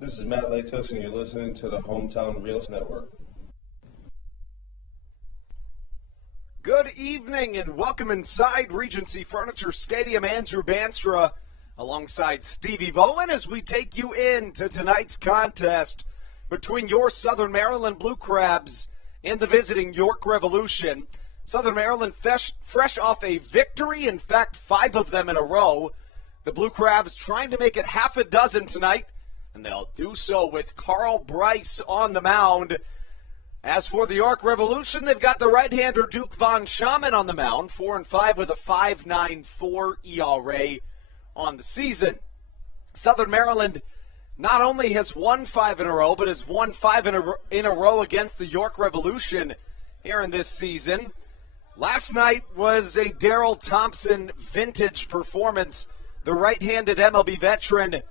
This is Matt Latos, and you're listening to the Hometown Reels Network. Good evening, and welcome inside Regency Furniture Stadium. Andrew Banstra alongside Stevie Bowen as we take you into tonight's contest between your Southern Maryland Blue Crabs and the visiting York Revolution. Southern Maryland fresh off a victory, in fact, 5 of them in a row. The Blue Crabs trying to make it half a dozen tonight, and they'll do so with Carl Bryce on the mound. As for the York Revolution, they've got the right-hander Duke Von Schaman on the mound, 4-5 with a 5.94 ERA on the season. Southern Maryland not only has won 5 in a row, but has won 5 in a row against the York Revolution here in this season. Last night was a Darrell Thompson vintage performance. The right-handed MLB veteran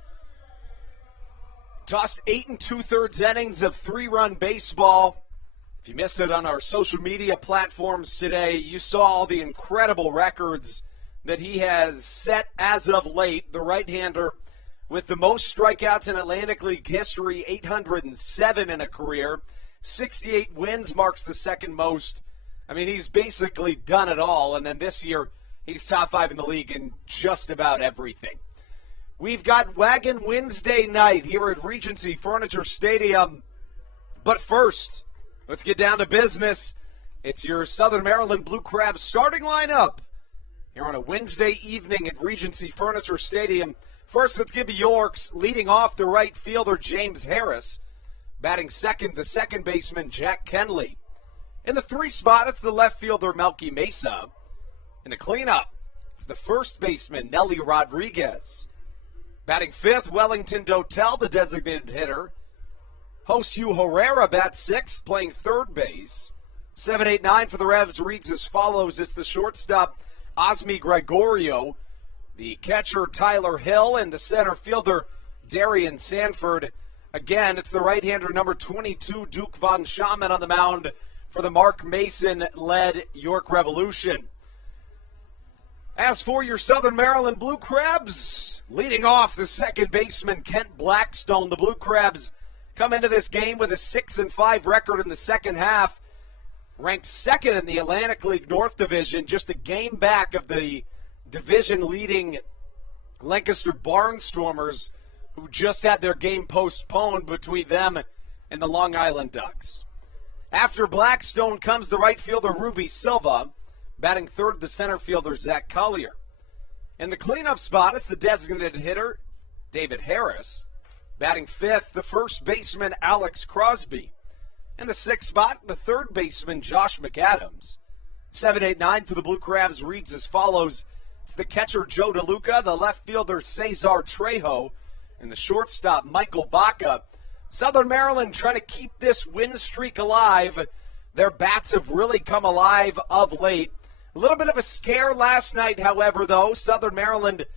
tossed 8 2/3 innings of 3-run baseball. If you missed it on our social media platforms today, you saw all the incredible records that he has set as of late. The right-hander with the most strikeouts in Atlantic League history, 807 in a career. 68 wins marks the second most. I mean, he's basically done it all. And then this year, he's top 5 in the league in just about everything. We've got Wagon Wednesday night here at Regency Furniture Stadium. But first, let's get down to business. It's your Southern Maryland Blue Crabs starting lineup here on a Wednesday evening at Regency Furniture Stadium. First, let's give you York's. Leading off, the right fielder, James Harris. Batting second, the second baseman, Jack Kenley. In the 3 spot, it's the left fielder Melky Mesa. In the cleanup, it's the first baseman Nelly Rodriguez. Batting 5th, Wellington Dotel, the designated hitter. Josue Herrera bats 6th, playing 3rd base. 7, 8, 9 for the Revs reads as follows. It's the shortstop Osmi Gregorio, the catcher Tyler Hill, and the center fielder Darian Sanford. Again, it's the right-hander number 22, Duke Von Schaman, on the mound for the Mark Mason-led York Revolution. As for your Southern Maryland Blue Crabs, leading off the second baseman Kent Blackstone. The Blue Crabs come into this game with a 6-5 record in the second half, ranked second in the Atlantic League North Division, just a game back of the division-leading Lancaster Barnstormers, who just had their game postponed between them and the Long Island Ducks. After Blackstone comes the right fielder Ruby Silva, batting 3rd, the center fielder Zach Collier. In the cleanup spot, it's the designated hitter David Harris. Batting 5th, the first baseman Alex Crosby. In the 6th spot, the 3rd baseman Josh McAdams. 7, 8, 9 for the Blue Crabs reads as follows. It's the catcher Joe DeLuca, the left fielder Cesar Trejo, and the shortstop Michael Baca. Southern Maryland trying to keep this win streak alive. Their bats have really come alive of late. A little bit of a scare last night, however, though. Southern Maryland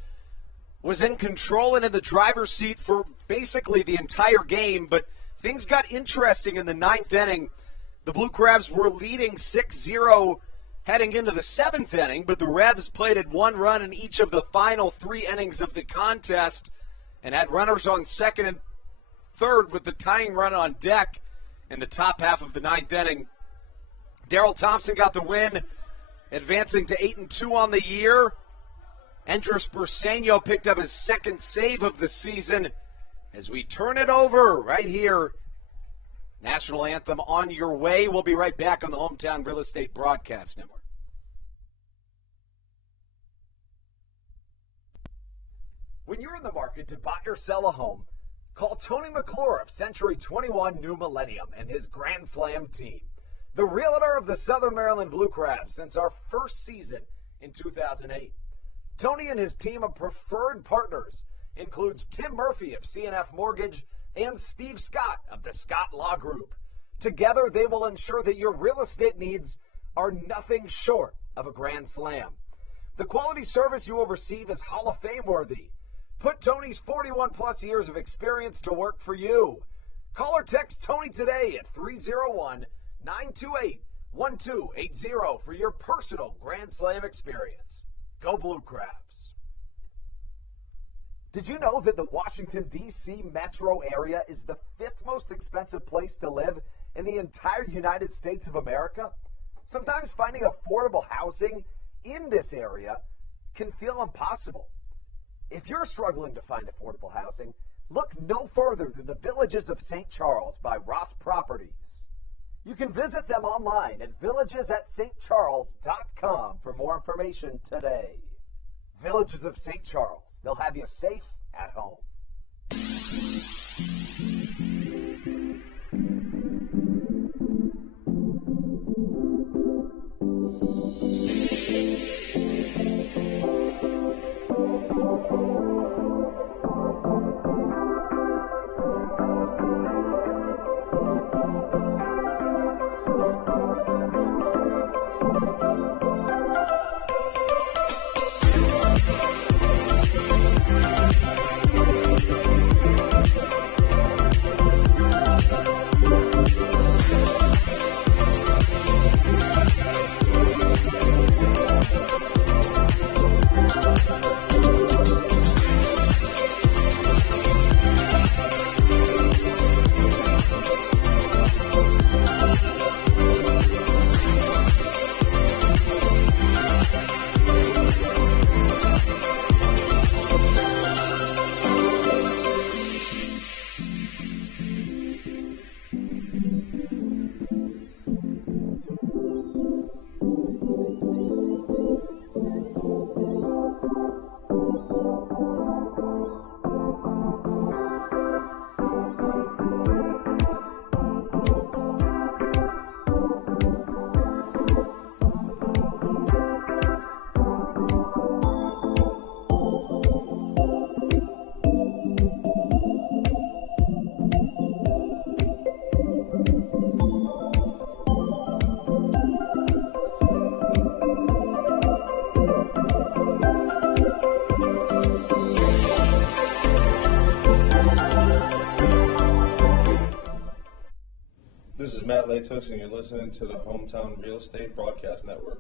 was in control and in the driver's seat for basically the entire game, but things got interesting in the 9th inning. The Blue Crabs were leading 6-0 heading into the 7th inning, but the Revs plated 1 run in each of the final 3 innings of the contest and had runners on 2nd and 3rd with the tying run on deck in the top half of the 9th inning. Darrell Thompson got the win, advancing to 8-2 on the year. Andres Burseño picked up his 2nd save of the season as we turn it over right here. National Anthem on your way. We'll be right back on the Hometown Real Estate Broadcast Network. When you're in the market to buy or sell a home, call Tony McClure of Century 21 New Millennium and his Grand Slam team. The realtor of the Southern Maryland Blue Crabs since our first season in 2008. Tony and his team of preferred partners includes Tim Murphy of CNF Mortgage and Steve Scott of the Scott Law Group. Together, they will ensure that your real estate needs are nothing short of a grand slam. The quality service you will receive is Hall of Fame worthy. Put Tony's 41-plus years of experience to work for you. Call or text Tony today at 301-928-1280 for your personal Grand Slam experience. Go Blue Crabs. Did you know that the Washington, D.C. metro area is the 5th most expensive place to live in the entire United States of America? Sometimes finding affordable housing in this area can feel impossible. If you're struggling to find affordable housing, look no further than the Villages of St. Charles by Ross Properties. You can visit them online at villagesatstcharles.com for more information today. Villages of St. Charles. They'll have you safe at home. This is Matt Latos, and you're listening to the Hometown Real Estate Broadcast Network.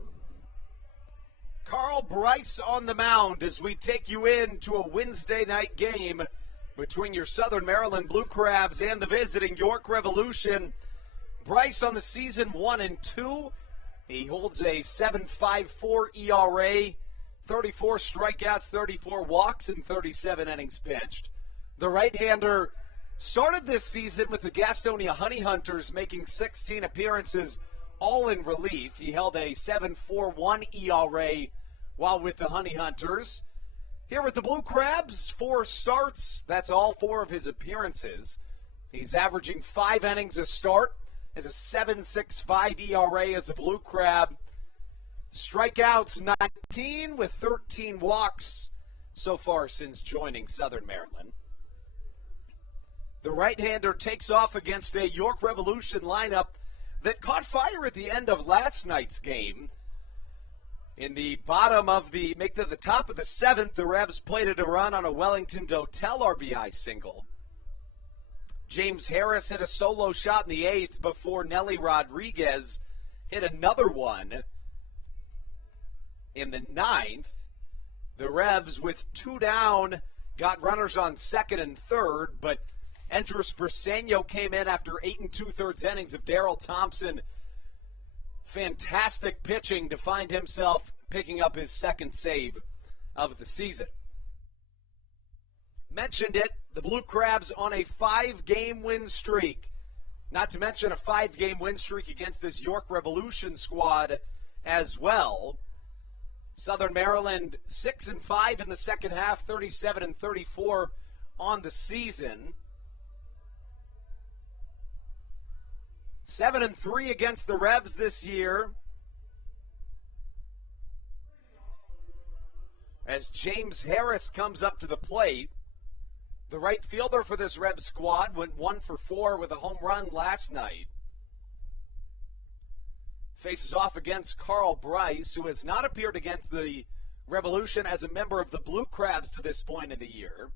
Carl Bryce on the mound as we take you into a Wednesday night game between your Southern Maryland Blue Crabs and the visiting York Revolution. Bryce on the season 1-2. He holds a 7.54 ERA, 34 strikeouts, 34 walks, and 37 innings pitched. The right-hander started this season with the Gastonia Honey Hunters, making 16 appearances, all in relief. He held a 7.41 ERA while with the Honey Hunters. Here with the Blue Crabs, 4 starts. That's all 4 of his appearances. He's averaging 5 innings a start, has a 7.65 ERA as a Blue Crab. Strikeouts 19 with 13 walks so far since joining Southern Maryland. The right-hander takes off against a York Revolution lineup that caught fire at the end of last night's game. In the top of the 7th, the Revs plated a run on a Wellington Dotel RBI single. James Harris hit a solo shot in the 8th before Nelly Rodriguez hit another one in the 9th. The Revs, with 2 down, got runners on 2nd and 3rd, but Andres Briseño came in after 8 2/3 innings of Darrell Thompson. Fantastic pitching to find himself picking up his 2nd save of the season. Mentioned it, the Blue Crabs on a 5-game win streak. Not to mention a 5-game win streak against this York Revolution squad as well. Southern Maryland 6-5 in the second half, 37-34 on the season. 7-3 against the Revs this year. As James Harris comes up to the plate, the right fielder for this Revs squad went 1 for 4 with a home run last night. Faces off against Carl Bryce, who has not appeared against the Revolution as a member of the Blue Crabs to this point in the year.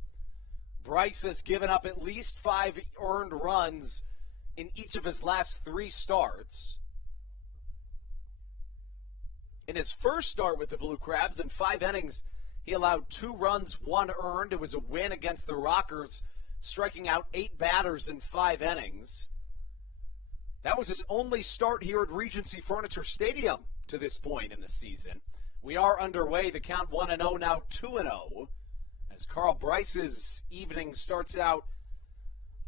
Bryce has given up at least 5 earned runs in each of his last 3 starts. In his first start with the Blue Crabs, in 5 innings, he allowed 2 runs, 1 earned. It was a win against the Rockers, striking out 8 batters in 5 innings. That was his only start here at Regency Furniture Stadium to this point in the season. We are underway. The count 1-0, now 2-0, as Carl Bryce's evening starts out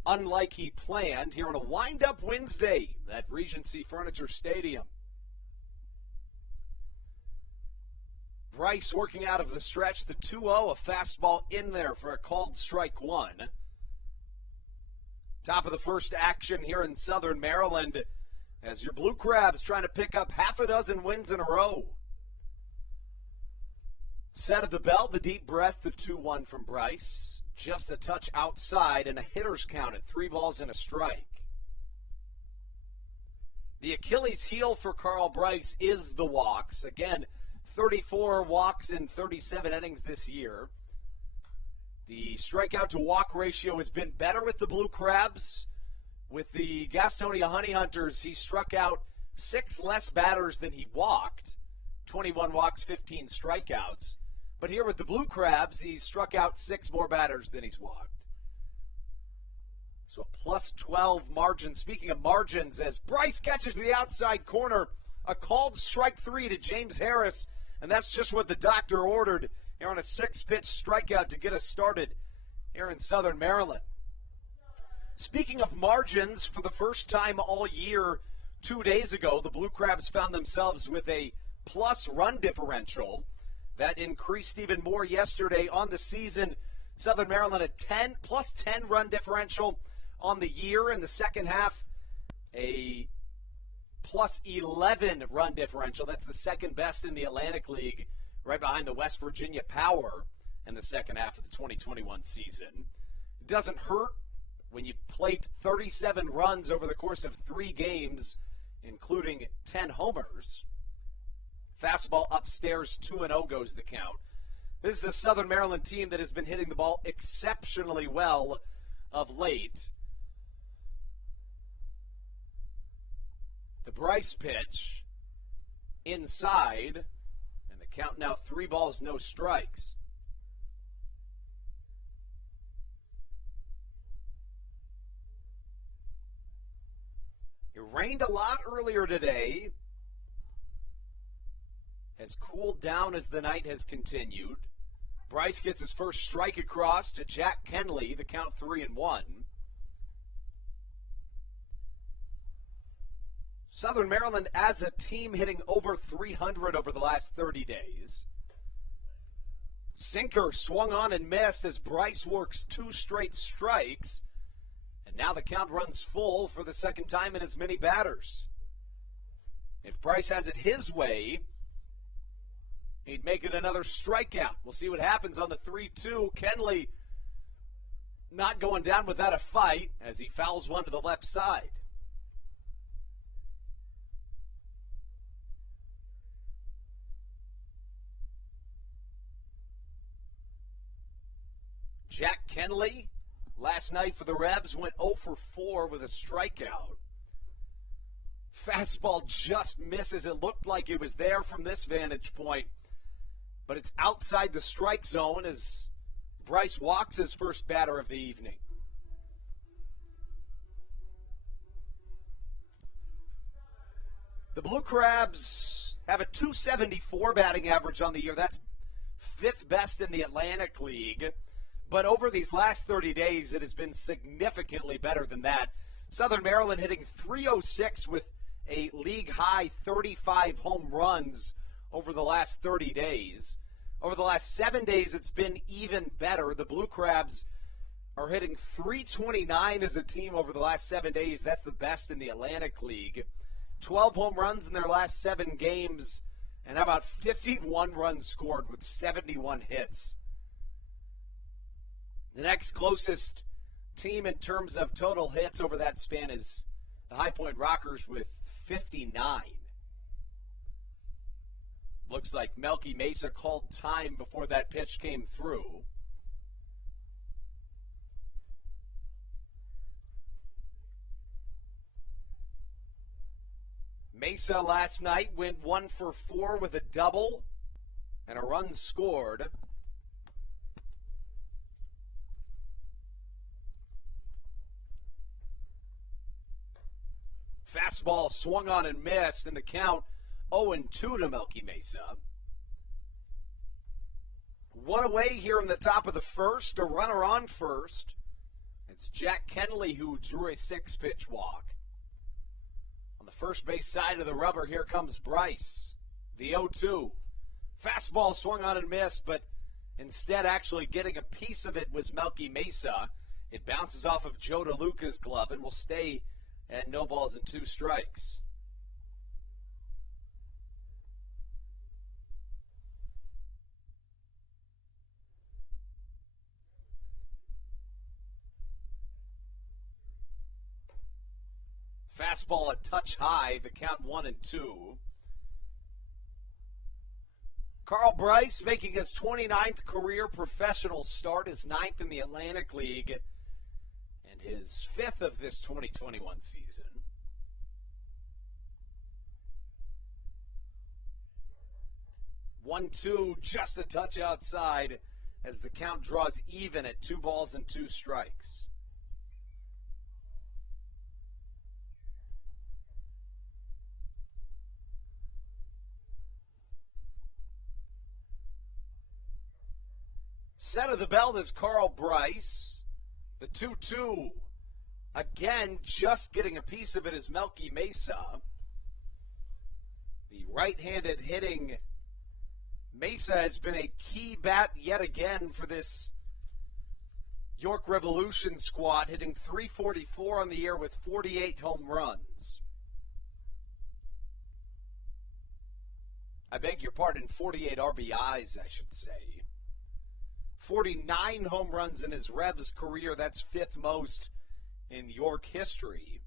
unlike he planned here on a wind-up Wednesday at Regency Furniture Stadium. Bryce working out of the stretch, the 2-0, a fastball in there for a called strike 1. Top of the first action here in Southern Maryland as your Blue Crabs trying to pick up half a dozen wins in a row. Set of the bell, the deep breath, the 2-1 from Bryce. Just a touch outside and a hitter's count at 3 balls and a strike. The Achilles heel for Carl Bryce is the walks. Again, 34 walks in 37 innings this year. The strikeout to walk ratio has been better with the Blue Crabs. With the Gastonia Honey Hunters, he struck out 6 less batters than he walked. 21 walks, 15 strikeouts. But here with the Blue Crabs, he's struck out 6 more batters than he's walked. So a plus 12 margin. Speaking of margins, as Bryce catches the outside corner, a called strike 3 to James Harris, and that's just what the doctor ordered here on a 6-pitch strikeout to get us started here in Southern Maryland. Speaking of margins, for the first time all year, 2 days ago, the Blue Crabs found themselves with a plus run differential. That increased even more yesterday on the season. Southern Maryland a plus 10 run differential on the year. In the second half, a plus 11 run differential. That's the second best in the Atlantic League, right behind the West Virginia Power in the second half of the 2021 season. It doesn't hurt when you plate 37 runs over the course of 3 games, including 10 homers. Fastball upstairs, 2-0 goes the count. This is a Southern Maryland team that has been hitting the ball exceptionally well of late. The Bryce pitch inside, and the count now 3 balls, no strikes. It rained a lot earlier today. Has cooled down as the night has continued. Bryce gets his first strike across to Jack Kenley, the count 3-1. Southern Maryland as a team hitting over 300 over the last 30 days. Sinker swung on and missed as Bryce works 2 straight strikes. And now the count runs full for the second time in as many batters. If Bryce has it his way, he'd make it another strikeout. We'll see what happens on the 3-2. Kenley not going down without a fight as he fouls one to the left side. Jack Kenley, last night for the Revs, went 0 for 4 with a strikeout. Fastball just misses. It looked like it was there from this vantage point, but it's outside the strike zone as Bryce walks his first batter of the evening. The Blue Crabs have a .274 batting average on the year. That's 5th best in the Atlantic League. But over these last 30 days, it has been significantly better than that. Southern Maryland hitting .306 with a league-high 35 home runs over the last 30 days. Over the last 7 days, it's been even better. The Blue Crabs are hitting .329 as a team over the last 7 days. That's the best in the Atlantic League. 12 home runs in their last 7 games, and how about 51 runs scored with 71 hits. The next closest team in terms of total hits over that span is the High Point Rockers with 59. Looks like Melky Mesa called time before that pitch came through. Mesa last night went 1 for 4 with a double and a run scored. Fastball swung on and missed, and the count 0-2 to Melky Mesa. One away here in the top of the first, a runner on first. It's Jack Kenley who drew a 6-pitch walk. On the first base side of the rubber, here comes Bryce. The 0-2. Fastball swung on and missed, but instead actually getting a piece of it was Melky Mesa. It bounces off of Joe DeLuca's glove and will stay at no balls and 2 strikes. Fastball a touch high, the count 1-2. Carl Bryce making his 29th career professional start, his 9th in the Atlantic League, and his 5th of this 2021 season. One-two, just a touch outside as the count draws even at 2 balls and 2 strikes. Set of the belt is Carl Bryce. The 2-2, again, just getting a piece of it is Melky Mesa. The right-handed hitting Mesa has been a key bat yet again for this York Revolution squad, hitting .344 on the year with 48 home runs. I beg your pardon, 48 RBIs, I should say. 49 home runs in his Revs career. That's 5th most in York history.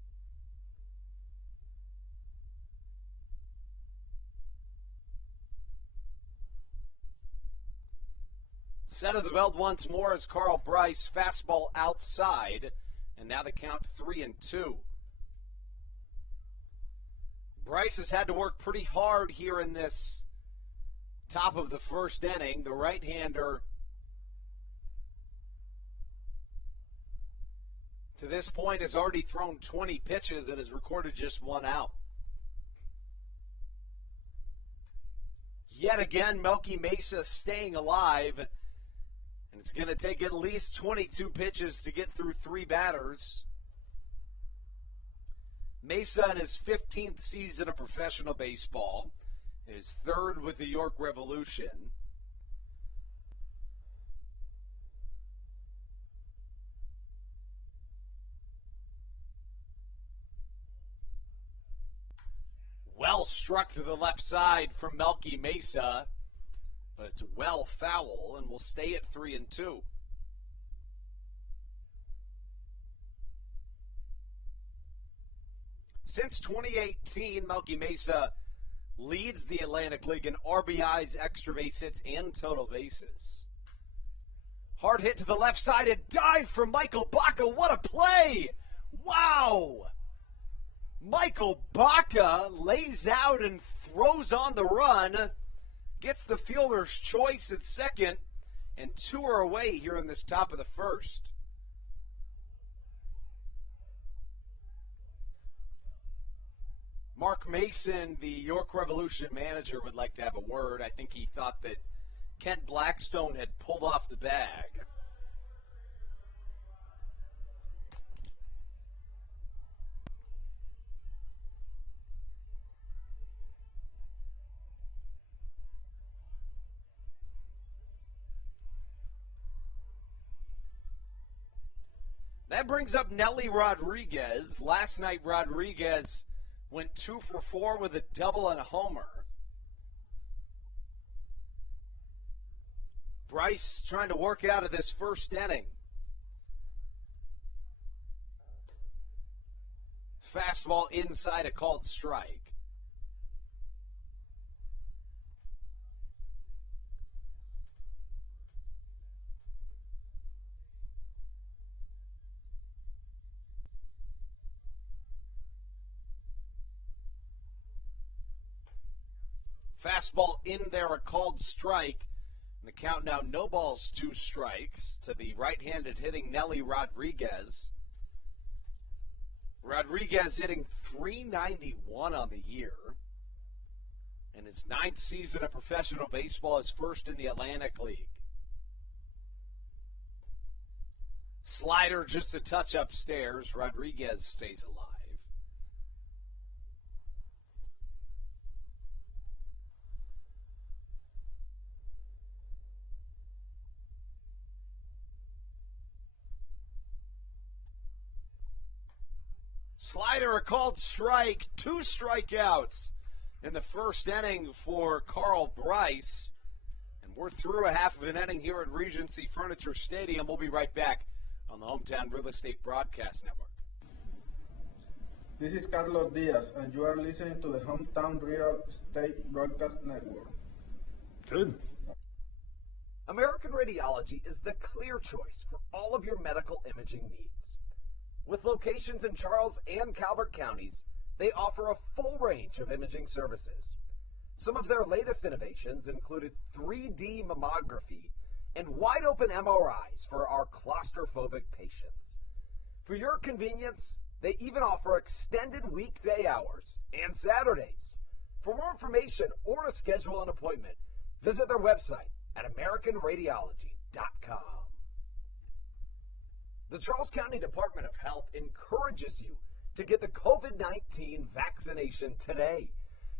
Set of the belt once more is Carl Bryce. Fastball outside, and now the count 3-2. Bryce has had to work pretty hard here in this top of the first inning. The right-hander to this point has already thrown 20 pitches and has recorded just one out. Yet again, Melky Mesa staying alive, and it's going to take at least 22 pitches to get through 3 batters. Mesa in his 15th season of professional baseball, his 3rd with the York Revolution. Well struck to the left side from Melky Mesa, but it's well foul and will stay at 3-2. Since 2018, Melky Mesa leads the Atlantic League in RBIs, extra base hits, and total bases. Hard hit to the left side, a dive from Michael Baca. What a play! Wow! Michael Baca lays out and throws on the run, gets the fielder's choice at second, and 2 are away here in this top of the first. Mark Mason, the York Revolution manager, would like to have a word. I think he thought that Kent Blackstone had pulled off the bag. That brings up Nelly Rodriguez. Last night, Rodriguez went 2 for 4 with a double and a homer. Bryce trying to work out of this first inning. Fastball inside, a called strike. Fastball in there, a called strike. And the count now, no balls, 2 strikes to the right-handed hitting Nelly Rodriguez. Rodriguez hitting .391 on the year. In his 9th season of professional baseball, his first in the Atlantic League. Slider just a touch upstairs. Rodriguez stays alive. Slider, a called strike, 2 strikeouts in the first inning for Carl Bryce. And we're through a half of an inning here at Regency Furniture Stadium. We'll be right back on the Hometown Real Estate Broadcast Network. This is Carlos Diaz, and you are listening to the Hometown Real Estate Broadcast Network. Good. American Radiology is the clear choice for all of your medical imaging needs. With locations in Charles and Calvert counties, they offer a full range of imaging services. Some of their latest innovations included 3D mammography and wide-open MRIs for our claustrophobic patients. For your convenience, they even offer extended weekday hours and Saturdays. For more information or to schedule an appointment, visit their website at AmericanRadiology.com. The Charles County Department of Health encourages you to get the COVID-19 vaccination today.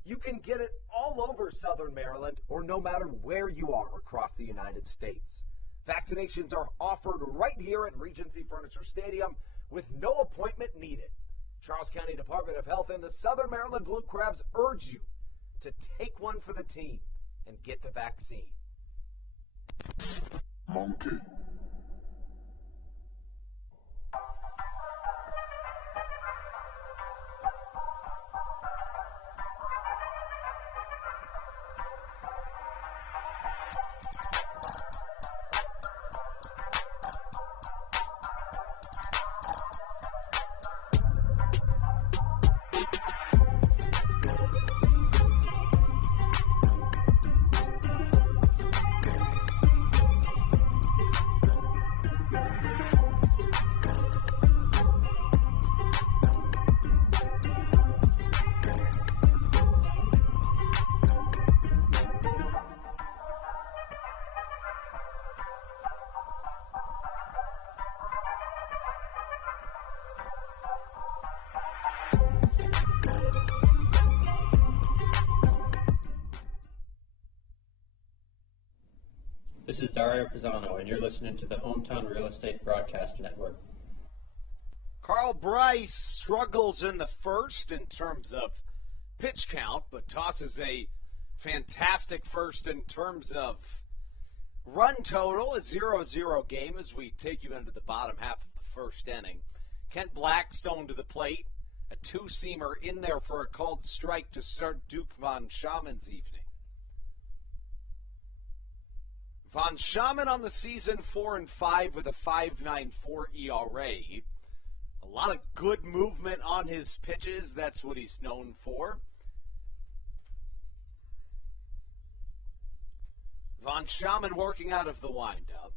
You can get it all over Southern Maryland or no matter where you are across the United States. Vaccinations are offered right here at Regency Furniture Stadium with no appointment needed. Charles County Department of Health and the Southern Maryland Blue Crabs urge you to take one for the team and get the vaccine. Monkey. This is Dario Pisano, and you're listening to the Hometown Real Estate Broadcast Network. Carl Bryce struggles in the first in terms of pitch count, but tosses a fantastic first in terms of run total. A 0-0 game as we take you into the bottom half of the first inning. Kent Blackstone to the plate. A two-seamer in there for a called strike to start Duke Von Schamen's evening. Von Schaman on the season 4-5 with a 5.94 ERA. A lot of good movement on his pitches. That's what he's known for. Von Schaman working out of the windup.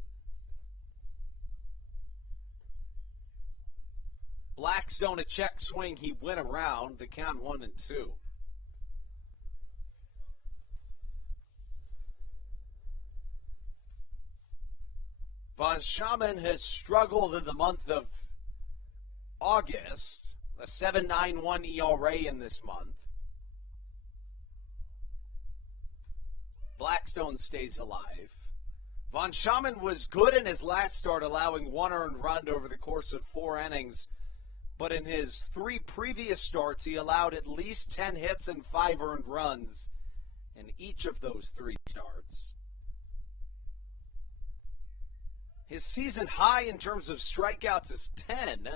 Blackstone a check swing. He went around. The count 1-2. Von Schaman has struggled in the month of August, a 7.91 ERA in this month. Blackstone stays alive. Von Schaman was good in his last start, allowing one earned run over the course of 4 innings. But in his 3 previous starts, he allowed at least 10 hits and 5 earned runs in each of those 3 starts. His season high in terms of strikeouts is 10,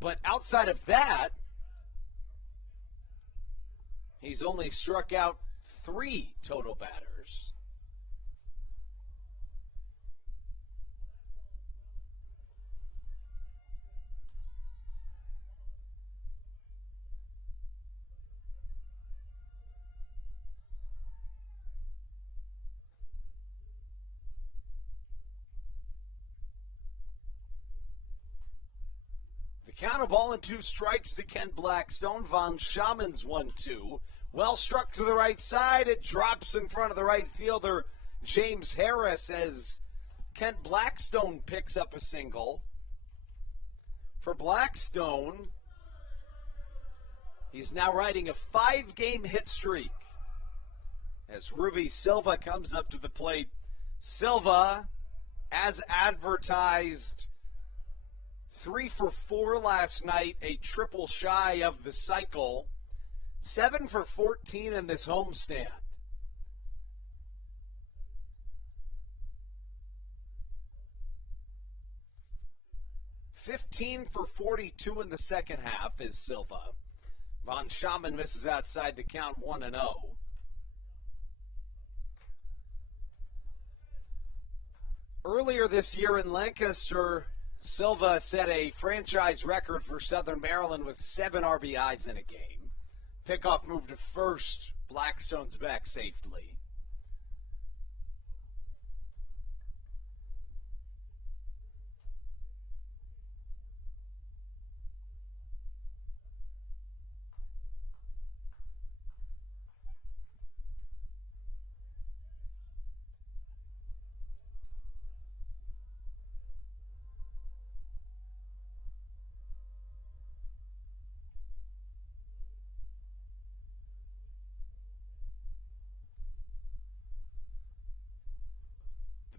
but outside of that, he's only struck out 3 total batters. Count a ball and 2 strikes to Ken Blackstone. Von Schaman's 1-2. Well struck to the right side. It drops in front of the right fielder, James Harris, as Kent Blackstone picks up a single. For Blackstone, he's now riding a 5-game hit streak as Ruby Silva comes up to the plate. Silva, as advertised, 3 for 4 last night, a triple shy of the cycle. 7 for 14 in this homestand. $15 for 42 in the second half is Silva. Von Schaman misses outside the count 1-0. Earlier this year in Lancaster, Silva set a franchise record for Southern Maryland with 7 RBIs in a game. Pickoff move to first. Blackstone's back safely.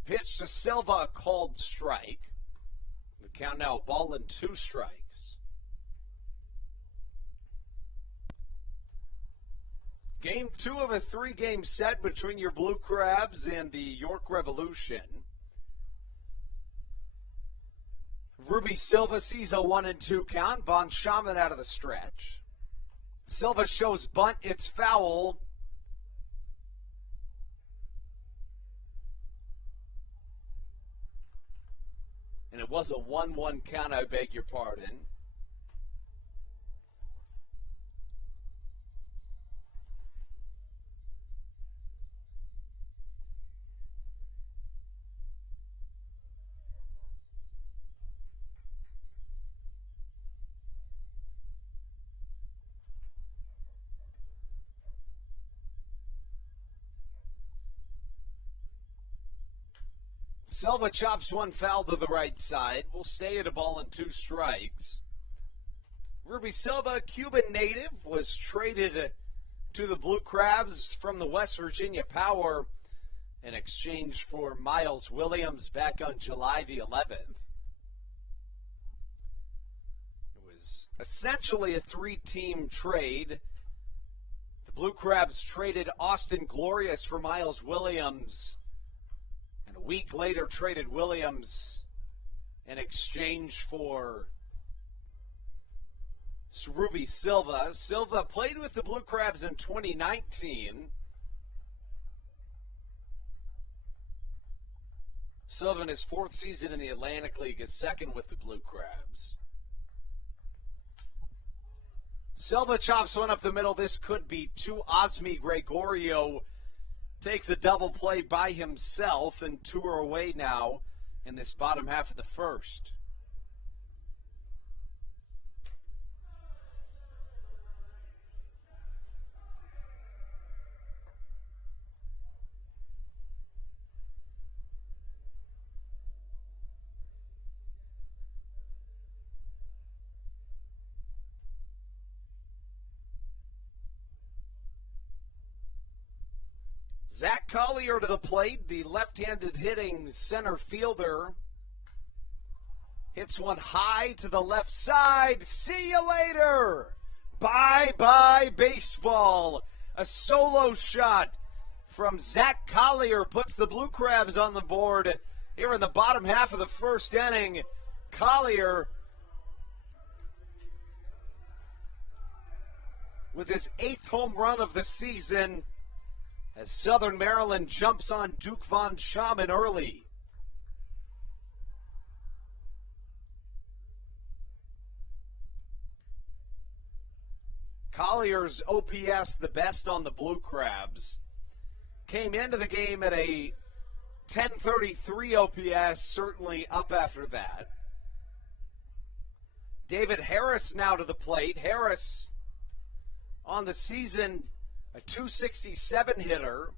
Pitch to Silva, a called strike. The count now 1-2 strikes. Game 2 of a 3-game set between your Blue Crabs and the York Revolution. Ruby Silva sees a 1-2 count. Von Schaman out of the stretch. Silva shows bunt. It's foul. And it was a 1-1 count, I beg your pardon. Silva chops one foul to the right side. Will stay at a ball and 2 strikes. Ruby Silva, Cuban native, was traded to the Blue Crabs from the West Virginia Power in exchange for Miles Williams back on July the 11th. It was essentially a 3-team trade. The Blue Crabs traded Austin Glorious for Miles Williams, and a week later traded Williams in exchange for Ruby Silva. Silva played with the Blue Crabs in 2019. Silva in his 4th season in the Atlantic League is second with the Blue Crabs. Silva chops one up the middle. This could be 2. Osmi Gregorio takes a double play by himself, and 2 are away now in this bottom half of the first. Zach Collier to the plate, the left-handed hitting center fielder. Hits one high to the left side. See you later. Bye-bye baseball. A solo shot from Zach Collier puts the Blue Crabs on the board here in the bottom half of the first inning. Collier with his 8th home run of the season, as Southern Maryland jumps on Duke Von Schaman early. Collier's OPS, the best on the Blue Crabs, came into the game at a 1033 OPS, certainly up after that. David Harris now to the plate. Harris on the season, a 267 hitter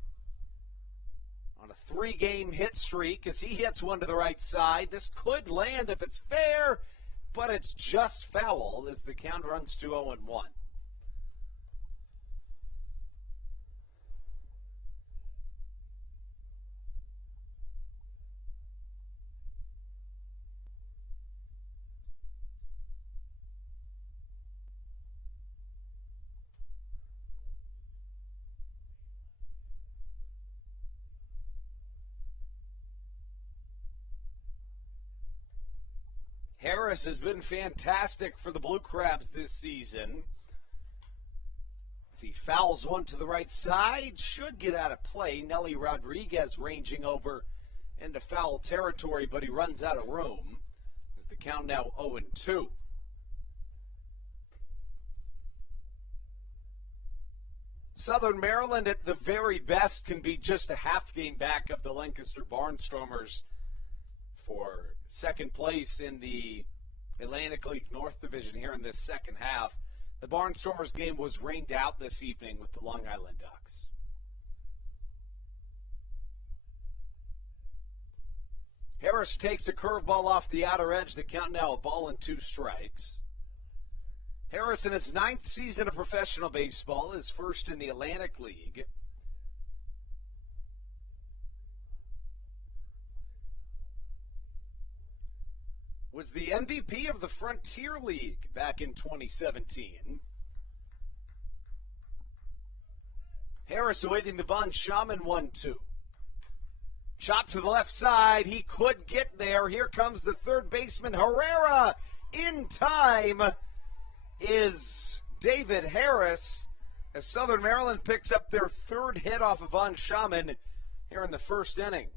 on a 3-game hit streak as he hits one to the right side. This could land if it's fair, but it's just foul as the count runs to 0-1. Harris has been fantastic for the Blue Crabs this season. As he fouls one to the right side, should get out of play. Nelly Rodriguez ranging over into foul territory, but he runs out of room. As the count now 0-2. Southern Maryland at the very best can be just a half game back of the Lancaster Barnstormers for second place in the Atlantic League North Division here in this second half. The Barnstormers game was rained out this evening with the Long Island Ducks. Harris takes a curveball off the outer edge. The count now 1-2 strikes. Harris in his 9th season of professional baseball, his first in the Atlantic League. Was the MVP of the Frontier League back in 2017. Harris awaiting the Von Schaman 1-2. Chop to the left side. He could get there. Here comes the third baseman, Herrera. In time is David Harris, as Southern Maryland picks up their 3rd hit off of Von Schaman here in the first inning.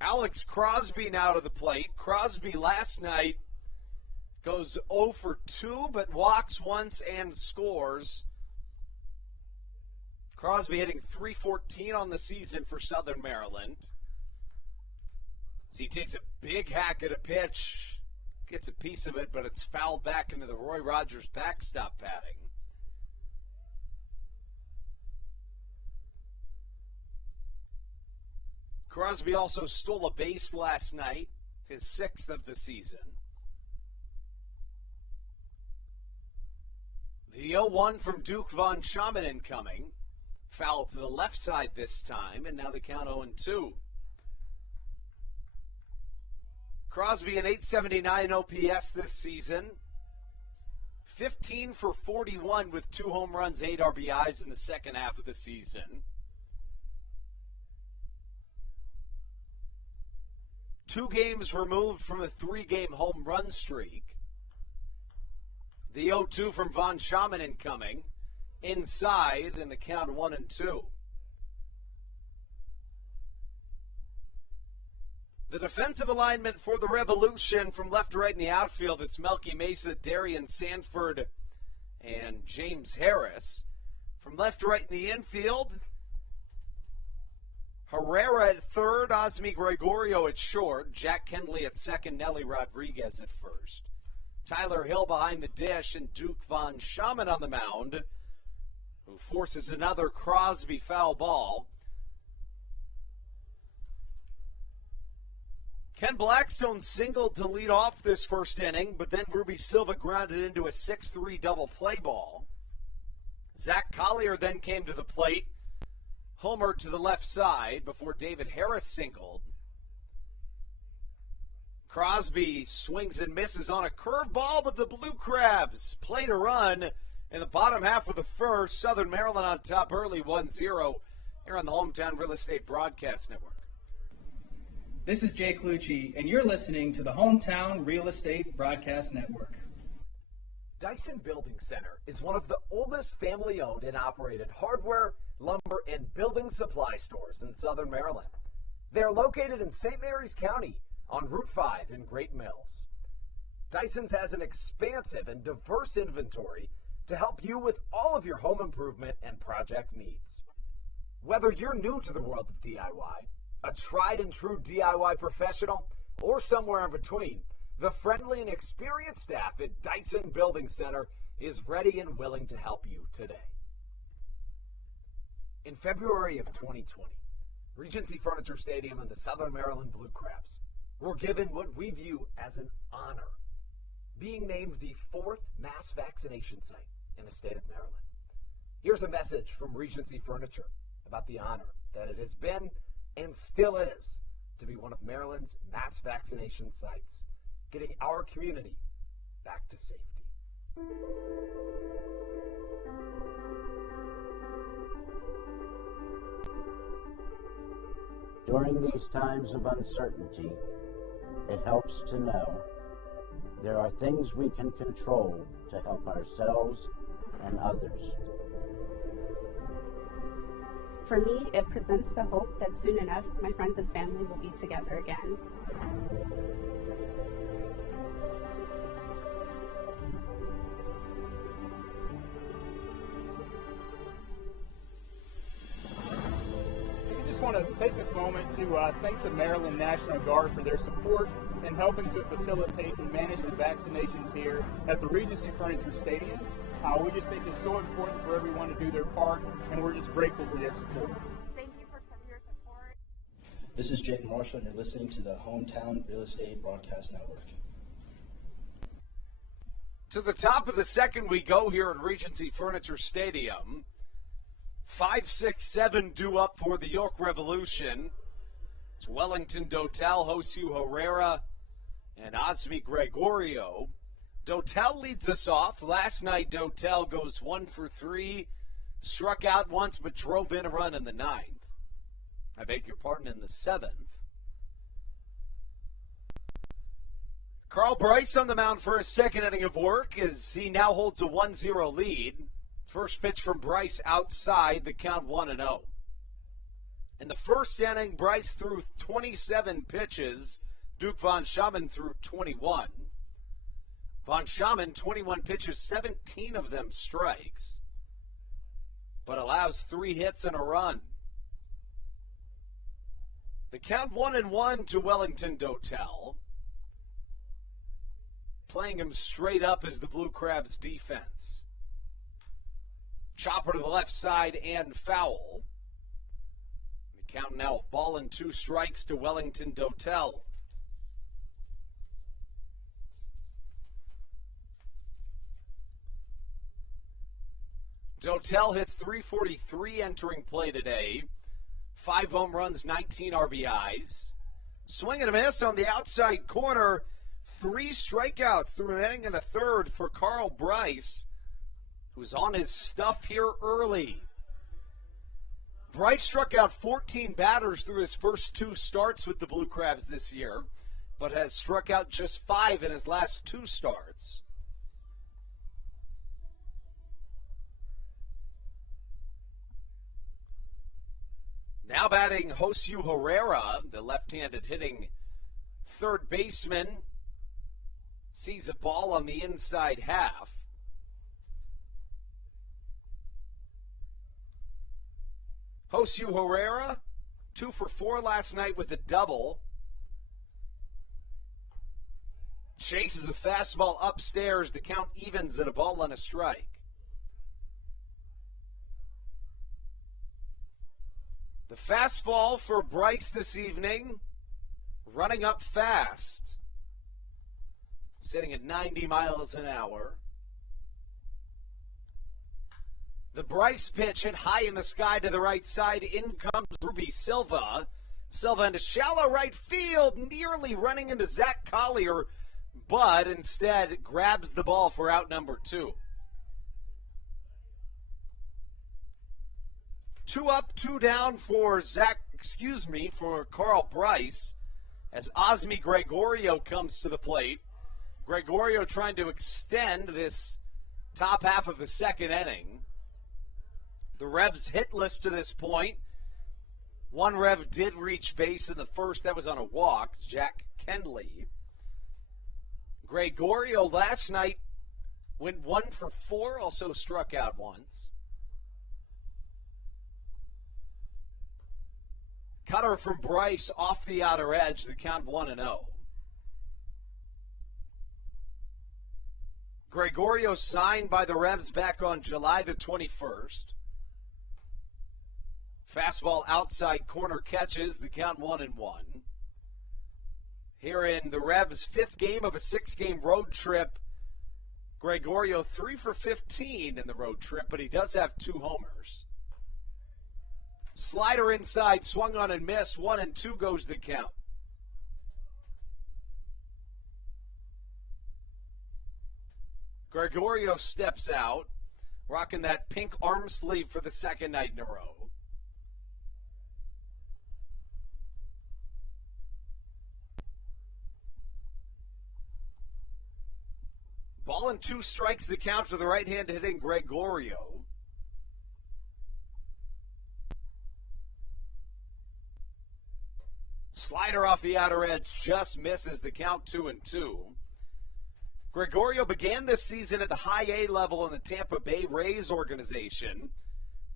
Alex Crosby now to the plate. Crosby last night goes 0 for 2, but walks once and scores. Crosby hitting .314 on the season for Southern Maryland. So he takes a big hack at a pitch, gets a piece of it, but it's fouled back into the Roy Rogers backstop padding. Crosby also stole a base last night, his 6th of the season. The 0-1 from Duke Von Schaman incoming. Foul to the left side this time, and now the count 0-2. Crosby an .879 OPS this season. 15 for 41 with 2 home runs, 8 RBIs in the second half of the season. 2 games removed from a 3-game home run streak. The 0-2 from Von Schaman incoming. Inside, and the count 1-2. The defensive alignment for the Revolution from left to right in the outfield, it's Melky Mesa, Darian Sanford, and James Harris. From left to right in the infield, Herrera at third, Osmi Gregorio at short, Jack Kendley at second, Nelly Rodriguez at first. Tyler Hill behind the dish, and Duke Von Schaman on the mound, who forces another Crosby foul ball. Ken Blackstone singled to lead off this first inning, but then Ruby Silva grounded into a 6-3 double play ball. Zach Collier then came to the plate, homer to the left side before David Harris singled. Crosby swings and misses on a curveball, but the Blue Crabs played a run in the bottom half of the first. Southern Maryland on top early, 1-0, here on the Hometown Real Estate Broadcast Network. This is Jay Clucci, and you're listening to the Hometown Real Estate Broadcast Network. Dyson Building Center is one of the oldest family-owned and operated hardware, lumber, and building supply stores in Southern Maryland. They are located in St. Mary's County on Route 5 in Great Mills. Dyson's has an expansive and diverse inventory to help you with all of your home improvement and project needs. Whether you're new to the world of DIY, a tried and true DIY professional, or somewhere in between, the friendly and experienced staff at Dyson Building Center is ready and willing to help you today. In February of 2020, Regency Furniture Stadium and the Southern Maryland Blue Crabs were given what we view as an honor, being named the 4th mass vaccination site in the state of Maryland. Here's a message from Regency Furniture about the honor that it has been and still is to be one of Maryland's mass vaccination sites, getting our community back to safety. During these times of uncertainty, it helps to know there are things we can control to help ourselves and others. For me, it presents the hope that soon enough, my friends and family will be together again. I just want to take this moment to thank the Maryland National Guard for their support in helping to facilitate and manage the vaccinations here at the Regency Furniture Stadium. We just think it's so important for everyone to do their part, and we're just grateful for their support. Thank you for your support. This is Jake Marshall, and you're listening to the Hometown Real Estate Broadcast Network. To the top of the second we go here at Regency Furniture Stadium. 5-6-7 due up for the York Revolution. It's Wellington Dotel, Josu Herrera, and Osmi Gregorio. Dotel leads us off. Last night, Dotel goes 1 for 3, struck out once but drove in a run in the 9th. I beg your pardon, in the 7th. Carl Bryce on the mound for his second inning of work as he now holds a 1-0 lead. First pitch from Bryce outside, the count 1-0. In the first inning, Bryce threw 27 pitches. Duke Von Schaman threw 21. Von Schaman, 21 pitches, 17 of them strikes. but allows 3 hits and a run. The count 1-1 to Wellington Dotel. Playing him straight up as the Blue Crabs defense. Chopper to the left side and foul. The count now 1-2 strikes to Wellington Dotel. Dotel hits .343 entering play today. 5 home runs, 19 RBIs. Swing and a miss on the outside corner. 3 strikeouts through an inning and a third for Carl Bryce, who's on his stuff here early. Bryce struck out 14 batters through his first 2 starts with the Blue Crabs this year, but has struck out just 5 in his last 2 starts. Now batting Josue Herrera, the left-handed hitting third baseman, sees a ball on the inside half. Josue Herrera, 2 for 4 last night with a double. Chases a fastball upstairs. The count evens at a ball and a strike. The fastball for Bryce this evening, running up fast, sitting at 90 miles an hour. The Bryce pitch hit high in the sky to the right side. In comes Ruby Silva. Silva into shallow right field, nearly running into Zach Collier, but instead grabs the ball for out number 2. 2 up, 2 down for for Carl Bryce as Osmi Gregorio comes to the plate. Gregorio trying to extend this top half of the second inning. The Revs hitless to this point. 1 Rev did reach base in the first. That was on a walk. Jack Kendley. Gregorio last night went 1 for 4, also struck out once. Cutter from Bryce off the outer edge, the count 1-0. Gregorio signed by the Revs back on July the 21st. Fastball outside corner catches, the count 1-1. Here in the Revs' 5th game of a 6-game road trip, Gregorio 3 for 15 in the road trip, but he does have 2 homers. Slider inside, swung on and missed. 1-2 goes the count. Gregorio steps out, rocking that pink arm sleeve for the second night in a row. Ball and 2 strikes the count for the right-hand hitting Gregorio. Slider off the outer edge just misses, the count 2-2. Gregorio began this season at the high A level in the Tampa Bay Rays organization,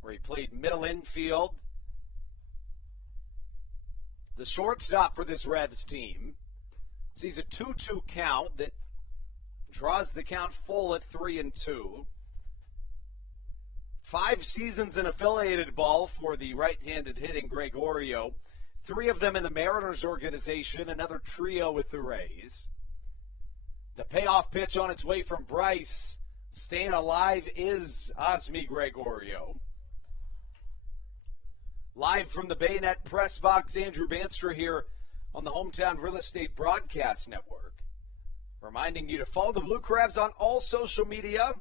where he played middle infield. The shortstop for this Revs team sees a 2-2 count that draws the count full at 3-2. 5 seasons in affiliated ball for the right-handed hitting Gregorio. 3 of them in the Mariners organization, another trio with the Rays. The payoff pitch on its way from Bryce. Staying alive is Osmi Gregorio. Live from the Bayonet Press Box, Andrew Banstra here on the Hometown Real Estate Broadcast Network. Reminding you to follow the Blue Crabs on all social media.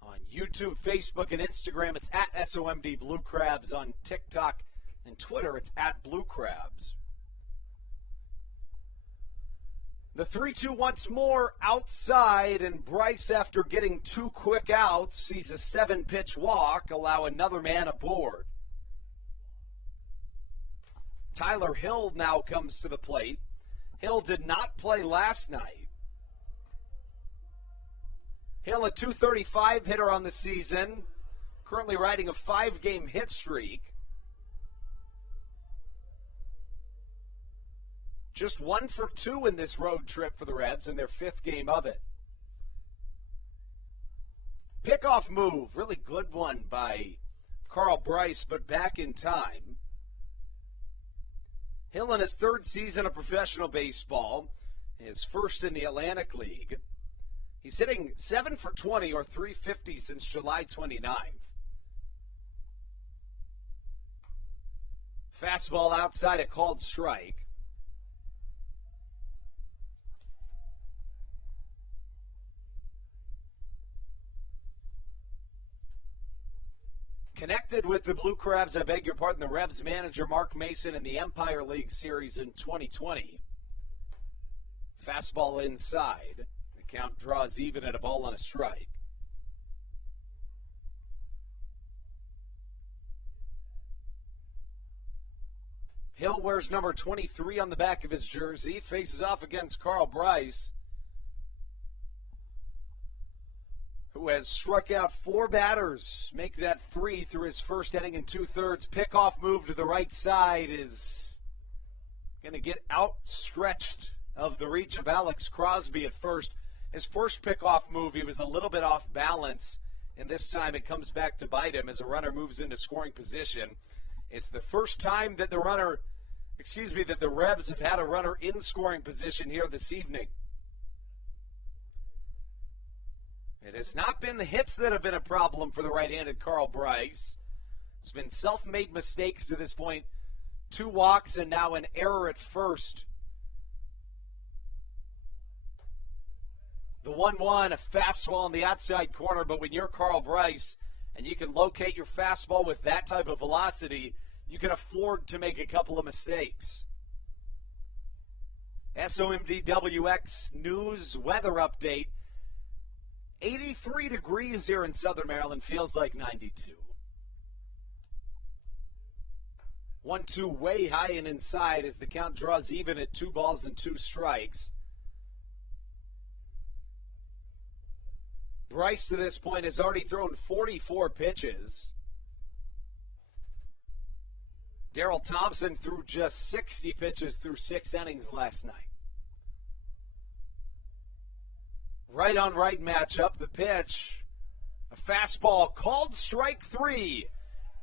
On YouTube, Facebook, and Instagram, it's at SOMD Blue Crabs. On TikTok and Twitter, it's at Blue Crabs. The 3-2 once more outside, and Bryce, after getting 2 quick outs, sees a 7-pitch walk, allow another man aboard. Tyler Hill now comes to the plate. Hill did not play last night. Hill, a .235 hitter on the season. currently riding a 5-game hit streak. Just 1 for 2 in this road trip for the Revs in their 5th game of it. Pickoff move, really good one by Carl Bryce, but back in time. Hill in his 3rd season of professional baseball, his first in the Atlantic League. He's hitting 7 for 20 or .350 since July 29th. Fastball outside, a called strike. Connected with the Blue Crabs, I beg your pardon, the Revs manager Mark Mason in the Empire League Series in 2020. Fastball inside. The count draws even at a ball and a strike. Hill wears number 23 on the back of his jersey, faces off against Carl Bryce, who has struck out 4 batters, make that 3 through his first inning and 2/3. Pickoff move to the right side is going to get outstretched of the reach of Alex Crosby at first. His first pickoff move, he was a little bit off balance, and this time it comes back to bite him as a runner moves into scoring position. It's the first time that the Revs have had a runner in scoring position here this evening. It has not been the hits that have been a problem for the right-handed Carl Bryce. It's been self-made mistakes to this point. 2 walks and now an error at first. The 1-1, a fastball in the outside corner, but when you're Carl Bryce and you can locate your fastball with that type of velocity, you can afford to make a couple of mistakes. SOMDWX News weather update. 83 degrees here in Southern Maryland, feels like 92. 1-2 way high and inside as the count draws even at 2 balls and 2 strikes. Bryce to this point has already thrown 44 pitches. Darryl Thompson threw just 60 pitches through 6 innings last night. Right on right matchup, the pitch. A fastball called strike 3.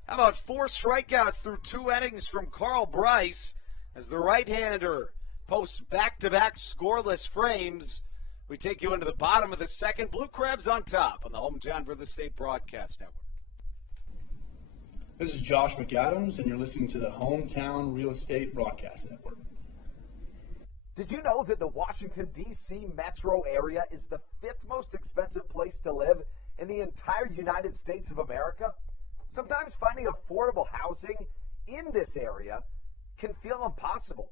How about 4 strikeouts through 2 innings from Carl Bryce as the right-hander posts back-to-back scoreless frames. We take you into the bottom of the 2nd. Blue Crabs on top on the Hometown Real Estate Broadcast Network. This is Josh McAdams, and you're listening to the Hometown Real Estate Broadcast Network. Did you know that the Washington, D.C. metro area is the 5th most expensive place to live in the entire United States of America? Sometimes finding affordable housing in this area can feel impossible.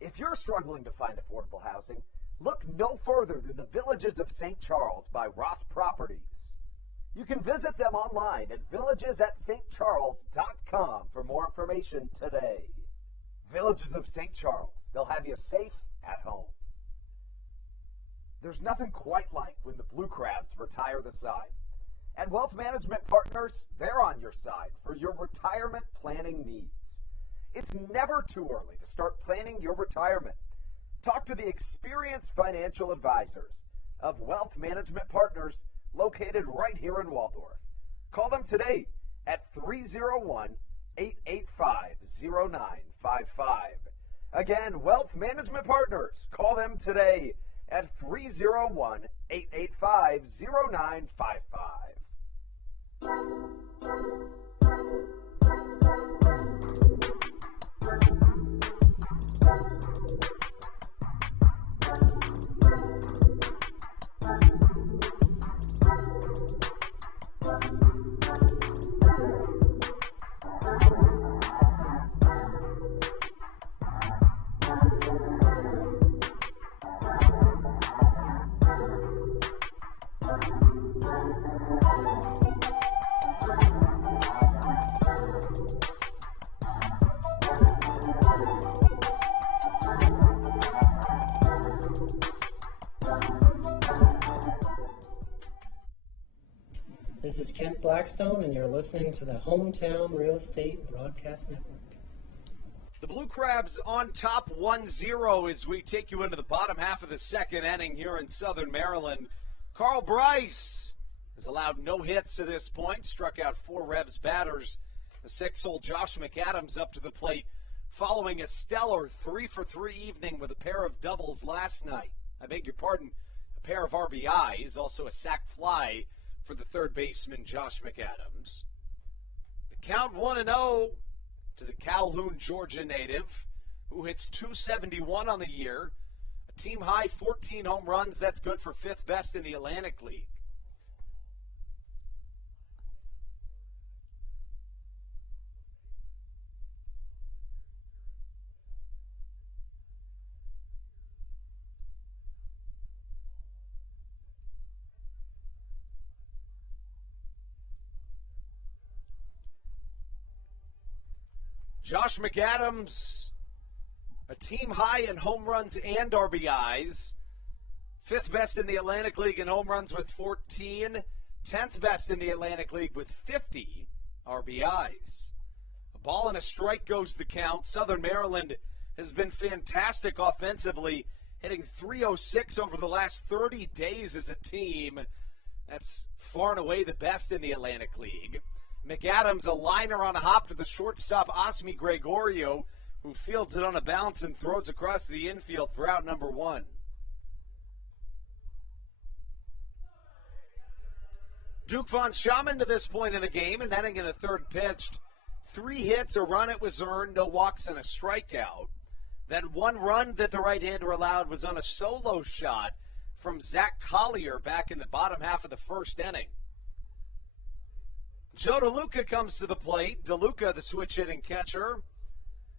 If you're struggling to find affordable housing, look no further than the Villages of St. Charles by Ross Properties. You can visit them online at villagesatstcharles.com for more information today. Villages of St. Charles. They'll have you safe at home. There's nothing quite like when the Blue Crabs retire the side. And Wealth Management Partners, they're on your side for your retirement planning needs. It's never too early to start planning your retirement. Talk to the experienced financial advisors of Wealth Management Partners located right here in Waldorf. Call them today at 301-885-0955. Again, Wealth Management Partners. Call them today at 301-885-0955. This is Kent Blackstone, and you're listening to the Hometown Real Estate Broadcast Network. The Blue Crabs on top 1-0 as we take you into the bottom half of the second inning here in Southern Maryland. Carl Bryce has allowed no hits to this point, struck out 4 Revs batters. The 6-hole Josh McAdams up to the plate following a stellar 3-for-3 evening with a pair of doubles last night. I beg your pardon, a pair of RBIs, also a sac fly for the third baseman Josh McAdams. The count 1-0 to the Calhoun, Georgia native, who hits .271 on the year, a team-high 14 home runs. That's good for 5th best in the Atlantic League. Josh McAdams, a team high in home runs and RBIs. 5th best in the Atlantic League in home runs with 14. 10th best in the Atlantic League with 50 RBIs. A ball and a strike goes the count. Southern Maryland has been fantastic offensively, hitting .306 over the last 30 days as a team. That's far and away the best in the Atlantic League. McAdams, a liner on a hop to the shortstop, Osmi Gregorio, who fields it on a bounce and throws across the infield for out number 1. Duke von Schaman to this point in the game, and netting in the third pitched. 3 hits, a run it was earned, no walks, and a strikeout. That 1 run that the right-hander allowed was on a solo shot from Zach Collier back in the bottom half of the first inning. Joe DeLuca comes to the plate. DeLuca, the switch-hitting catcher,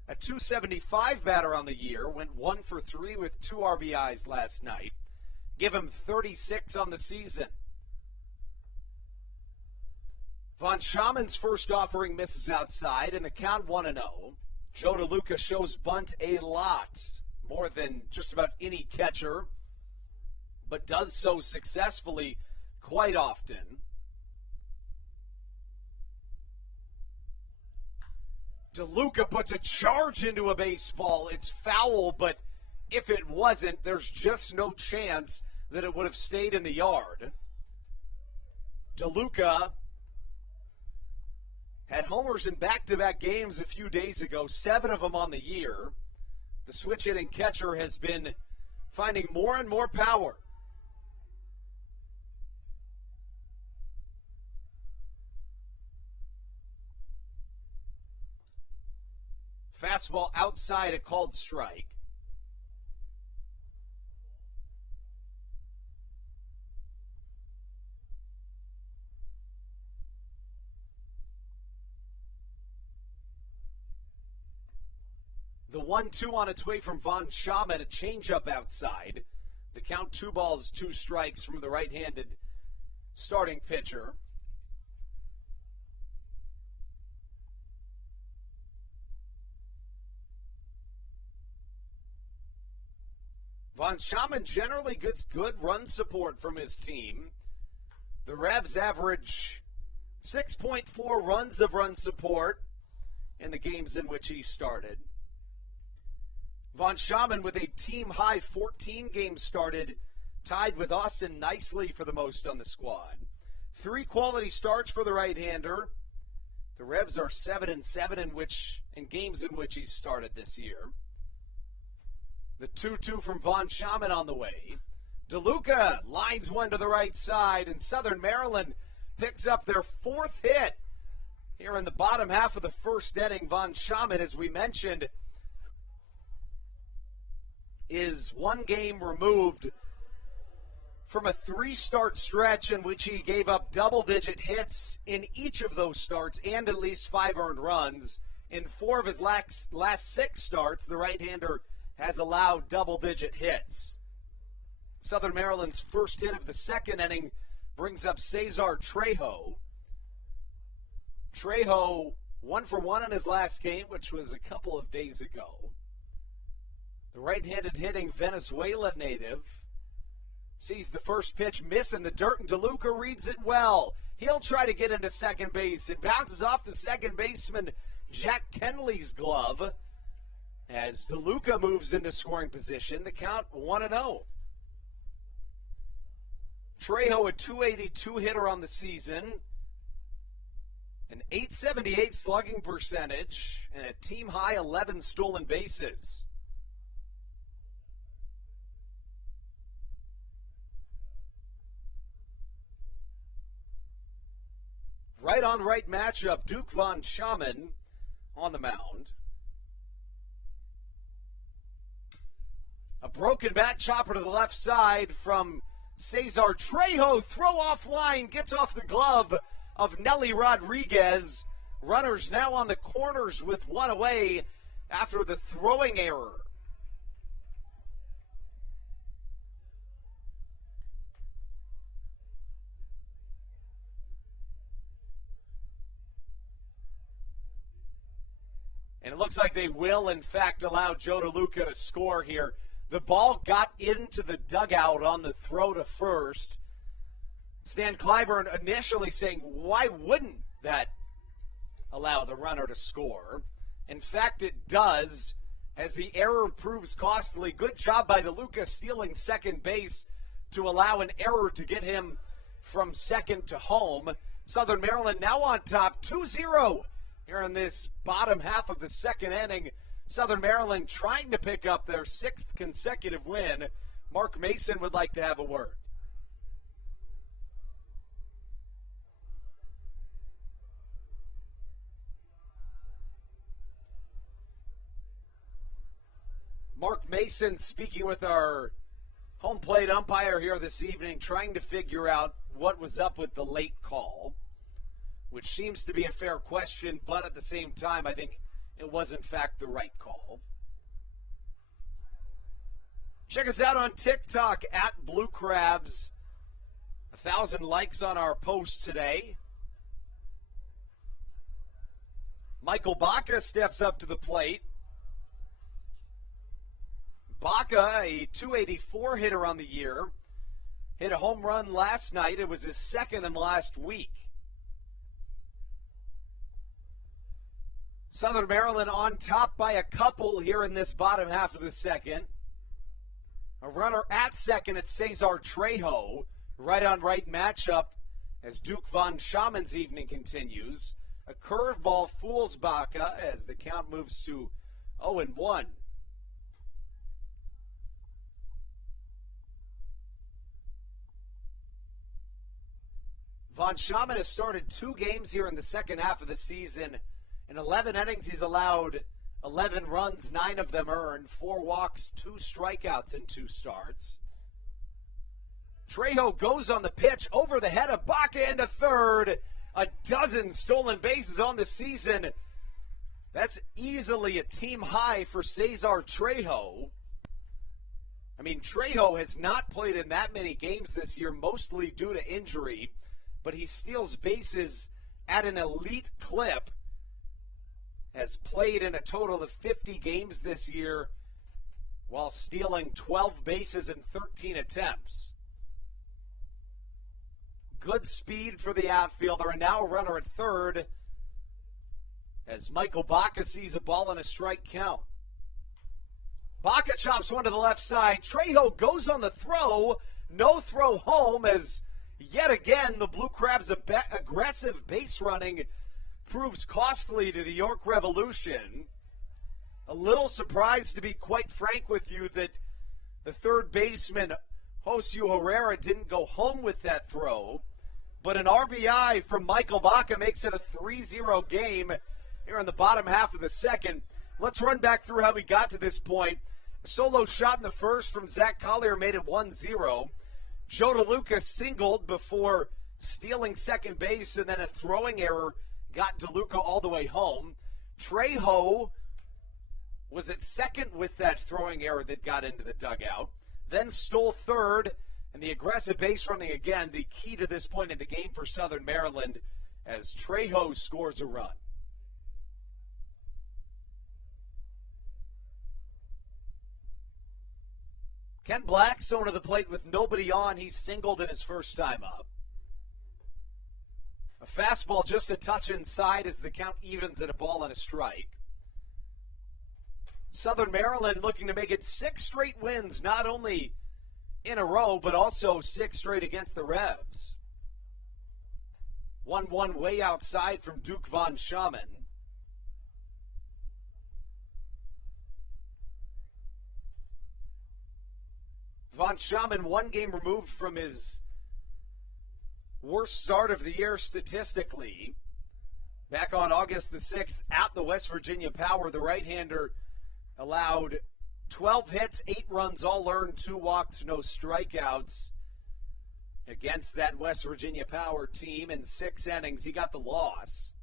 a .275 batter on the year, went 1 for 3 with 2 RBIs last night. Give him 36 on the season. Von Schaman's first offering misses outside, and the count 1-0. Joe DeLuca shows bunt a lot, more than just about any catcher, but does so successfully quite often. DeLuca puts a charge into a baseball. It's foul, but if it wasn't, there's just no chance that it would have stayed in the yard. DeLuca had homers in back-to-back games a few days ago, 7 of them on the year. The switch-hitting catcher has been finding more and more power. Fastball outside, a called strike. The 1-2 on its way from Von Schaman, a changeup outside. The count 2 balls, 2 strikes from the right-handed starting pitcher. Von Schaman generally gets good run support from his team. The Revs average 6.4 runs of run support in the games in which he started. Von Schaman with a team-high 14 games started, tied with Austin Nicely for the most on the squad. 3 quality starts for the right-hander. The Revs are 7-7 in games in which he's started this year. The 2-2 from Von Schaman on the way. DeLuca lines one to the right side, and Southern Maryland picks up their 4th hit here in the bottom half of the first inning. Von Schaman, as we mentioned, is 1 game removed from a 3-start stretch in which he gave up double-digit hits in each of those starts and at least 5 earned runs. In 4 of his last 6 starts, the right-hander has allowed double-digit hits. Southern Maryland's first hit of the second inning brings up Cesar Trejo. Trejo 1 for 1 in his last game, which was a couple of days ago. The right-handed hitting Venezuela native sees the first pitch miss in the dirt, and DeLuca reads it well. He'll try to get into second base. It bounces off the second baseman, Jack Kenley's glove, as DeLuca moves into scoring position. The count 1-0. Trejo, a .282 hitter on the season, an .878 slugging percentage, and a team-high 11 stolen bases. Right-on-right matchup, Duke von Schaman on the mound. A broken bat chopper to the left side from Cesar Trejo. Throw off line, gets off the glove of Nelly Rodriguez. Runners now on the corners with one away after the throwing error. And it looks like they will, in fact, allow Joe DeLuca to score here. The ball got into the dugout on the throw to first. Stan Clyburn initially saying, why wouldn't that allow the runner to score? In fact, it does, as the error proves costly. Good job by DeLuca stealing second base to allow an error to get him from second to home. Southern Maryland now on top, 2-0 here in this bottom half of the second inning. Southern Maryland trying to pick up their 6th consecutive win. Mark Mason would like to have a word. Mark Mason speaking with our home plate umpire here this evening, trying to figure out what was up with the late call, which seems to be a fair question, but at the same time, I think it was, in fact, the right call. Check us out on TikTok at Blue Crabs. 1,000 likes on our post today. Michael Baca steps up to the plate. Baca, a .284 hitter on the year, hit a home run last night. It was his second in last week. Southern Maryland on top by a couple here in this bottom half of the second. A runner at second at Cesar Trejo. Right-on-right matchup as Duke von Schaman's evening continues. A curveball fools Baca as the count moves to 0-1. Von Schaman has started 2 games here in the second half of the season. In 11 innings, he's allowed 11 runs, 9 of them earned, 4 walks, 2 strikeouts in 2 starts. Trejo goes on the pitch over the head of Baca into third. A dozen stolen bases on the season. That's easily a team high for Cesar Trejo. I mean, Trejo has not played in that many games this year, mostly due to injury, but he steals bases at an elite clip. Has played in a total of 50 games this year while stealing 12 bases in 13 attempts. Good speed for the outfielder, and now a runner at third as Michael Baca sees a ball and a strike count. Baca chops one to the left side. Trejo goes on the throw. No throw home as yet again the Blue Crabs' aggressive base running proves costly to the York Revolution. A little surprised, to be quite frank with you, that the third baseman, Josue Herrera, didn't go home with that throw. But an RBI from Michael Baca makes it a 3-0 game here in the bottom half of the second. Let's run back through how we got to this point. A solo shot in the first from Zach Collier made it 1-0. Joe DeLuca singled before stealing second base, and then a throwing error got DeLuca all the way home. Trejo was at second with that throwing error that got into the dugout. Then stole third, and the aggressive base running again, the key to this point in the game for Southern Maryland, as Trejo scores a run. Ken Blackstone to the plate with nobody on. He singled in his first time up. A fastball just a touch inside as the count evens at a ball and a strike. Southern Maryland looking to make it 6 straight wins, not only in a row, but also 6 straight against the Revs. 1-1 way outside from Duke von Schaman. Von Schaman 1 game removed from his worst start of the year statistically. Back on August the 6th at the West Virginia Power, the right-hander allowed 12 hits, 8 runs, all earned, 2 walks, no strikeouts against that West Virginia Power team. In 6 innings, he got the loss.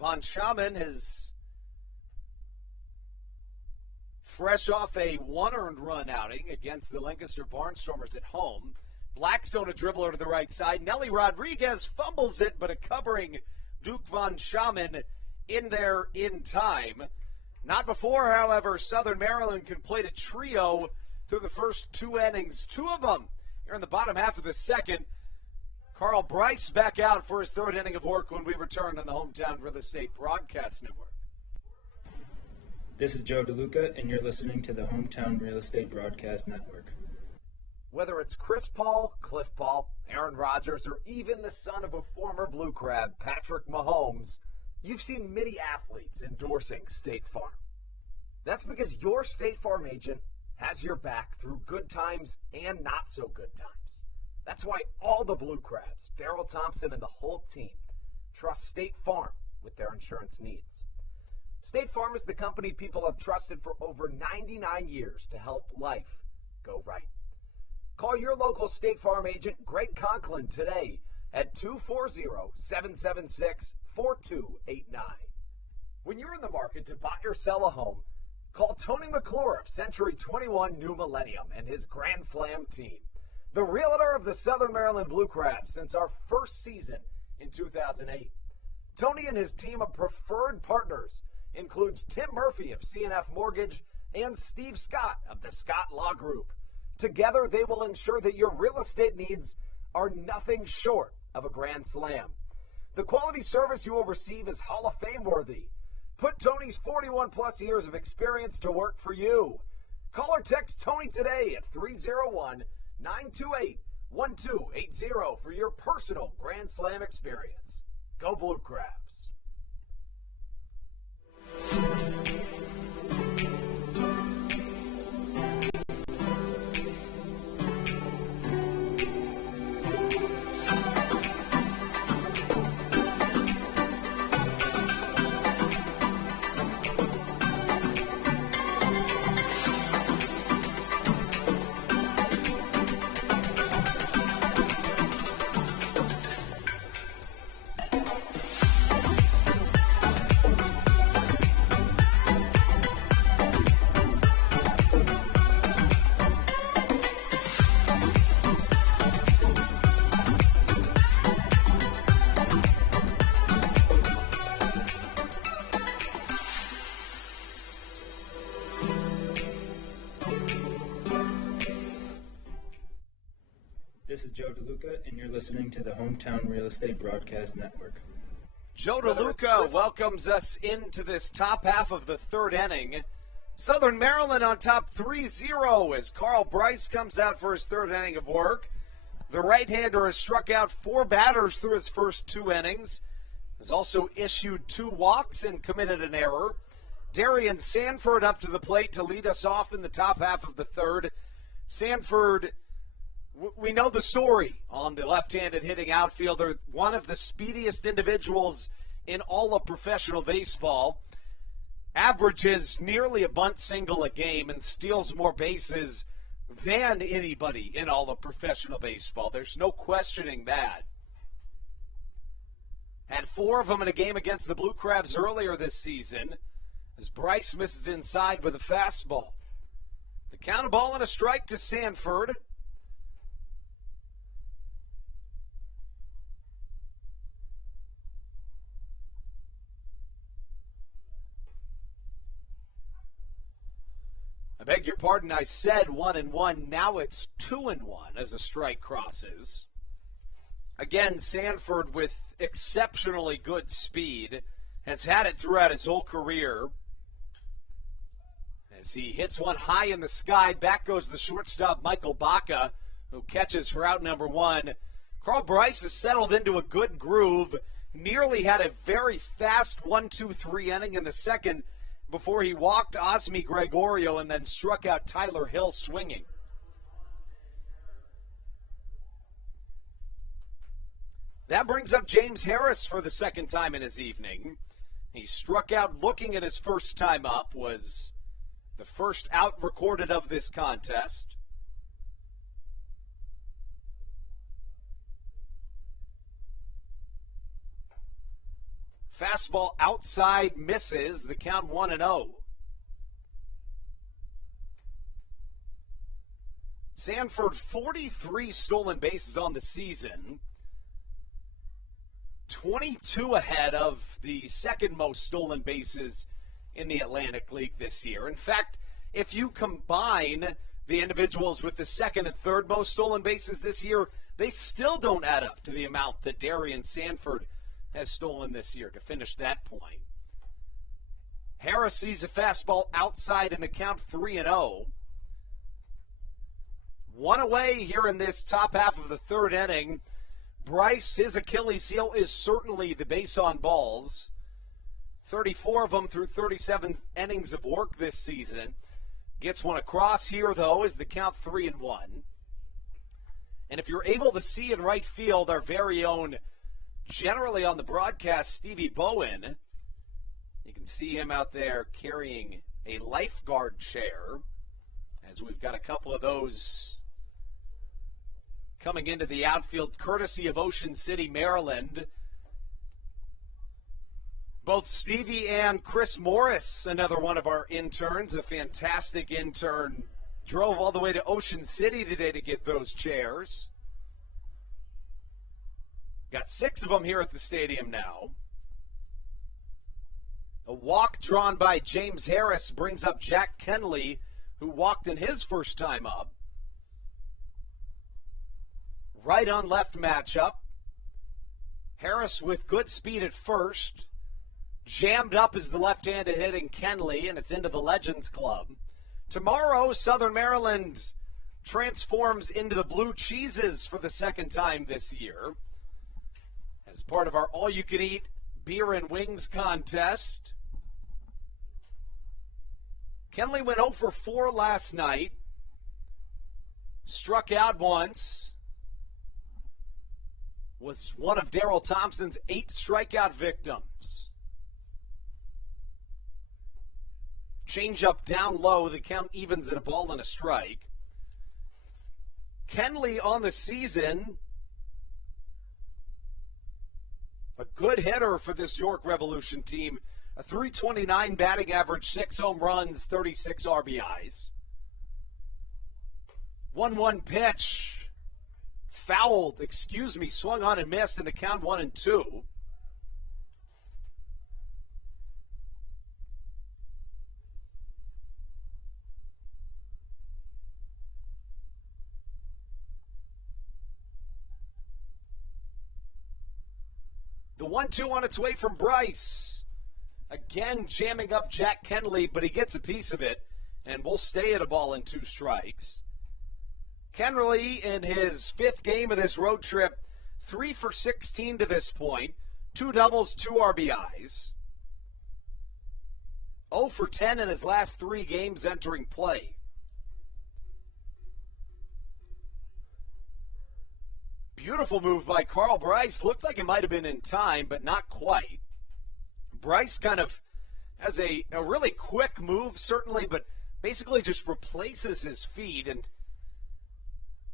Von Schaman is fresh off a 1 earned run outing against the Lancaster Barnstormers at home. Blackstone a dribbler to the right side. Nelly Rodriguez fumbles it, but a covering Duke von Schaman in there in time. Not before, however, Southern Maryland completed a trio through the first 2 innings. 2 of them here in the bottom half of the second. Carl Bryce back out for his 3rd inning of work when we return on the Hometown Real Estate Broadcast Network. This is Joe DeLuca, and you're listening to the Hometown Real Estate Broadcast Network. Whether it's Chris Paul, Cliff Paul, Aaron Rodgers, or even the son of a former Blue Crab, Patrick Mahomes, you've seen many athletes endorsing State Farm. That's because your State Farm agent has your back through good times and not so good times. That's why all the Blue Crabs, Darryl Thompson and the whole team, trust State Farm with their insurance needs. State Farm is the company people have trusted for over 99 years to help life go right. Call your local State Farm agent, Greg Conklin, today at 240-776-4289. When you're in the market to buy or sell a home, call Tony McClure of Century 21 New Millennium and his Grand Slam team, the realtor of the Southern Maryland Blue Crabs since our first season in 2008. Tony and his team of preferred partners includes Tim Murphy of CNF Mortgage and Steve Scott of the Scott Law Group. Together, they will ensure that your real estate needs are nothing short of a grand slam. The quality service you will receive is Hall of Fame worthy. Put Tony's 41-plus years of experience to work for you. Call or text Tony today at 301-928-1280 for your personal Grand Slam experience. Go Blue Crabs. This is Joe DeLuca, and you're listening to the Hometown Real Estate Broadcast Network. Joe DeLuca welcomes us into this top half of the 3rd inning. Southern Maryland on top 3-0 as Carl Bryce comes out for his 3rd inning of work. The right-hander has struck out 4 batters through his first 2 innings. Has also issued 2 walks and committed an error. Darian Sanford up to the plate to lead us off in the top half of the 3rd. Sanford, we know the story on the left-handed hitting outfielder, one of the speediest individuals in all of professional baseball. Averages nearly a bunt single a game and steals more bases than anybody in all of professional baseball. There's no questioning that. Had 4 of them in a game against the Blue Crabs earlier this season as Bryce misses inside with a fastball. The count, a ball and a strike to Sanford. I beg your pardon, I said 1-1. Now it's 2-1 as a strike crosses. Again, Sanford with exceptionally good speed, has had it throughout his whole career. As he hits one high in the sky, back goes the shortstop, Michael Baca, who catches for out number one. Carl Bryce has settled into a good groove, nearly had a very fast 1-2-3 inning in the second before he walked Osmi Gregorio and then struck out Tyler Hill swinging. That brings up James Harris for the second time in his evening. He struck out looking at his first time up, was the first out recorded of this contest. Fastball outside misses, the count 1-0. Sanford 43 stolen bases on the season. 22 ahead of the second most stolen bases in the Atlantic League this year. In fact, if you combine the individuals with the second and third most stolen bases this year, they still don't add up to the amount that Darian Sanford has stolen this year to finish that point. Harris sees a fastball outside in the count 3-0. One away here in this top half of the third inning. Bryce, his Achilles heel is certainly the base on balls. 34 of them through 37 innings of work this season. Gets one across here, though, is the count 3-1. And if you're able to see in right field, our very own, generally on the broadcast, Stevie Bowen, you can see him out there carrying a lifeguard chair, as we've got a couple of those coming into the outfield, courtesy of Ocean City, Maryland. Both Stevie and Chris Morris, another one of our interns, a fantastic intern, drove all the way to Ocean City today to get those chairs. Got 6 of them here at the stadium now. A walk drawn by James Harris brings up Jack Kenley, who walked in his first time up. Right on left matchup. Harris with good speed at first. Jammed up is the left-handed hitting Kenley, and it's into the Legends Club. Tomorrow, Southern Maryland transforms into the Blue Cheeses for the second time this year as part of our all-you-can-eat beer and wings contest. Kenley went 0 for 4 last night. Struck out once. Was one of Darrell Thompson's 8 strikeout victims. Change up down low. The count evens at a ball and a strike. Kenley on the season, a good hitter for this York Revolution team. A .329 batting average, 6 home runs, 36 RBIs. 1-1 pitch. Fouled, swung on and missed in the count 1-2. The 1-2 on its way from Bryce. Again, jamming up Jack Kenley, but he gets a piece of it, and we'll stay at a ball and 2 strikes. Kenley, in his 5th game of this road trip, 3 for 16 to this point, 2 doubles, 2 RBIs. 0 for 10 in his last 3 games entering play. Beautiful move by Carl Bryce. Looked like it might have been in time, but not quite. Bryce kind of has a really quick move, certainly, but basically just replaces his feet and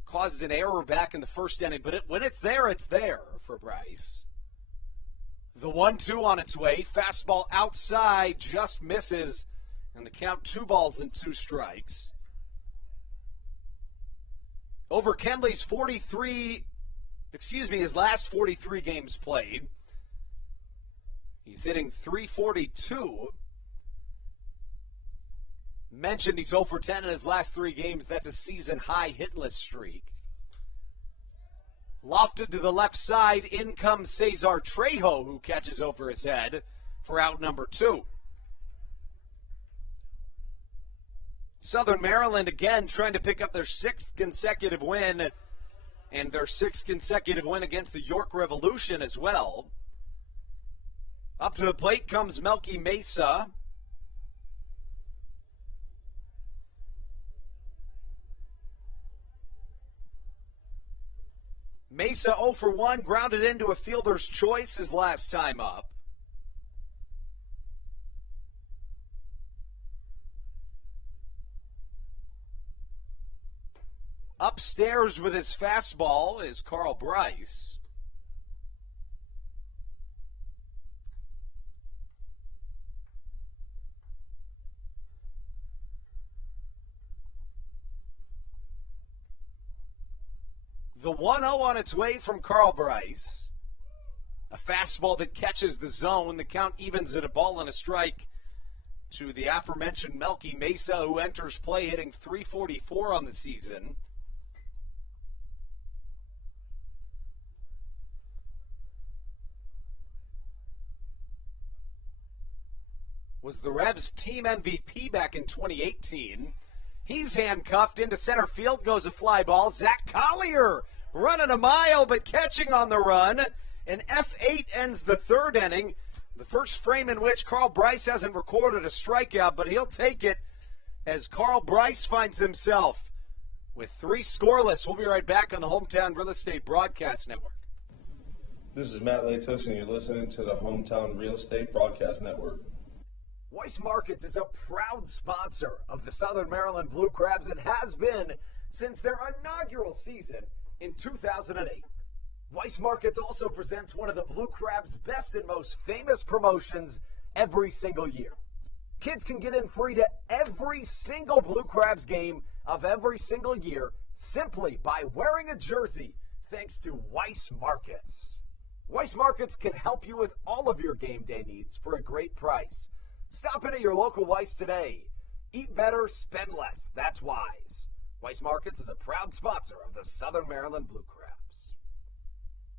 causes an error back in the first inning. But when it's there for Bryce. The 1-2 on its way. Fastball outside, just misses, and the count 2 balls and 2 strikes. Over Kenley's his last 43 games played. He's hitting .342. Mentioned he's 0 for 10 in his last 3 games. That's a season-high hitless streak. Lofted to the left side, in comes Cesar Trejo, who catches over his head for out number 2. Southern Maryland again trying to pick up their 6th consecutive win and their 6th consecutive win against the York Revolution as well. Up to the plate comes Melky Mesa. Mesa 0 for 1, grounded into a fielder's choice his last time up. Upstairs with his fastball is Carl Bryce. The 1-0 on its way from Carl Bryce. A fastball that catches the zone. The count evens at a ball and a strike to the aforementioned Melky Mesa, who enters play hitting .344 on the season. Was the Revs team MVP back in 2018. He's handcuffed into center field, goes a fly ball. Zach Collier running a mile but catching on the run. And F8 ends the 3rd inning, the first frame in which Carl Bryce hasn't recorded a strikeout, but he'll take it as Carl Bryce finds himself with 3 scoreless. We'll be right back on the Hometown Real Estate Broadcast Network. This is Matt Latos, and you're listening to the Hometown Real Estate Broadcast Network. Weiss Markets is a proud sponsor of the Southern Maryland Blue Crabs and has been since their inaugural season in 2008. Weiss Markets also presents one of the Blue Crabs' best and most famous promotions every single year. Kids can get in free to every single Blue Crabs game of every single year simply by wearing a jersey thanks to Weiss Markets. Weiss Markets can help you with all of your game day needs for a great price. Stop in at your local Weiss today. Eat better, spend less. That's wise. Weiss Markets is a proud sponsor of the Southern Maryland Blue Crabs.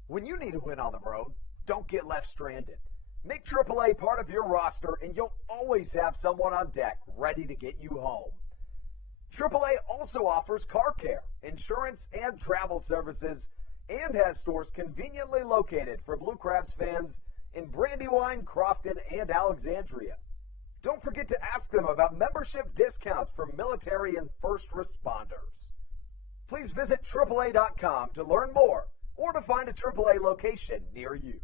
When you need a win on the road, don't get left stranded. Make AAA part of your roster and you'll always have someone on deck ready to get you home. AAA also offers car care, insurance, and travel services and has stores conveniently located for Blue Crabs fans in Brandywine, Crofton, and Alexandria. Don't forget to ask them about membership discounts for military and first responders. Please visit AAA.com to learn more or to find a AAA location near you.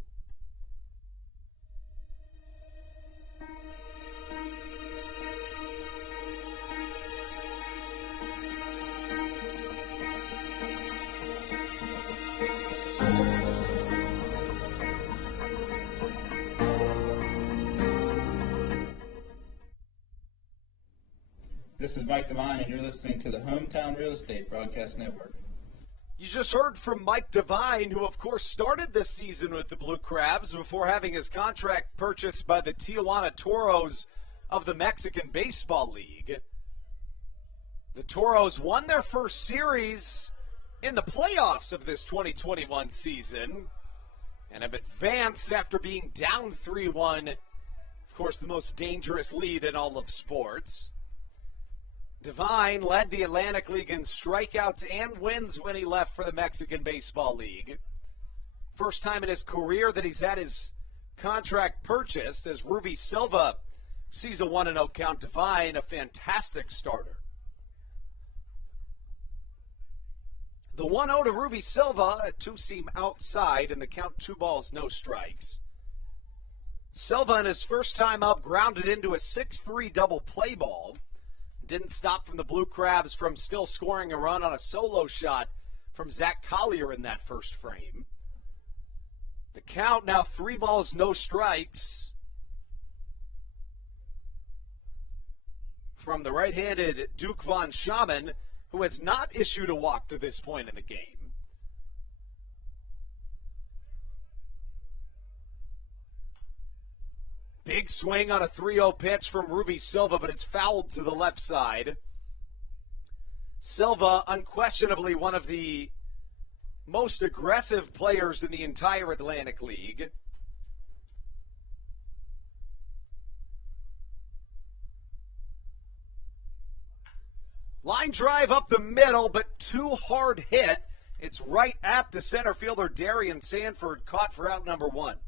This is Mike Devine, and you're listening to the Hometown Real Estate Broadcast Network. You just heard from Mike Devine, who, of course, started this season with the Blue Crabs before having his contract purchased by the Tijuana Toros of the Mexican Baseball League. The Toros won their first series in the playoffs of this 2021 season and have advanced after being down 3-1, of course, the most dangerous lead in all of sports. Devine led the Atlantic League in strikeouts and wins when he left for the Mexican Baseball League. First time in his career that he's had his contract purchased as Ruby Silva sees a 1-0 count. Devine, a fantastic starter. The 1-0 to Ruby Silva, a two-seam outside, and the count 2 balls, no strikes. Silva, in his first time up, grounded into a 6-3 double play ball. Didn't stop from the Blue Crabs from still scoring a run on a solo shot from Zach Collier in that first frame. The count now 3 balls, no strikes from the right-handed Duke Von Schaman, who has not issued a walk to this point in the game. Big swing on a 3-0 pitch from Ruby Silva, but it's fouled to the left side. Silva, unquestionably one of the most aggressive players in the entire Atlantic League. Line drive up the middle, but too hard hit. It's right at the center fielder, Darian Sanford, caught for out number one.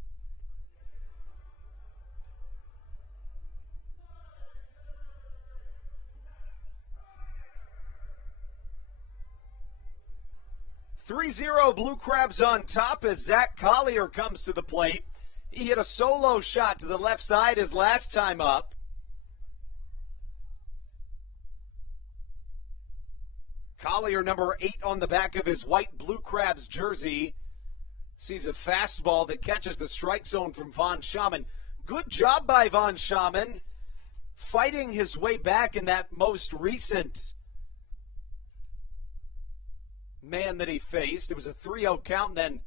"3-0 Blue Crabs on top as Zach Collier comes to the plate. He hit a solo shot to the left side his last time up. Collier, number 8 on the back of his white Blue Crabs jersey, sees a fastball that catches the strike zone from Von Schaman. Good job by Von Schaman, fighting his way back in that most recent man that he faced. It was a 3-0 count, then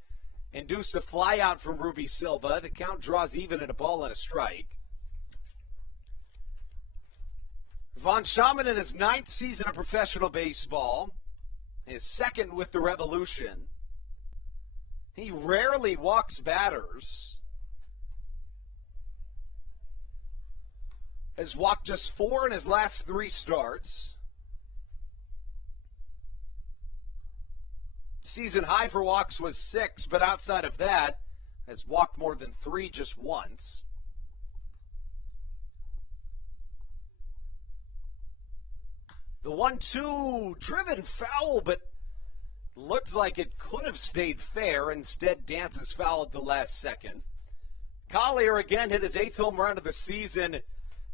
induced a flyout from Ruby Silva. The count draws even at a ball and a strike. Von Schaman in his 9th season of professional baseball, his 2nd with the Revolution. He rarely walks batters. Has walked just 4 in his last 3 starts. Season high for walks was 6, but outside of that, has walked more than 3 just once. The 1-2 driven foul, but looked like it could have stayed fair. Instead, dances foul at the last second. Collier again hit his 8th home run of the season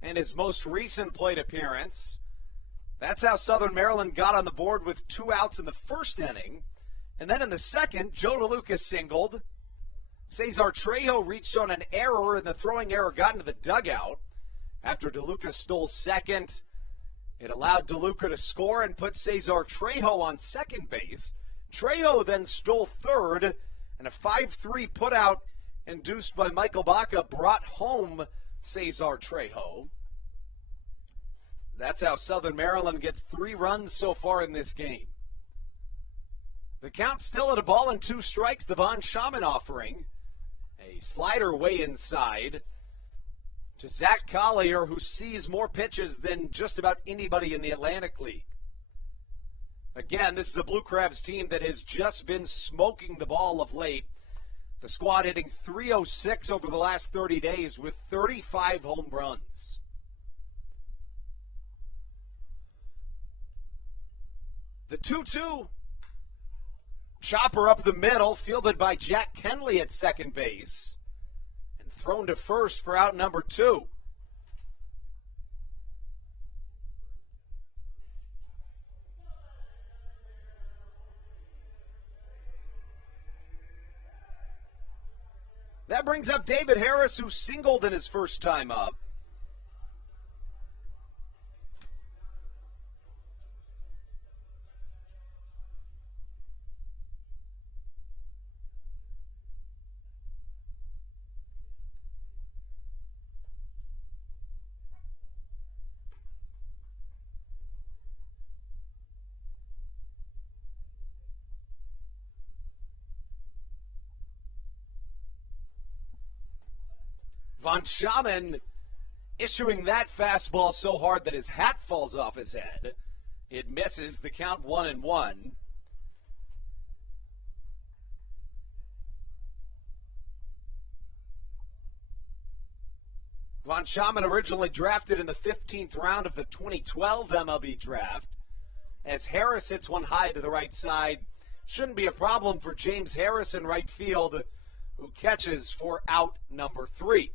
and his most recent plate appearance. That's how Southern Maryland got on the board with 2 outs in the first inning. And then in the second, Joe DeLuca singled. Cesar Trejo reached on an error, and the throwing error got into the dugout. After DeLuca stole second, it allowed DeLuca to score and put Cesar Trejo on second base. Trejo then stole third, and a 5-3 putout induced by Michael Baca brought home Cesar Trejo. That's how Southern Maryland gets 3 runs so far in this game. The count still at a ball and 2 strikes. The Von Schaman offering. A slider way inside to Zach Collier, who sees more pitches than just about anybody in the Atlantic League. Again, this is a Blue Crabs team that has just been smoking the ball of late. The squad hitting .306 over the last 30 days with 35 home runs. The 2-2. Chopper up the middle, fielded by Jack Kenley at second base, and thrown to first for out number 2. That brings up David Harris, who singled in his first time up. Von Schaman issuing that fastball so hard that his hat falls off his head. It misses. The count 1-1. Von Schaman originally drafted in the 15th round of the 2012 MLB draft. As Harris hits one high to the right side, shouldn't be a problem for James Harris in right field, who catches for out number 3.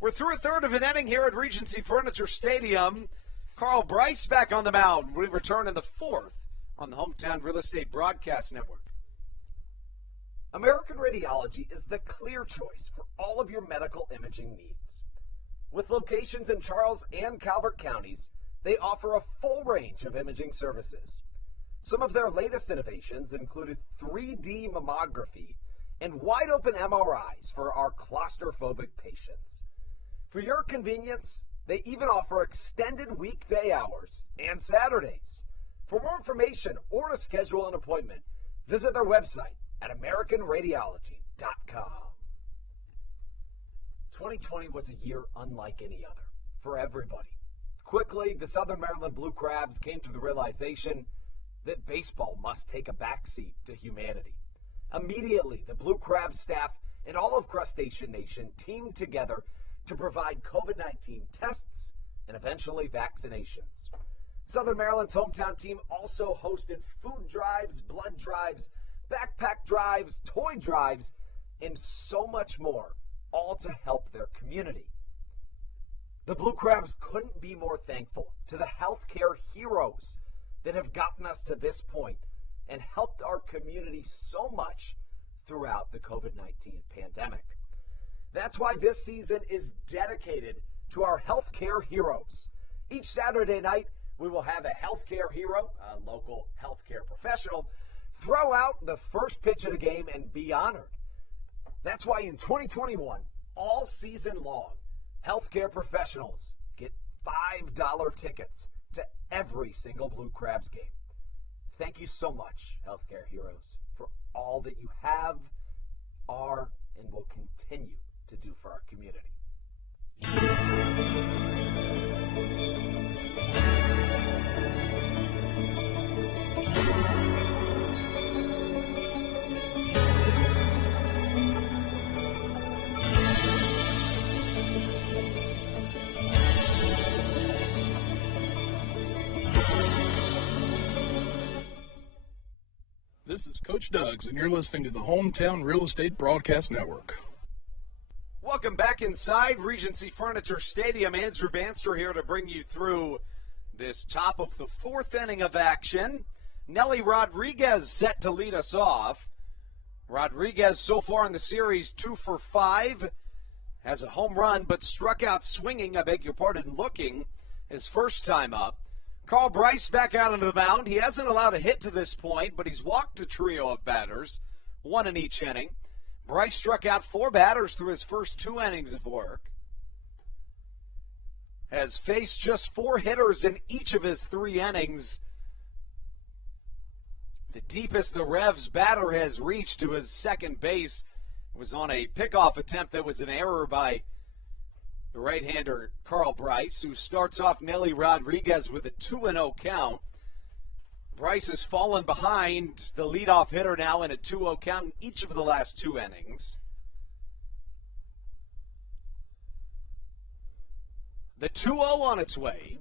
We're through a third of an inning here at Regency Furniture Stadium. Carl Bryce back on the mound. We return in the 4th on the Hometown Real Estate Broadcast Network. American Radiology is the clear choice for all of your medical imaging needs. With locations in Charles and Calvert counties, they offer a full range of imaging services. Some of their latest innovations included 3D mammography and wide-open MRIs for our claustrophobic patients. For your convenience, they even offer extended weekday hours and Saturdays. For more information or to schedule an appointment, visit their website at AmericanRadiology.com. 2020 was a year unlike any other for everybody. Quickly, the Southern Maryland Blue Crabs came to the realization that baseball must take a backseat to humanity. Immediately, the Blue Crabs staff and all of Crustacean Nation teamed together to provide COVID-19 tests and eventually vaccinations. Southern Maryland's hometown team also hosted food drives, blood drives, backpack drives, toy drives, and so much more, all to help their community. The Blue Crabs couldn't be more thankful to the healthcare heroes that have gotten us to this point and helped our community so much throughout the COVID-19 pandemic. That's why this season is dedicated to our healthcare heroes. Each Saturday night, we will have a healthcare hero, a local healthcare professional, throw out the first pitch of the game and be honored. That's why in 2021, all season long, healthcare professionals get $5 tickets to every single Blue Crabs game. Thank you so much, healthcare heroes, for all that you have, are, and will continue to do for our community. This is Coach Doug's, and you're listening to the Hometown Real Estate Broadcast Network. Welcome back inside Regency Furniture Stadium. Andrew Banster here to bring you through this top of the fourth inning of action. Nelly Rodriguez set to lead us off. Rodriguez so far in the series 2 for 5. Has a home run, but struck out swinging, looking his first time up. Carl Bryce back out onto the mound. He hasn't allowed a hit to this point, but he's walked a trio of batters, one in each inning. Bryce struck out 4 batters through his first 2 innings of work. Has faced just 4 hitters in each of his 3 innings. The deepest the Revs batter has reached to his second base was on a pickoff attempt that was an error by the right-hander Carl Bryce, who starts off Nelly Rodriguez with a 2-0 count. Bryce has fallen behind the leadoff hitter now in a 2-0 count in each of the last 2 innings. The 2-0 on its way.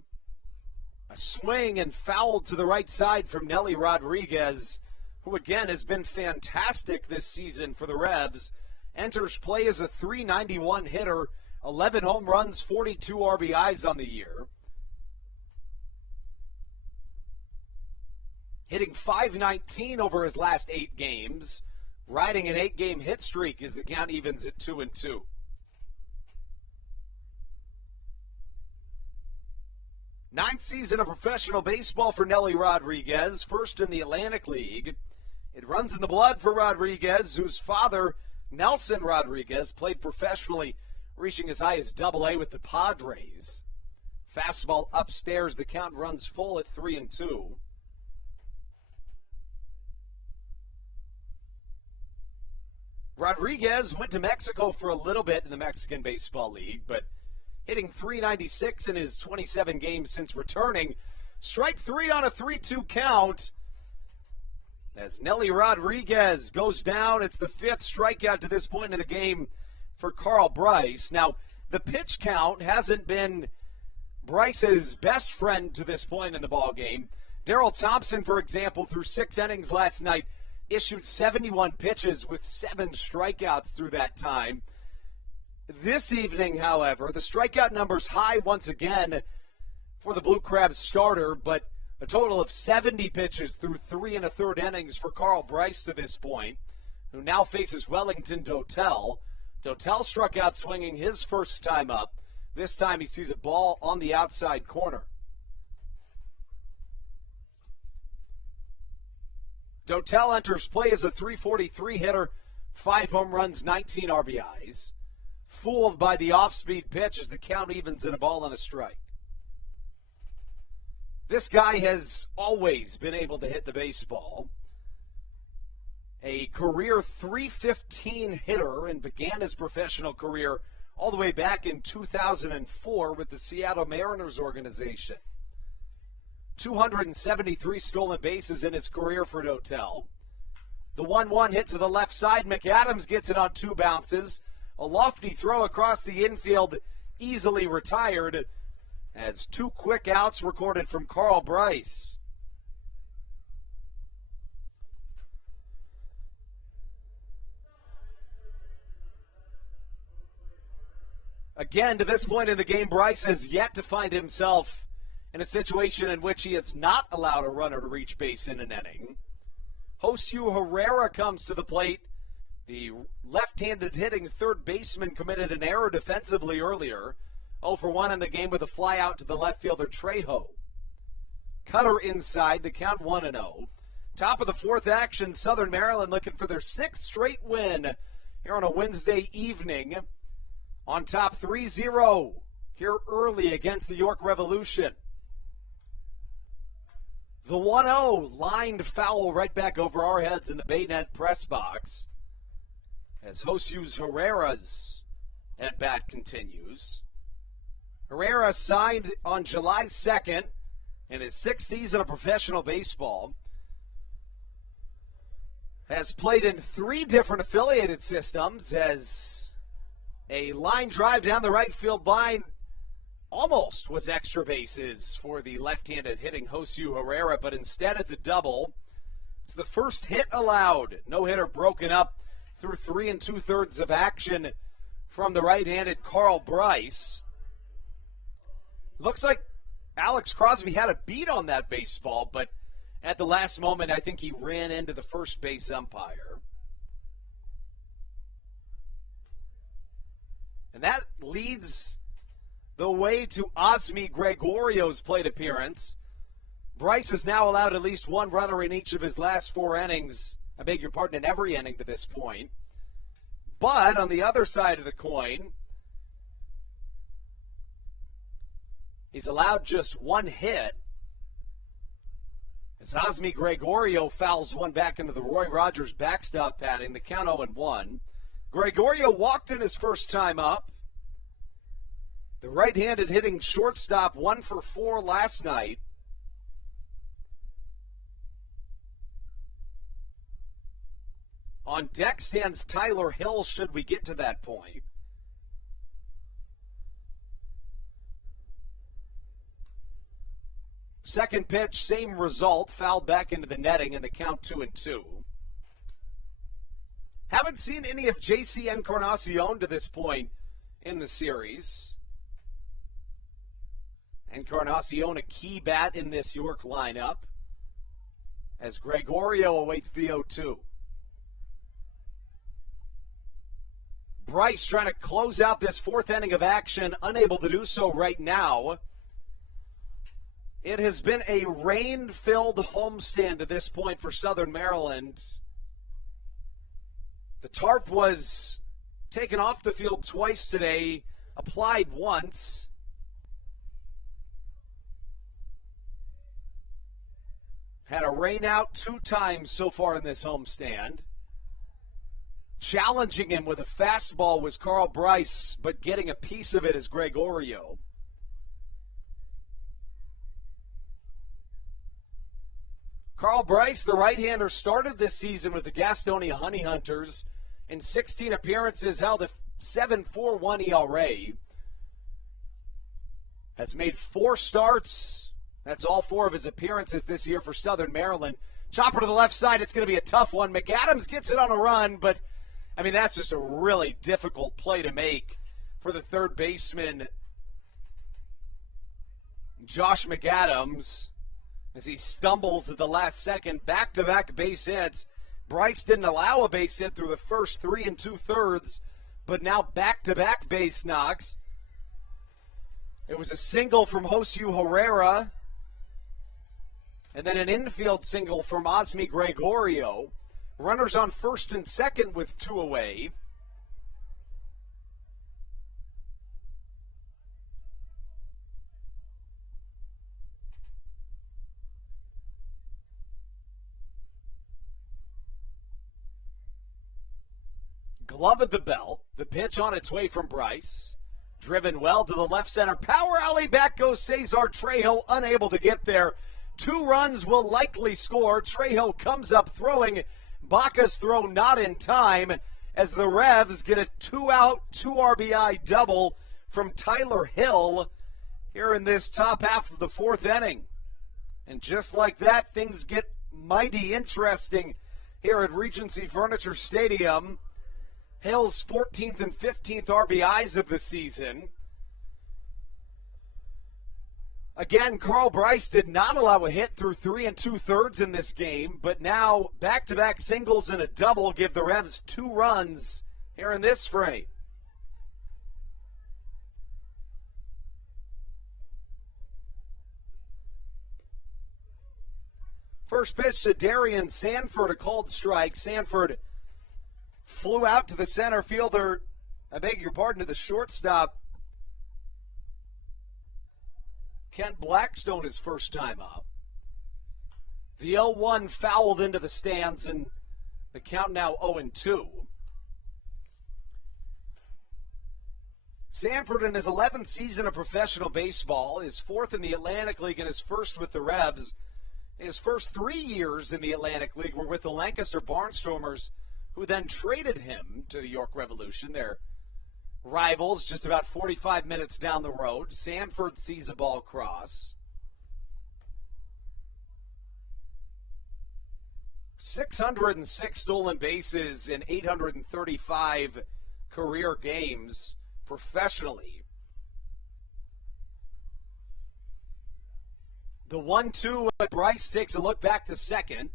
A swing and foul to the right side from Nelly Rodriguez, who again has been fantastic this season for the Revs. Enters play as a .391 hitter, 11 home runs, 42 RBIs on the year. Hitting .519 over his last 8 games. Riding an 8-game hit streak as the count evens at 2-2. Ninth season of professional baseball for Nelly Rodriguez, first in the Atlantic League. It runs in the blood for Rodriguez, whose father, Nelson Rodriguez, played professionally, reaching as high as AA with the Padres. Fastball upstairs, the count runs full at 3-2. Rodriguez went to Mexico for a little bit in the Mexican Baseball League, but hitting .396 in his 27 games since returning. Strike 3 on a 3-2 count. As Nelly Rodriguez goes down, it's the 5th strikeout to this point in the game for Carl Bryce. Now, the pitch count hasn't been Bryce's best friend to this point in the ballgame. Darrell Thompson, for example, through 6 innings last night, issued 71 pitches with 7 strikeouts through that time. This evening, however, the strikeout number's high once again for the Blue Crabs starter, but a total of 70 pitches through 3 1/3 innings for Carl Bryce to this point, who now faces Wellington Dotel. Dotel struck out swinging his first time up. This time he sees a ball on the outside corner. Dotel enters play as a .343 hitter, 5 home runs, 19 RBIs. Fooled by the off-speed pitch as the count evens at a ball and a strike. This guy has always been able to hit the baseball. a career .315 hitter and began his professional career all the way back in 2004 with the Seattle Mariners organization. 273 stolen bases in his career for Towne. The 1-1 hit to the left side. McAdams gets it on 2 bounces. A lofty throw across the infield, easily retired, as 2 quick outs recorded from Carl Bryce. Again, to this point in the game, Bryce has yet to find himself in a situation in which he is not allowed a runner to reach base in an inning. Josue Herrera comes to the plate. The left-handed hitting third baseman committed an error defensively earlier. 0 for 1 in the game with a fly out to the left fielder Trejo. Cutter inside, the count 1-0. Top of the 4th action, Southern Maryland looking for their 6th straight win here on a Wednesday evening. On top 3-0 here early against the York Revolution. The 1-0 lined foul right back over our heads in the Baynet press box as Josue Herrera's at-bat continues. Herrera signed on July 2nd in his 6th season of professional baseball. Has played in 3 different affiliated systems as a line drive down the right field line almost was extra bases for the left-handed hitting Josue Herrera, but instead it's a double. It's the first hit allowed. No hitter broken up through 3 2/3 of action from the right-handed Carl Bryce. Looks like Alex Crosby had a beat on that baseball, but at the last moment, I think he ran into the first base umpire. And that leads the way to Osmi Gregorio's plate appearance. Bryce has now allowed at least 1 runner in each of his last 4 innings. I beg your pardon, in every inning to this point. But on the other side of the coin, he's allowed just 1 hit as Osmi Gregorio fouls one back into the Roy Rogers backstop padding, the count 0-1. Gregorio walked in his first time up. The right-handed hitting shortstop 1 for 4 last night. On deck stands Tyler Hill should we get to that point. Second pitch, same result, fouled back into the netting in the count 2-2. Haven't seen any of J.C. Encarnacion to this point in the series. Encarnacion, a key bat in this York lineup, as Gregorio awaits the 0-2. Bryce trying to close out this 4th inning of action, unable to do so right now. It has been a rain-filled homestand to this point for Southern Maryland. The tarp was taken off the field twice today, applied once. Had a rain out 2 times so far in this homestand. Challenging him with a fastball was Carl Bryce, but getting a piece of it is Gregorio. Carl Bryce, the right-hander, started this season with the Gastonia Honey Hunters. In 16 appearances, held a 7.41 ERA. Has made 4 starts. That's all 4 of his appearances this year for Southern Maryland. Chopper to the left side, it's going to be a tough one. McAdams gets it on a run, but, I mean, that's just a really difficult play to make for the third baseman, Josh McAdams, as he stumbles at the last second. Back-to-back base hits. Bryce didn't allow a base hit through the first 3 2/3, but now back-to-back base knocks. It was a single from Josue Herrera, and then an infield single from Osmi Gregorio. Runners on first and second with 2 away. glove at the belt. The pitch on its way from Bryce. Driven well to the left center. Power alley, back goes Cesar Trejo, unable to get there. 2 runs will likely score. Trejo comes up throwing. Baca's throw not in time as the Revs get a 2-out, 2 RBI double from Tyler Hill here in this top half of the 4th inning. And just like that, things get mighty interesting here at Regency Furniture Stadium. Hill's 14th and 15th RBIs of the season. Again, Carl Bryce did not allow a hit through 3 2/3 in this game, but now back-to-back singles and a double give the Revs 2 runs here in this frame. First pitch to Darian Sanford, a called strike. Sanford flew out to the center fielder, I beg your pardon, to the shortstop. Kent Blackstone his first time up. The 0-1 fouled into the stands, and the count now 0-2. Sanford in his 11th season of professional baseball, his 4th in the Atlantic League and his first with the Revs. His first 3 years in the Atlantic League were with the Lancaster Barnstormers, who then traded him to the York Revolution, their rivals just about 45 minutes down the road. Sanford sees a ball cross. 606 stolen bases in 835 career games professionally. The 1-2, Bryce takes a look back to second.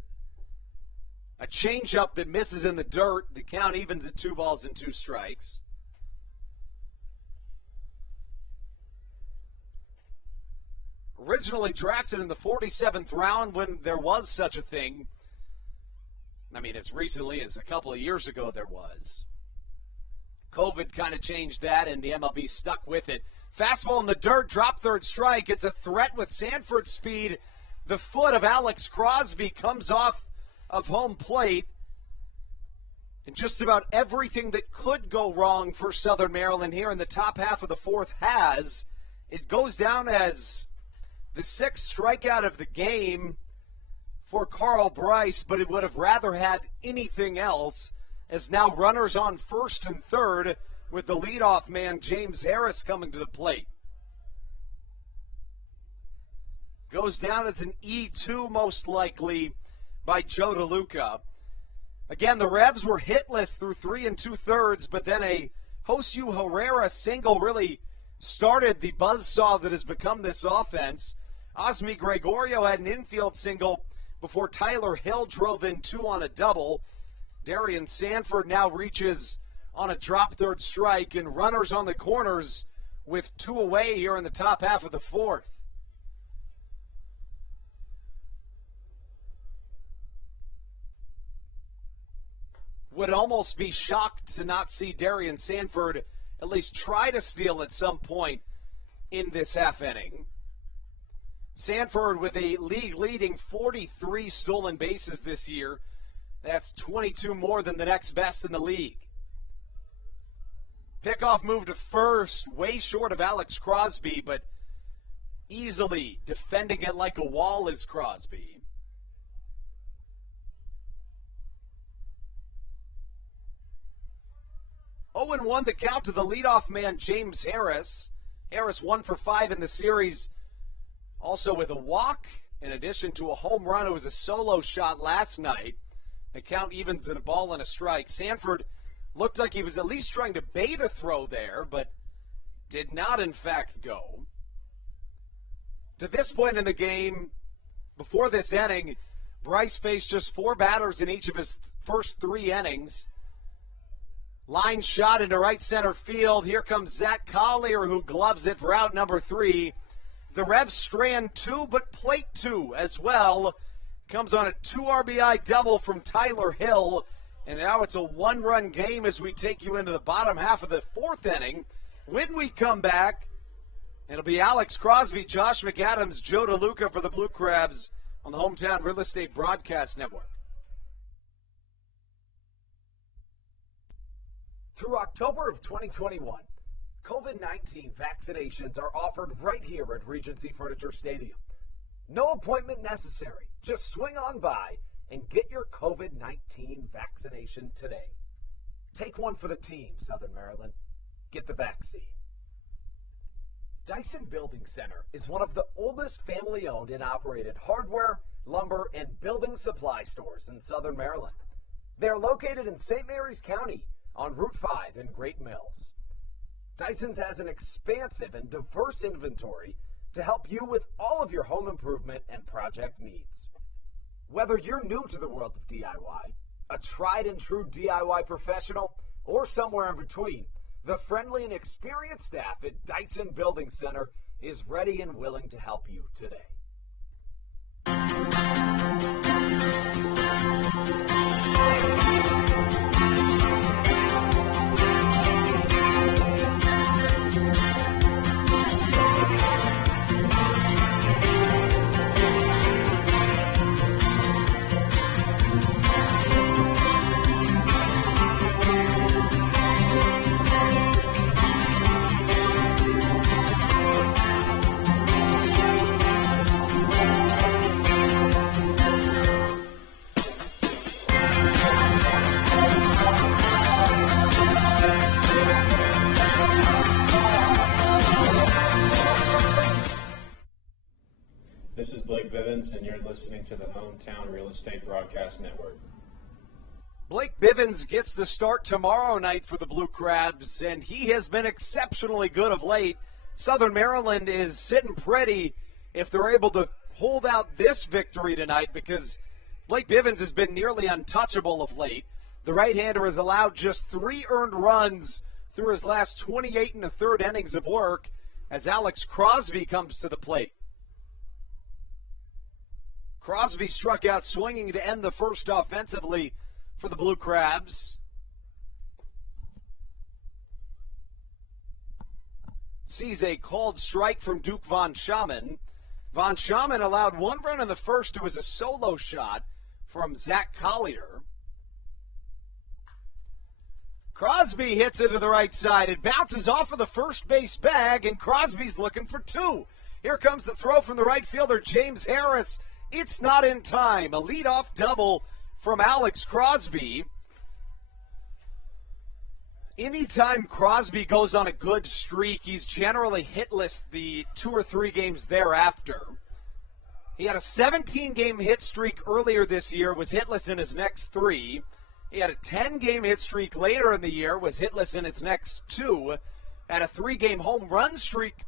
A changeup that misses in the dirt. The count evens at 2 balls and 2 strikes. Originally drafted in the 47th round when there was such a thing. I mean, as recently as a couple of years ago there was. COVID kind of changed that, and the MLB stuck with it. Fastball in the dirt, drop third strike. It's a threat with Sanford's speed. The foot of Alex Crosby comes off of home plate. And just about everything that could go wrong for Southern Maryland here in the top half of the 4th has. It goes down as the 6th strikeout of the game for Carl Bryce, but it would have rather had anything else, as now runners on first and third with the leadoff man James Harris coming to the plate. Goes down as an E2 most likely by Joe DeLuca. Again, the Revs were hitless through 3 2/3, but then a Josue Herrera single really started the buzzsaw that has become this offense. Osmi Gregorio had an infield single before Tyler Hill drove in 2 on a double. Darian Sanford now reaches on a drop third strike, and runners on the corners with 2 away here in the top half of the 4th. Would almost be shocked to not see Darian Sanford at least try to steal at some point in this half inning. Sanford with a league-leading 43 stolen bases this year. That's 22 more than the next best in the league. Pickoff move to first, way short of Alex Crosby, but easily defending it like a wall is Crosby. Oh, and 1 the count to the leadoff man, James Harris. Harris 1 for 5 in the series, also with a walk, in addition to a home run. It was a solo shot last night. The count evens at a ball and a strike. Sanford looked like he was at least trying to bait a throw there, but did not, in fact, go. To this point in the game, before this inning, Bryce faced just 4 batters in each of his first 3 innings. Line shot into right center field. Here comes Zach Collier, who gloves it for out number 3. The Revs strand 2, but plate 2 as well. Comes on a 2 RBI double from Tyler Hill. And now it's a 1-run game as we take you into the bottom half of the 4th inning. When we come back, it'll be Alex Crosby, Josh McAdams, Joe DeLuca for the Blue Crabs on the Hometown Real Estate Broadcast Network. Through October of 2021, COVID-19 vaccinations are offered right here at Regency Furniture Stadium. No appointment necessary. Just swing on by and get your COVID-19 vaccination today. Take one for the team, Southern Maryland. Get the vaccine. Dyson Building Center is one of the oldest family-owned and operated hardware, lumber, and building supply stores in Southern Maryland. They are located in St. Mary's County on Route 5 in Great Mills. Dyson's has an expansive and diverse inventory to help you with all of your home improvement and project needs. Whether you're new to the world of DIY, a tried and true DIY professional, or somewhere in between, the friendly and experienced staff at Dyson Building Center is ready and willing to help you today. This is Blake Bivens, and you're listening to the Hometown Real Estate Broadcast Network. Blake Bivens gets the start tomorrow night for the Blue Crabs, and he has been exceptionally good of late. Southern Maryland is sitting pretty if they're able to hold out this victory tonight, because Blake Bivens has been nearly untouchable of late. The right-hander has allowed just 3 earned runs through his last 28 and a third innings of work as Alex Crosby comes to the plate. Crosby struck out swinging to end the first offensively for the Blue Crabs. Sees a called strike from Duke Von Schaman. Von Schaman allowed 1 run in the first. It was a solo shot from Zach Collier. Crosby hits it to the right side. It bounces off of the first base bag, and Crosby's looking for 2. Here comes the throw from the right fielder, James Harris. It's not in time. A leadoff double from Alex Crosby. Anytime Crosby goes on a good streak, he's generally hitless the 2 or 3 games thereafter. He had a 17-game hit streak earlier this year, was hitless in his next 3. He had a 10-game hit streak later in the year, was hitless in his next 2. Had a 3-game home run streak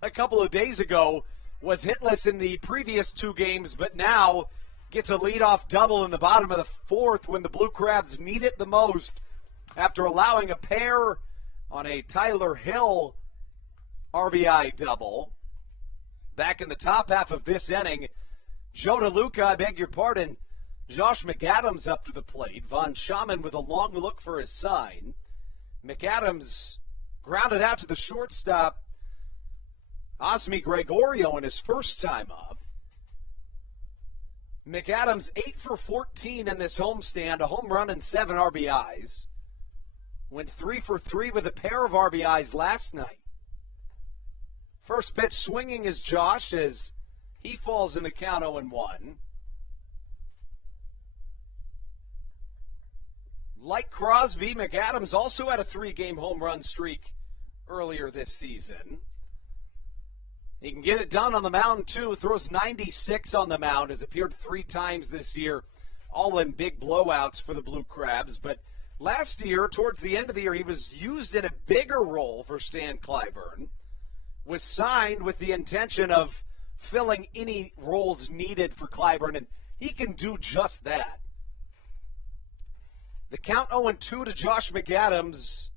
a couple of days ago, was hitless in the previous 2 games, but now gets a leadoff double in the bottom of the 4th when the Blue Crabs need it the most after allowing a pair on a Tyler Hill RBI double. Back in the top half of this inning, Joe DeLuca, I beg your pardon, Josh McAdams up to the plate. Von Schaman with a long look for his sign. McAdams grounded out to the shortstop, Osmi Gregorio, in his first time up. McAdams 8 for 14 in this homestand, a home run and 7 RBIs. Went 3 for 3 with a pair of RBIs last night. First pitch swinging is Josh as he falls in the count 0-1. Like Crosby, McAdams also had a 3-game home run streak earlier this season. He can get it done on the mound, too. Throws 96 on the mound. Has appeared 3 times this year, all in big blowouts for the Blue Crabs. But last year, towards the end of the year, he was used in a bigger role for Stan Clyburn. Was signed with the intention of filling any roles needed for Clyburn, and he can do just that. The count 0-2 to Josh McAdams.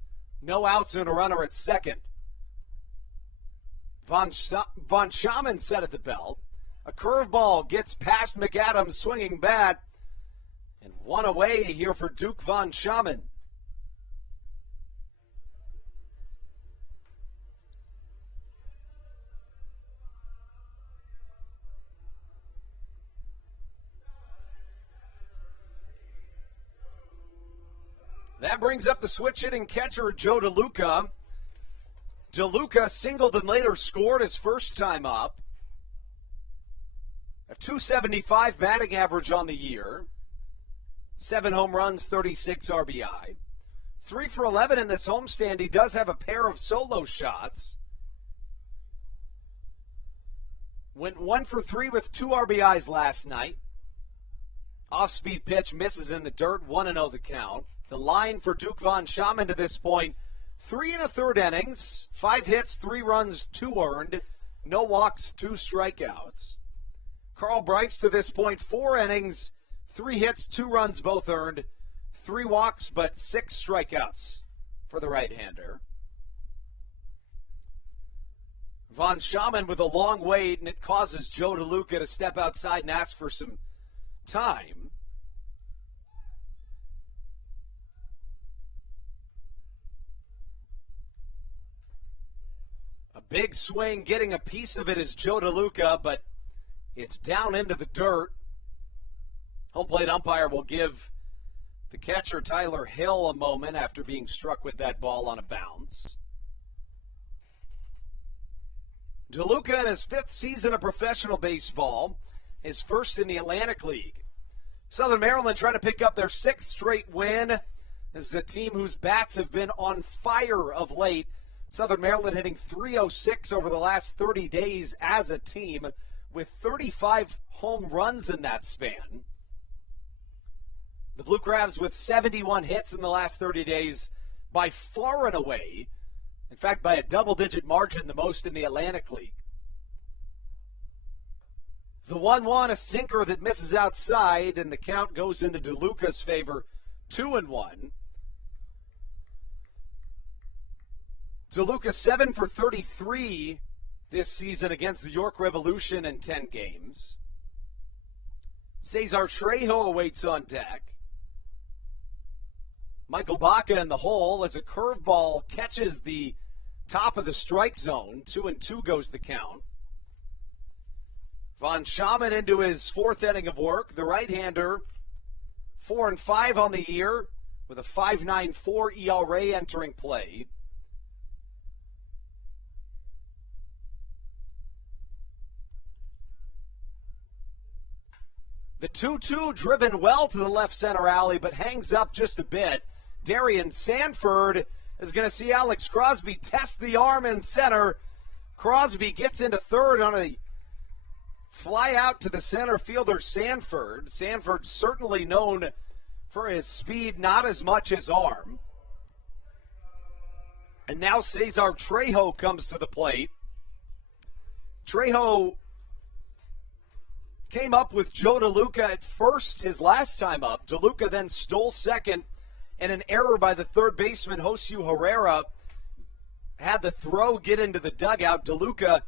No outs and a runner at second. Von Schaman set at the belt. A curveball gets past McAdams, swinging bat, and 1 away here for Duke Von Schaman. That brings up the switch hitting catcher, Joe DeLuca. DeLuca singled and later scored his first time up. A .275 batting average on the year. 7 home runs, 36 RBI. 3 for 11 in this homestand. He does have a pair of solo shots. Went 1 for 3 with 2 RBIs last night. Off-speed pitch misses in the dirt, 1-0 the count. The line for Duke Von Schaman to this point, 3 1/3 innings, 5 hits, 3 runs, 2 earned, no walks, 2 strikeouts. Carl Brights to this point, 4 innings, 3 hits, 2 runs, both earned, 3 walks, but 6 strikeouts for the right-hander. Von Schaman with a long wait, and it causes Joe DeLuca to step outside and ask for some time. A big swing, getting a piece of it is Joe DeLuca, but it's down into the dirt. Home plate umpire will give the catcher Tyler Hill a moment after being struck with that ball on a bounce. DeLuca in his 5th season of professional baseball, his first in the Atlantic League. Southern Maryland trying to pick up their 6th straight win. This is a team whose bats have been on fire of late. Southern Maryland hitting .306 over the last 30 days as a team with 35 home runs in that span. The Blue Crabs with 71 hits in the last 30 days, by far and away, in fact, by a double-digit margin, the most in the Atlantic League. The 1-1, a sinker that misses outside, and the count goes into DeLuca's favor, 2-1. DeLuca 7 for 33 this season against the York Revolution in 10 games. Cesar Trejo awaits on deck. Michael Baca in the hole as a curveball catches the top of the strike zone. 2-2 goes the count. Von Schaman into his 4th inning of work. The right-hander, 4-5 on the year with a 5.94 ERA entering play. The 2-2 driven well to the left center alley, but hangs up just a bit. Darian Sanford is going to see Alex Crosby test the arm in center. Crosby gets into third on a fly out to the center fielder, Sanford. Sanford certainly known for his speed, not as much his arm. And now Cesar Trejo comes to the plate. Trejo came up with Joe DeLuca at first his last time up. DeLuca then stole second, and an error by the third baseman, Josue Herrera, had the throw get into the dugout. DeLuca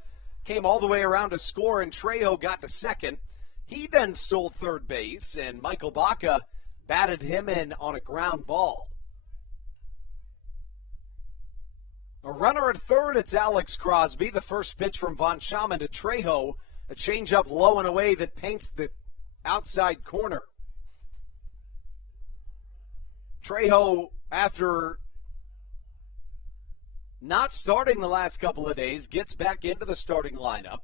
came all the way around to score, and Trejo got to second. He then stole third base, and Michael Baca batted him in on a ground ball. A runner at third, it's Alex Crosby. The first pitch from Von Schaman to Trejo, a changeup low and away that paints the outside corner. Trejo, after not starting the last couple of days, gets back into the starting lineup.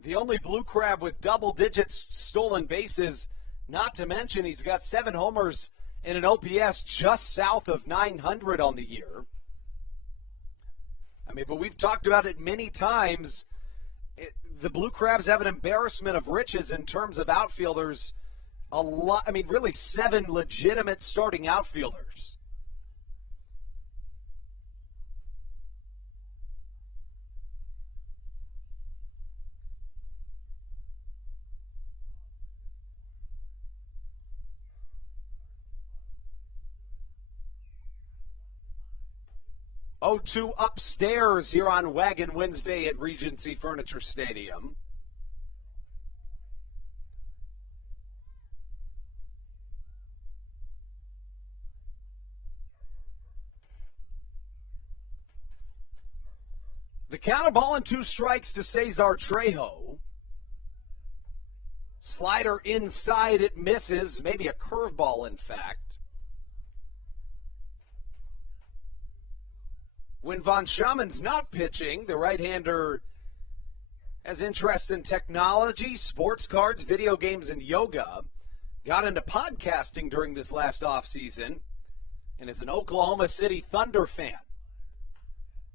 The only Blue Crab with double digits stolen bases, not to mention he's got 7 homers and an OPS just south of 900 on the year. I mean, but we've talked about it many times. The Blue Crabs have an embarrassment of riches in terms of outfielders. A lot, I mean, really 7 legitimate starting outfielders. O2 upstairs here on Wagon Wednesday at Regency Furniture Stadium. The count of ball and 2 strikes to Cesar Trejo. Slider inside, it misses. Maybe a curveball, in fact. When Von Schamen's not pitching, the right-hander has interests in technology, sports cards, video games, and yoga. Got into podcasting during this last offseason and is an Oklahoma City Thunder fan.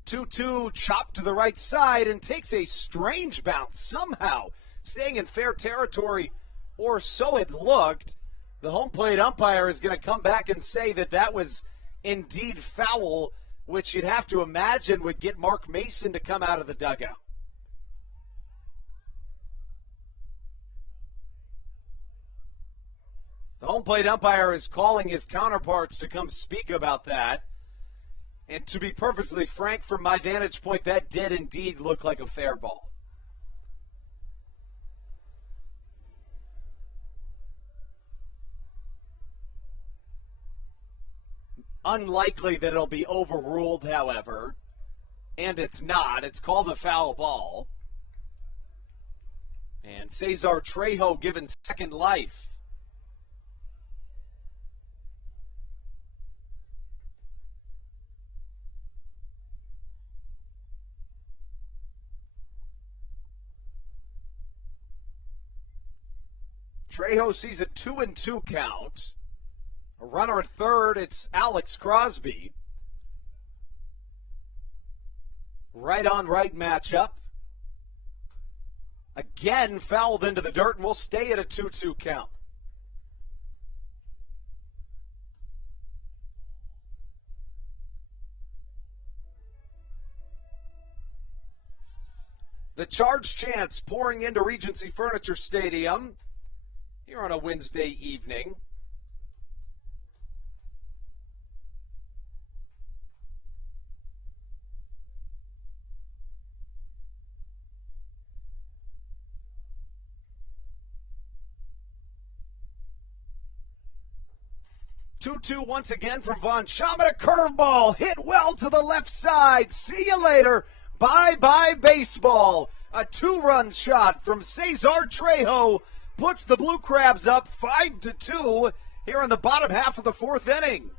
2-2 chopped to the right side and takes a strange bounce, somehow staying in fair territory, or so it looked. The home plate umpire is going to come back and say that that was indeed foul, which you'd have to imagine would get Mark Mason to come out of the dugout. The home plate umpire is calling his counterparts to come speak about that. And to be perfectly frank, from my vantage point, that did indeed look like a fair ball. Unlikely that it'll be overruled, however. And it's not. It's called a foul ball. And Cesar Trejo given second life. Trejo sees a 2-2 count. A runner at third, it's Alex Crosby. Right on right matchup. Again fouled into the dirt, and we'll stay at a 2-2 count. The charge chants pouring into Regency Furniture Stadium here on a Wednesday evening. Two-two once again from Von Schaman. A curveball hit well to the left side. See you later. Bye-bye baseball. A two-run shot from Cesar Trejo puts the Blue Crabs up 5-2 here in the bottom half of the fourth inning.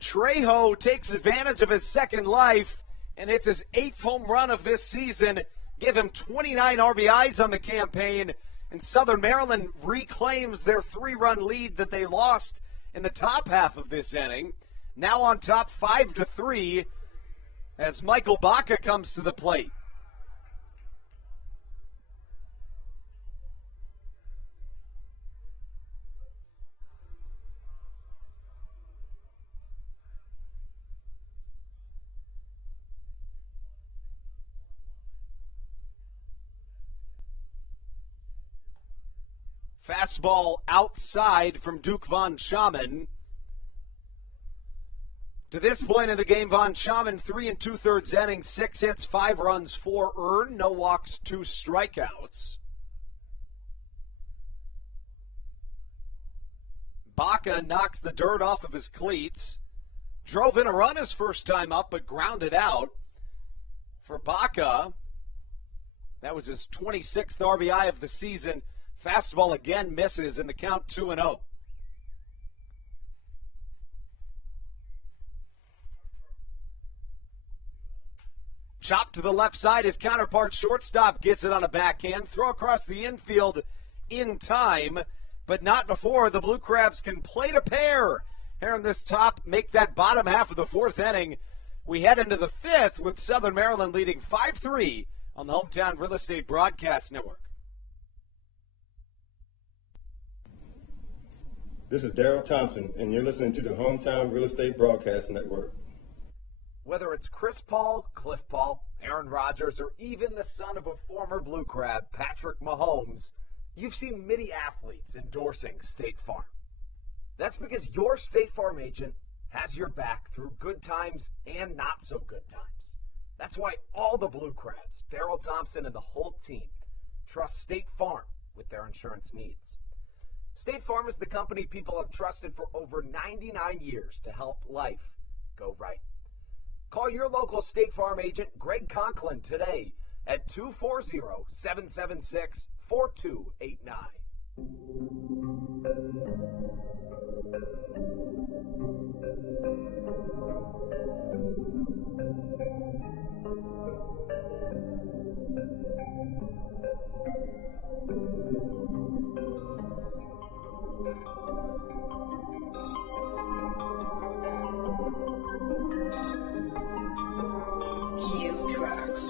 Trejo takes advantage of his second life and hits his 8th home run of this season. Give him 29 RBIs on the campaign, and Southern Maryland reclaims their 3-run lead that they lost in the top half of this inning. Now on top 5-3 as Michael Baca comes to the plate. Fastball outside from Duke Von Schaman. To this point in the game, Von Schaman, 3 2/3 innings, 6 hits, 5 runs, 4 earned, no walks, 2 strikeouts. Baca knocks the dirt off of his cleats. Drove in a run his first time up, but grounded out. For Baca, that was his 26th RBI of the season. Fastball again misses, and the count 2-0. Chop to the left side. His counterpart shortstop gets it on a backhand. Throw across the infield in time, but not before the Blue Crabs can plate a pair here in this top, make that bottom half of the fourth inning. We head into the fifth with Southern Maryland leading 5-3 on the Hometown Real Estate Broadcast Network. This is Daryl Thompson, and you're listening to the Hometown Real Estate Broadcast Network. Whether it's Chris Paul, Cliff Paul, Aaron Rodgers, or even the son of a former Blue Crab, Patrick Mahomes, you've seen many athletes endorsing State Farm. That's because your State Farm agent has your back through good times and not so good times. That's why all the Blue Crabs, Daryl Thompson and the whole team, trust State Farm with their insurance needs. State Farm is the company people have trusted for over 99 years to help life go right. Call your local State Farm agent, Greg Conklin, today at 240-776-4289. Cue tracks.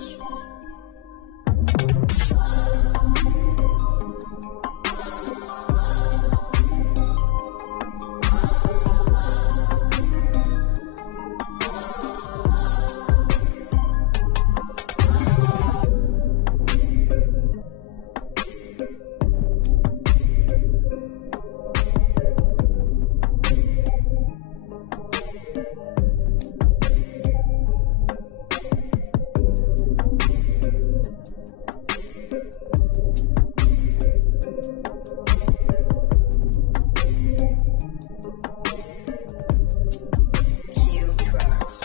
Cue tracks.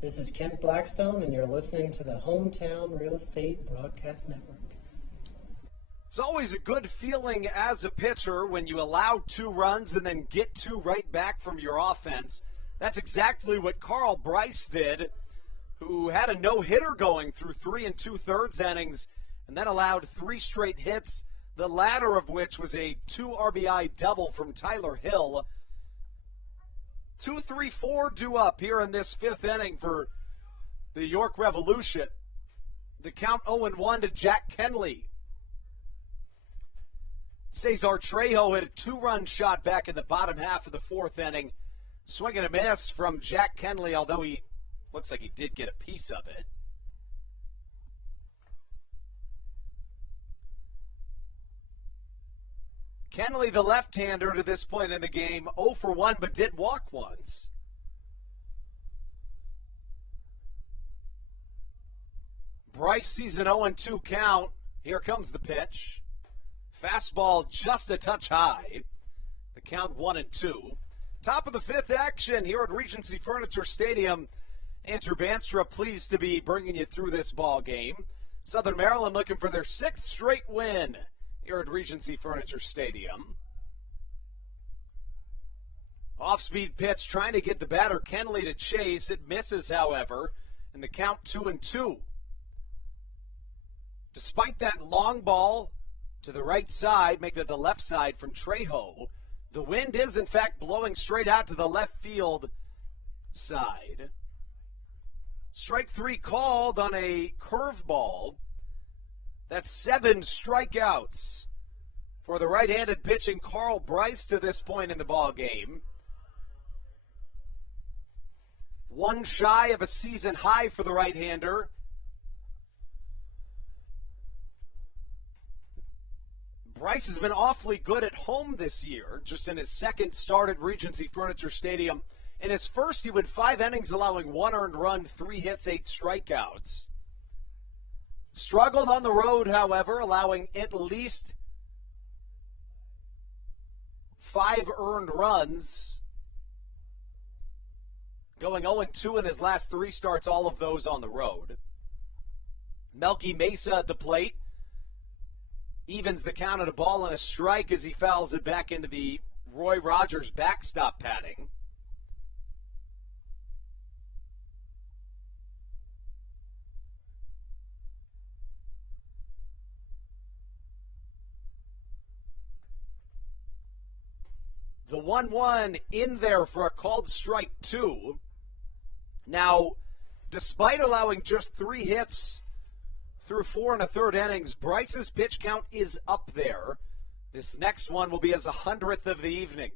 This is Kent Blackstone, and you're listening to the Hometown Real Estate Broadcast Network. It's always a good feeling as a pitcher when you allow 2 runs and then get 2 right back from your offense. That's exactly what Carl Bryce did, who had a no-hitter going through 3 2/3 innings and then allowed 3 straight hits, the latter of which was a 2 RBI double from Tyler Hill. 2-3-4 due up here in this 5th inning for the York Revolution. The count 0-1 to Jack Kenley. Cesar Trejo hit a 2-run shot back in the bottom half of the 4th inning. Swing and a miss from Jack Kenley, although he looks like he did get a piece of it. Kenley, the left-hander to this point in the game, 0 for 1, but did walk once. Bryce sees an 0-2 count. Here comes the pitch. Fastball just a touch high. The count 1-2. Top of the 5th action here at Regency Furniture Stadium. Andrew Banstra pleased to be bringing you through this ball game. Southern Maryland looking for their 6th straight win here at Regency Furniture Stadium. Off-speed pitch trying to get the batter Kenley to chase. It misses, however, and the count 2-2. Despite that long ball to the right side, making it the left side from Trejo, the wind is, in fact, blowing straight out to the left field side. Strike 3 called on a curveball. That's 7 strikeouts for the right-handed pitching Carl Bryce to this point in the ball game. 1 shy of a season high for the right-hander. Bryce has been awfully good at home this year, just in his 2nd start at Regency Furniture Stadium. In his first, he went 5 innings, allowing 1 earned run, 3 hits, 8 strikeouts. Struggled on the road, however, allowing at least 5 earned runs. Going 0-2 in his last 3 starts, all of those on the road. Melky Mesa at the plate. Evens the count at a ball and a strike as he fouls it back into the Roy Rogers backstop padding. The 1-1 in there for a called strike 2. Now, despite allowing just 3 hits through 4 1/3 innings, Bryce's pitch count is up there. This next one will be his 100th of the evening.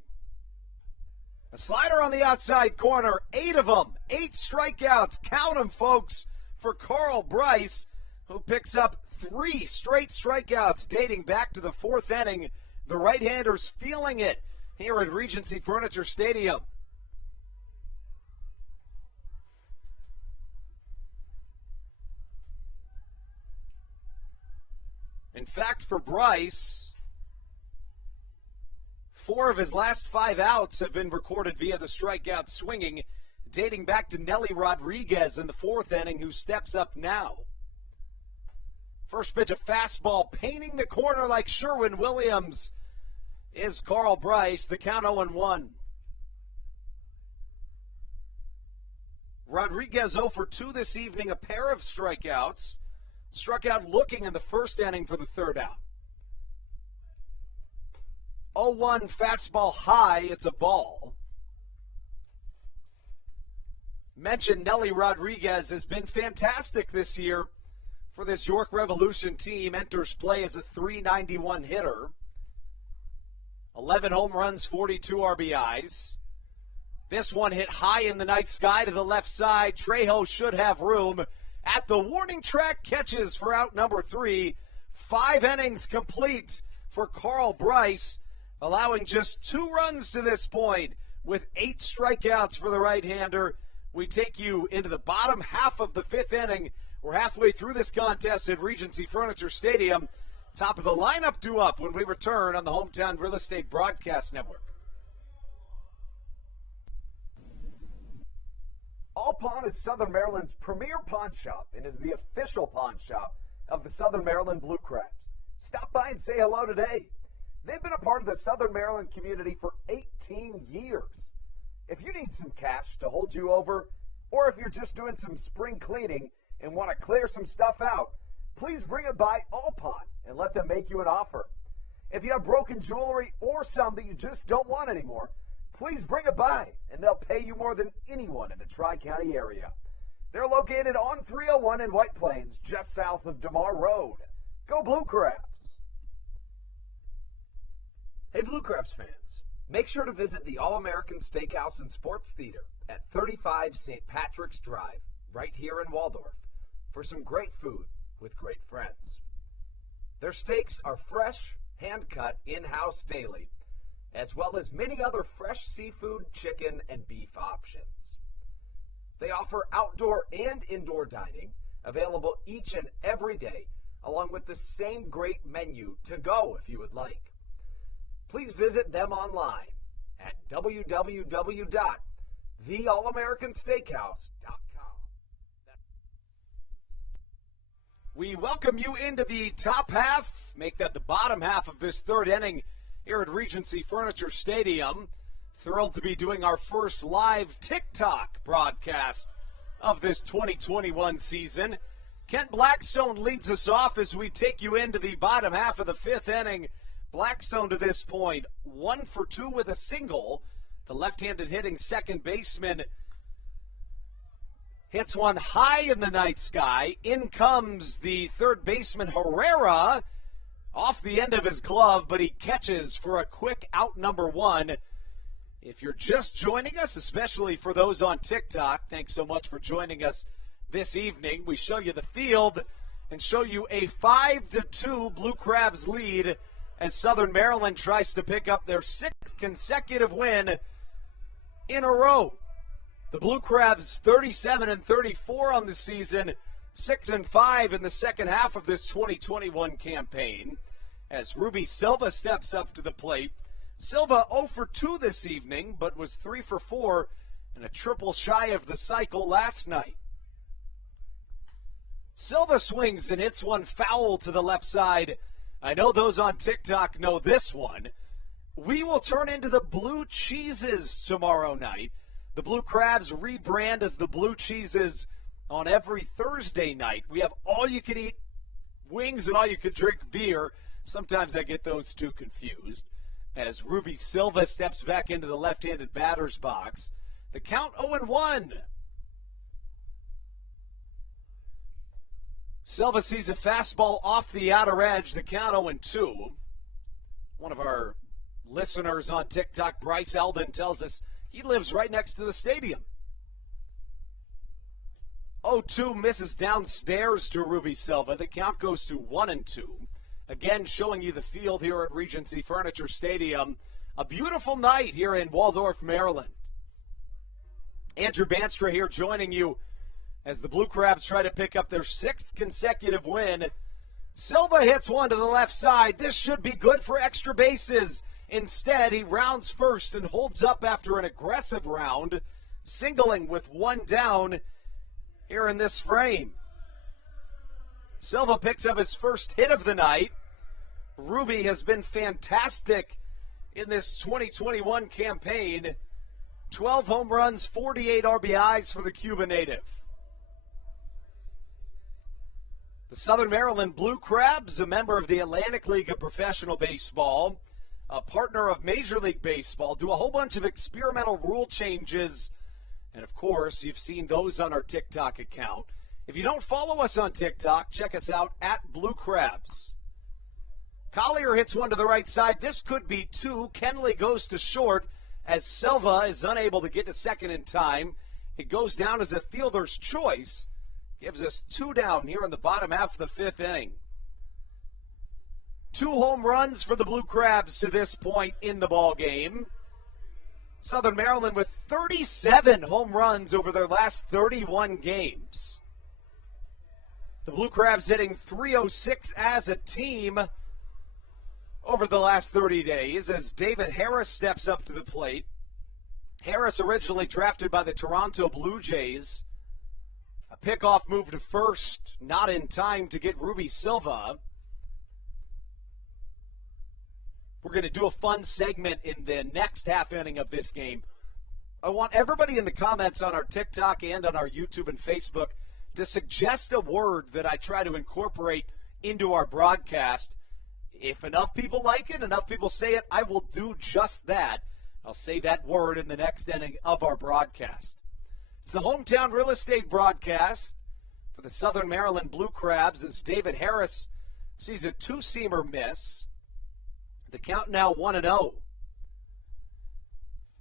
A slider on the outside corner, 8 of them, 8 strikeouts. Count them, folks, for Carl Bryce, who picks up 3 straight strikeouts dating back to the 4th inning. The right-hander's feeling it here at Regency Furniture Stadium. In fact, for Bryce, 4 of his last 5 outs have been recorded via the strikeout swinging, dating back to Nelly Rodriguez in the 4th inning, who steps up now. First pitch, a fastball painting the corner like Sherwin-Williams is Carl Bryce, the count 0-1. Rodriguez 0 for 2 this evening, a pair of strikeouts. Struck out looking in the 1st inning for the 3rd out. 0-1 fastball high, it's a ball. Mentioned Nelly Rodriguez has been fantastic this year for this York Revolution team. Enters play as a .391 hitter. 11 home runs, 42 RBIs. This one hit high in the night sky to the left side. Trejo should have room. At the warning track, catches for out number 3. 5 innings complete for Carl Bryce, allowing just 2 runs to this point with 8 strikeouts for the right-hander. We take you into the bottom half of the 5th inning. We're halfway through this contest at Regency Furniture Stadium. Top of the lineup due up when we return on the Hometown Real Estate Broadcast Network. All Pawn is Southern Maryland's premier pawn shop and is the official pawn shop of the Southern Maryland Blue Crabs. Stop by and say hello today. They've been a part of the Southern Maryland community for 18 years. If you need some cash to hold you over, or if you're just doing some spring cleaning and want to clear some stuff out, please bring it by All Pawn and let them make you an offer. If you have broken jewelry or some that you just don't want anymore, please bring it by, and they'll pay you more than anyone in the Tri-County area. They're located on 301 in White Plains, just south of DeMar Road. Go Blue Crabs! Hey Blue Crabs fans, make sure to visit the All-American Steakhouse and Sports Theater at 35 St. Patrick's Drive, right here in Waldorf, for some great food with great friends. Their steaks are fresh, hand-cut, in-house daily, as well as many other fresh seafood, chicken, and beef options. They offer outdoor and indoor dining, available each and every day, along with the same great menu to go if you would like. Please visit them online at www.theallamericansteakhouse.com. We welcome you into the top half, make that the bottom half of this 3rd inning here at Regency Furniture Stadium. Thrilled to be doing our first live TikTok broadcast of this 2021 season. Kent Blackstone leads us off as we take you into the bottom half of the 5th inning. Blackstone to this point, 1 for 2 with a single. The left-handed hitting second baseman hits one high in the night sky. In comes the 3rd baseman Herrera, off the end of his glove, but he catches for a quick out number 1. If you're just joining us, especially for those on TikTok, thanks so much for joining us this evening. We show you the field and show you a 5-2 Blue Crabs lead as Southern Maryland tries to pick up their 6th consecutive win in a row. The Blue Crabs 37-34 on the season, 6-5 in the second half of this 2021 campaign as Ruby Silva steps up to the plate. Silva 0 for 2 this evening, but was 3 for 4 and a triple shy of the cycle last night. Silva swings and hits one foul to the left side. I know those on TikTok know this one. We will turn into the Blue Cheeses tomorrow night. The Blue Crabs rebrand as the Blue Cheeses on every Thursday night. We have all-you-can-eat wings and all-you-can-drink beer. Sometimes I get those two confused. As Ruby Silva steps back into the left-handed batter's box. The count 0-1. Silva sees a fastball off the outer edge. The count 0-2. One of our listeners on TikTok, Bryce Eldon, tells us he lives right next to the stadium. 0-2 misses downstairs to Ruby Silva. The count goes to 1-2. Again, showing you the field here at Regency Furniture Stadium. A beautiful night here in Waldorf, Maryland. Andrew Banstra here joining you as the Blue Crabs try to pick up their 6th consecutive win Silva hits one to the left side. This should be good for extra bases. Instead, he rounds first and holds up after an aggressive round, singling with one down here in this frame. Silva picks up his first hit of the night. Ruby has been fantastic in this 2021 campaign. 12 home runs, 48 RBIs for the Cuba native. The Southern Maryland Blue Crabs, a member of the Atlantic League of Professional Baseball, a partner of Major League Baseball, do a whole bunch of experimental rule changes. And, of course, you've seen those on our TikTok account. If you don't follow us on TikTok, check us out at Blue Crabs. Collier hits one to the right side. This could be two. Kenley goes to short as Silva is unable to get to second in time. It goes down as a fielder's choice. Gives us two down here in the bottom half of the fifth inning. 2 home runs for the Blue Crabs to this point in the ball game. Southern Maryland with 37 home runs over their last 31 games. The Blue Crabs hitting .306 as a team over the last 30 days as David Harris steps up to the plate. Harris originally drafted by the Toronto Blue Jays. A pickoff move to first, not in time to get Ruby Silva. We're going to do a fun segment in the next half inning of this game. I want everybody in the comments on our TikTok and on our YouTube and Facebook to suggest a word that I try to incorporate into our broadcast. If enough people like it, enough people say it, I will do just that. I'll say that word in the next inning of our broadcast. It's the Hometown Real Estate broadcast for the Southern Maryland Blue Crabs as David Harris sees a two-seamer miss. The count now 1-0.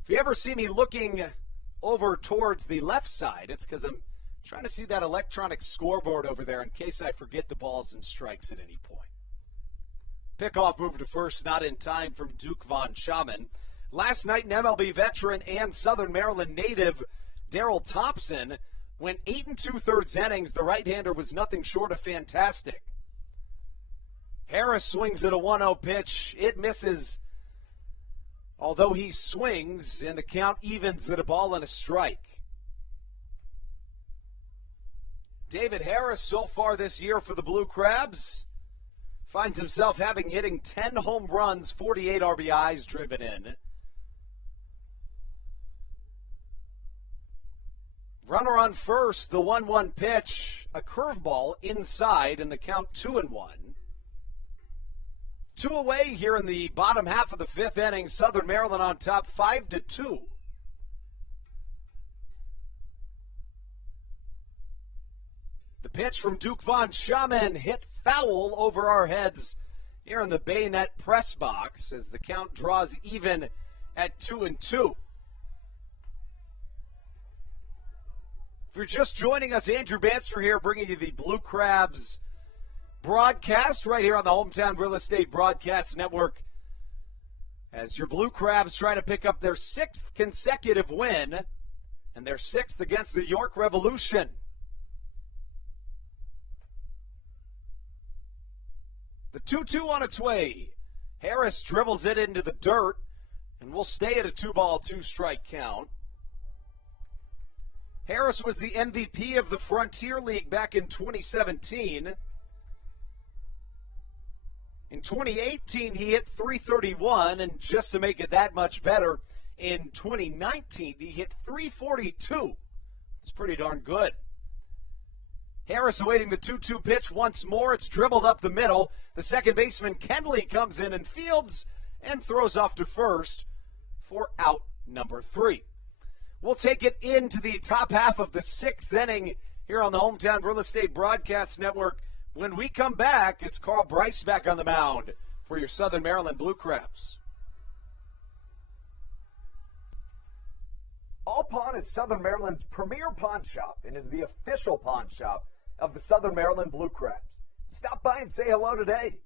If you ever see me looking over towards the left side, it's because I'm trying to see that electronic scoreboard over there in case I forget the balls and strikes at any point. Pickoff move to first, not in time from Duke Von Schaman. Last night, an MLB veteran and Southern Maryland native Daryl Thompson went 8 2/3 innings. The right-hander was nothing short of fantastic. Harris swings at a 1-0 pitch. It misses, although he swings, and the count evens at a ball and a strike. David Harris, so far this year for the Blue Crabs, finds himself hitting 10 home runs, 48 RBIs driven in. Runner on first, the 1-1 pitch, a curveball inside, and the count 2-1. 2 away here in the bottom half of the fifth inning. Southern Maryland on top 5-2. The pitch from Duke Von Schaman hit foul over our heads here in the bayonet press box as the count draws even at 2-2. If you're just joining us, Andrew Banster here bringing you the Blue Crabs broadcast right here on the Hometown Real Estate Broadcast Network as your Blue Crabs try to pick up their 6th consecutive win and their 6th against the York Revolution. The 2-2 on its way. Harris dribbles it into the dirt, and we'll stay at a 2-ball, 2-strike count. Harris was the MVP of the Frontier League back in 2017. In 2018, he hit .331, and just to make it that much better, in 2019, he hit .342. It's pretty darn good. Harris awaiting the 2-2 pitch once more. It's dribbled up the middle. The second baseman, Kenley, comes in and fields and throws off to first for out number 3. We'll take it into the top half of the 6th inning here on the Hometown Real Estate Broadcast Network. When we come back, it's Carl Bryce back on the mound for your Southern Maryland Blue Crabs. All Pawn is Southern Maryland's premier pawn shop and is the official pawn shop of the Southern Maryland Blue Crabs. Stop by and say hello today.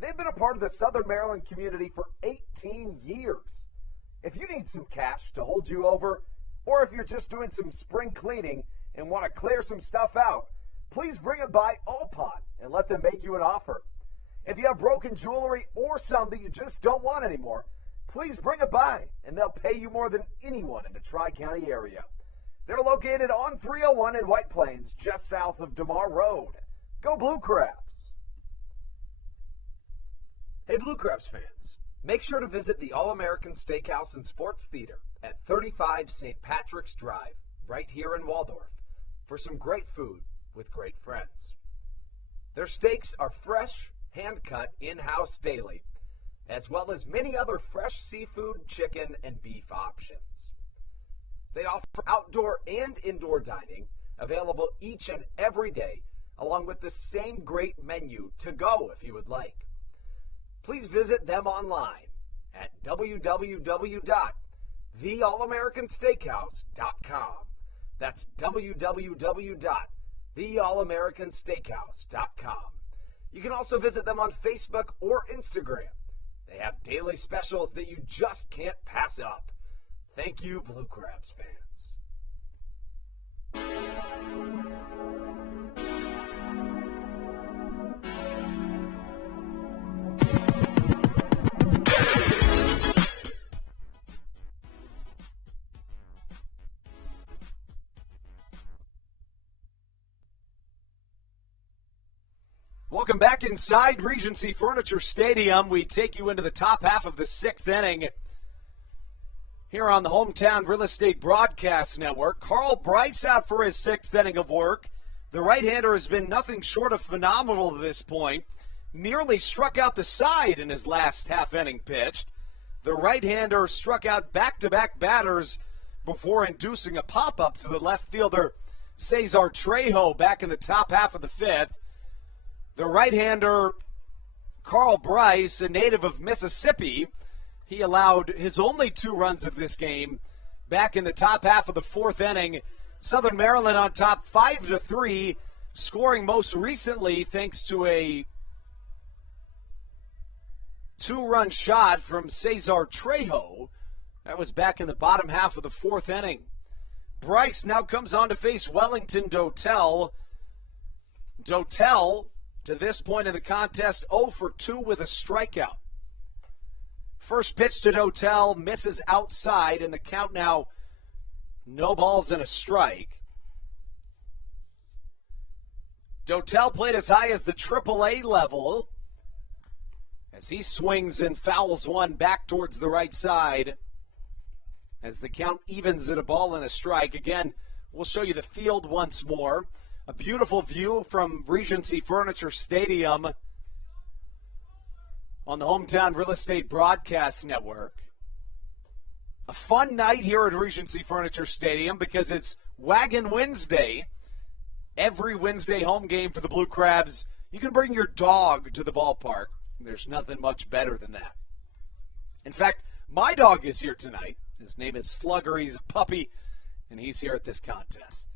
They've been a part of the Southern Maryland community for 18 years. If you need some cash to hold you over, or if you're just doing some spring cleaning and want to clear some stuff out, please bring it by Opon and let them make you an offer. If you have broken jewelry or some that you just don't want anymore, please bring it by and they'll pay you more than anyone in the Tri-County area. They're located on 301 in White Plains, just south of DeMar Road. Go Blue Crabs! Hey Blue Crabs fans, make sure to visit the All-American Steakhouse and Sports Theater at 35 St. Patrick's Drive, right here in Waldorf, for some great food with great friends. Their steaks are fresh, hand-cut, in-house daily, as well as many other fresh seafood, chicken, and beef options. They offer outdoor and indoor dining, available each and every day, along with the same great menu to go if you would like. Please visit them online at www.theallamericansteakhouse.com. That's www.theallamericansteakhouse.com. You can also visit them on Facebook or Instagram. They have daily specials that you just can't pass up. Thank you, Blue Crabs fans. Welcome back inside Regency Furniture Stadium. We take you into the top half of the sixth inning here on the Hometown Real Estate Broadcast Network. Carl Bryce out for his sixth inning of work. The right-hander has been nothing short of phenomenal to this point. Nearly struck out the side in his last half-inning pitch. The right-hander struck out back-to-back batters before inducing a pop-up to the left fielder, Cesar Trejo, back in the top half of the fifth. The right-hander, Carl Bryce, a native of Mississippi, he allowed his only 2 runs of this game back in the top half of the fourth inning. Southern Maryland on top 5-3, scoring most recently thanks to a 2-run shot from Cesar Trejo. That was back in the bottom half of the fourth inning. Bryce now comes on to face Wellington Dotel. Dotel, to this point in the contest, 0 for 2 with a strikeout. First pitch to Dotel misses outside, and the count now no balls and a strike. Dotel played as high as the AAA level as he swings and fouls one back towards the right side as the count evens at a ball and a strike. Again, we'll show you the field once more. A beautiful view from Regency Furniture Stadium on the Hometown Real Estate Broadcast Network. A fun night here at Regency Furniture Stadium because it's Wagon Wednesday. Every Wednesday home game for the Blue Crabs. You can bring your dog to the ballpark. There's nothing much better than that. In fact, my dog is here tonight. His name is Slugger. He's a puppy, and he's here at this contest.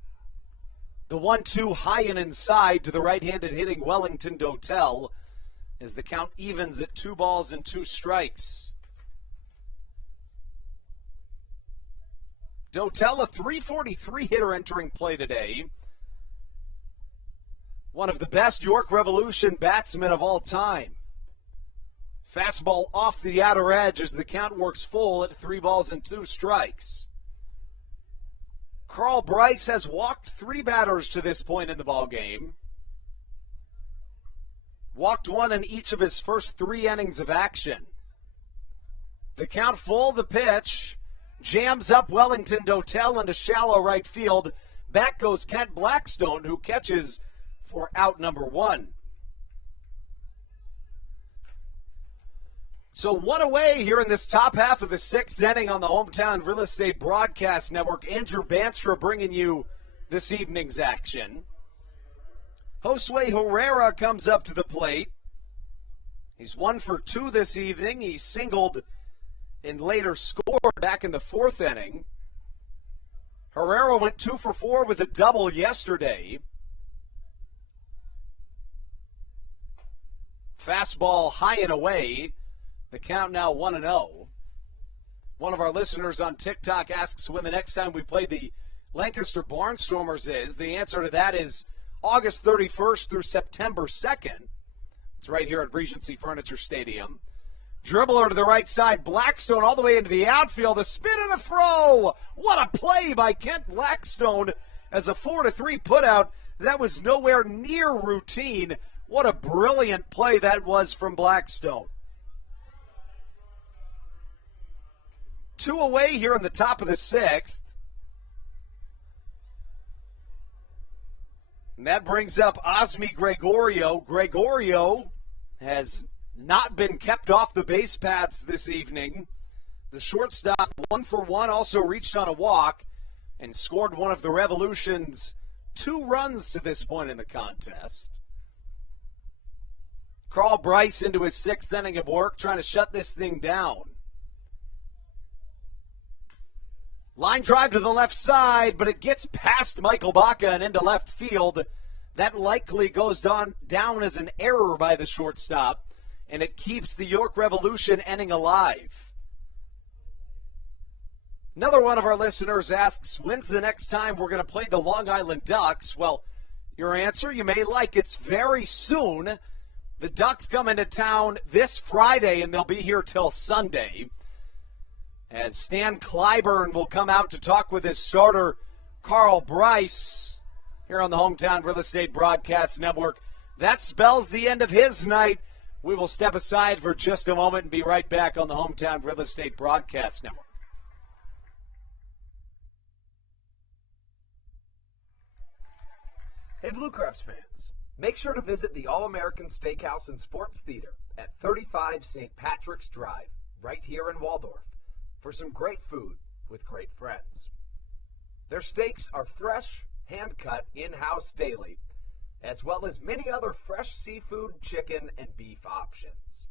The 1-2 high and inside to the right-handed hitting Wellington Dotel as the count evens at 2 balls and 2 strikes. Dotel, a .343 hitter entering play today. One of the best York Revolution batsmen of all time. Fastball off the outer edge as the count works full at 3 balls and 2 strikes. Carl Bryce has walked 3 batters to this point in the ballgame. Walked 1 in each of his first 3 innings of action. The count full, the pitch. Jams up Wellington Dotel into shallow right field. Back goes Kent Blackstone, who catches for out number 1. So 1 away here in this top half of the 6th inning on the Hometown Real Estate Broadcast Network. Andrew Banstra bringing you this evening's action. Josue Herrera comes up to the plate. He's 1 for 2 this evening. He singled and later scored back in the 4th inning. Herrera went 2 for 4 with a double yesterday. Fastball high and away. The count now 1-0. One of our listeners on TikTok asks when the next time we play the Lancaster Barnstormers is. The answer to that is August 31st through September 2nd. It's right here at Regency Furniture Stadium. Dribbler to the right side, Blackstone all the way into the outfield. A spin and a throw. What a play by Kent Blackstone as a 4-3 putout. That was nowhere near routine. What a brilliant play that was from Blackstone. 2 away here in the top of the 6th. And that brings up Osmi Gregorio. Gregorio has not been kept off the base paths this evening. The shortstop, 1 for 1, also reached on a walk and scored one of the Revolution's 2 runs to this point in the contest. Carl Bryce into his 6th inning of work, trying to shut this thing down. Line drive to the left side, but it gets past Michael Baca and into left field. That likely goes down as an error by the shortstop, and it keeps the York Revolution inning alive. Another one of our listeners asks, when's the next time we're going to play the Long Island Ducks? Well, your answer, you may like, it's very soon. The Ducks come into town this Friday, and they'll be here till Sunday, as Stan Clyburn will come out to talk with his starter, Carl Bryce, here on the Hometown Real Estate Broadcast Network. That spells the end of his night. We will step aside for just a moment and be right back on the Hometown Real Estate Broadcast Network. Hey, Blue Crabs fans, make sure to visit the All-American Steakhouse and Sports Theater at 35 St. Patrick's Drive, right here in Waldorf, for some great food with great friends. Their steaks are fresh, hand-cut, in-house daily, as well as many other fresh seafood, chicken, and beef options.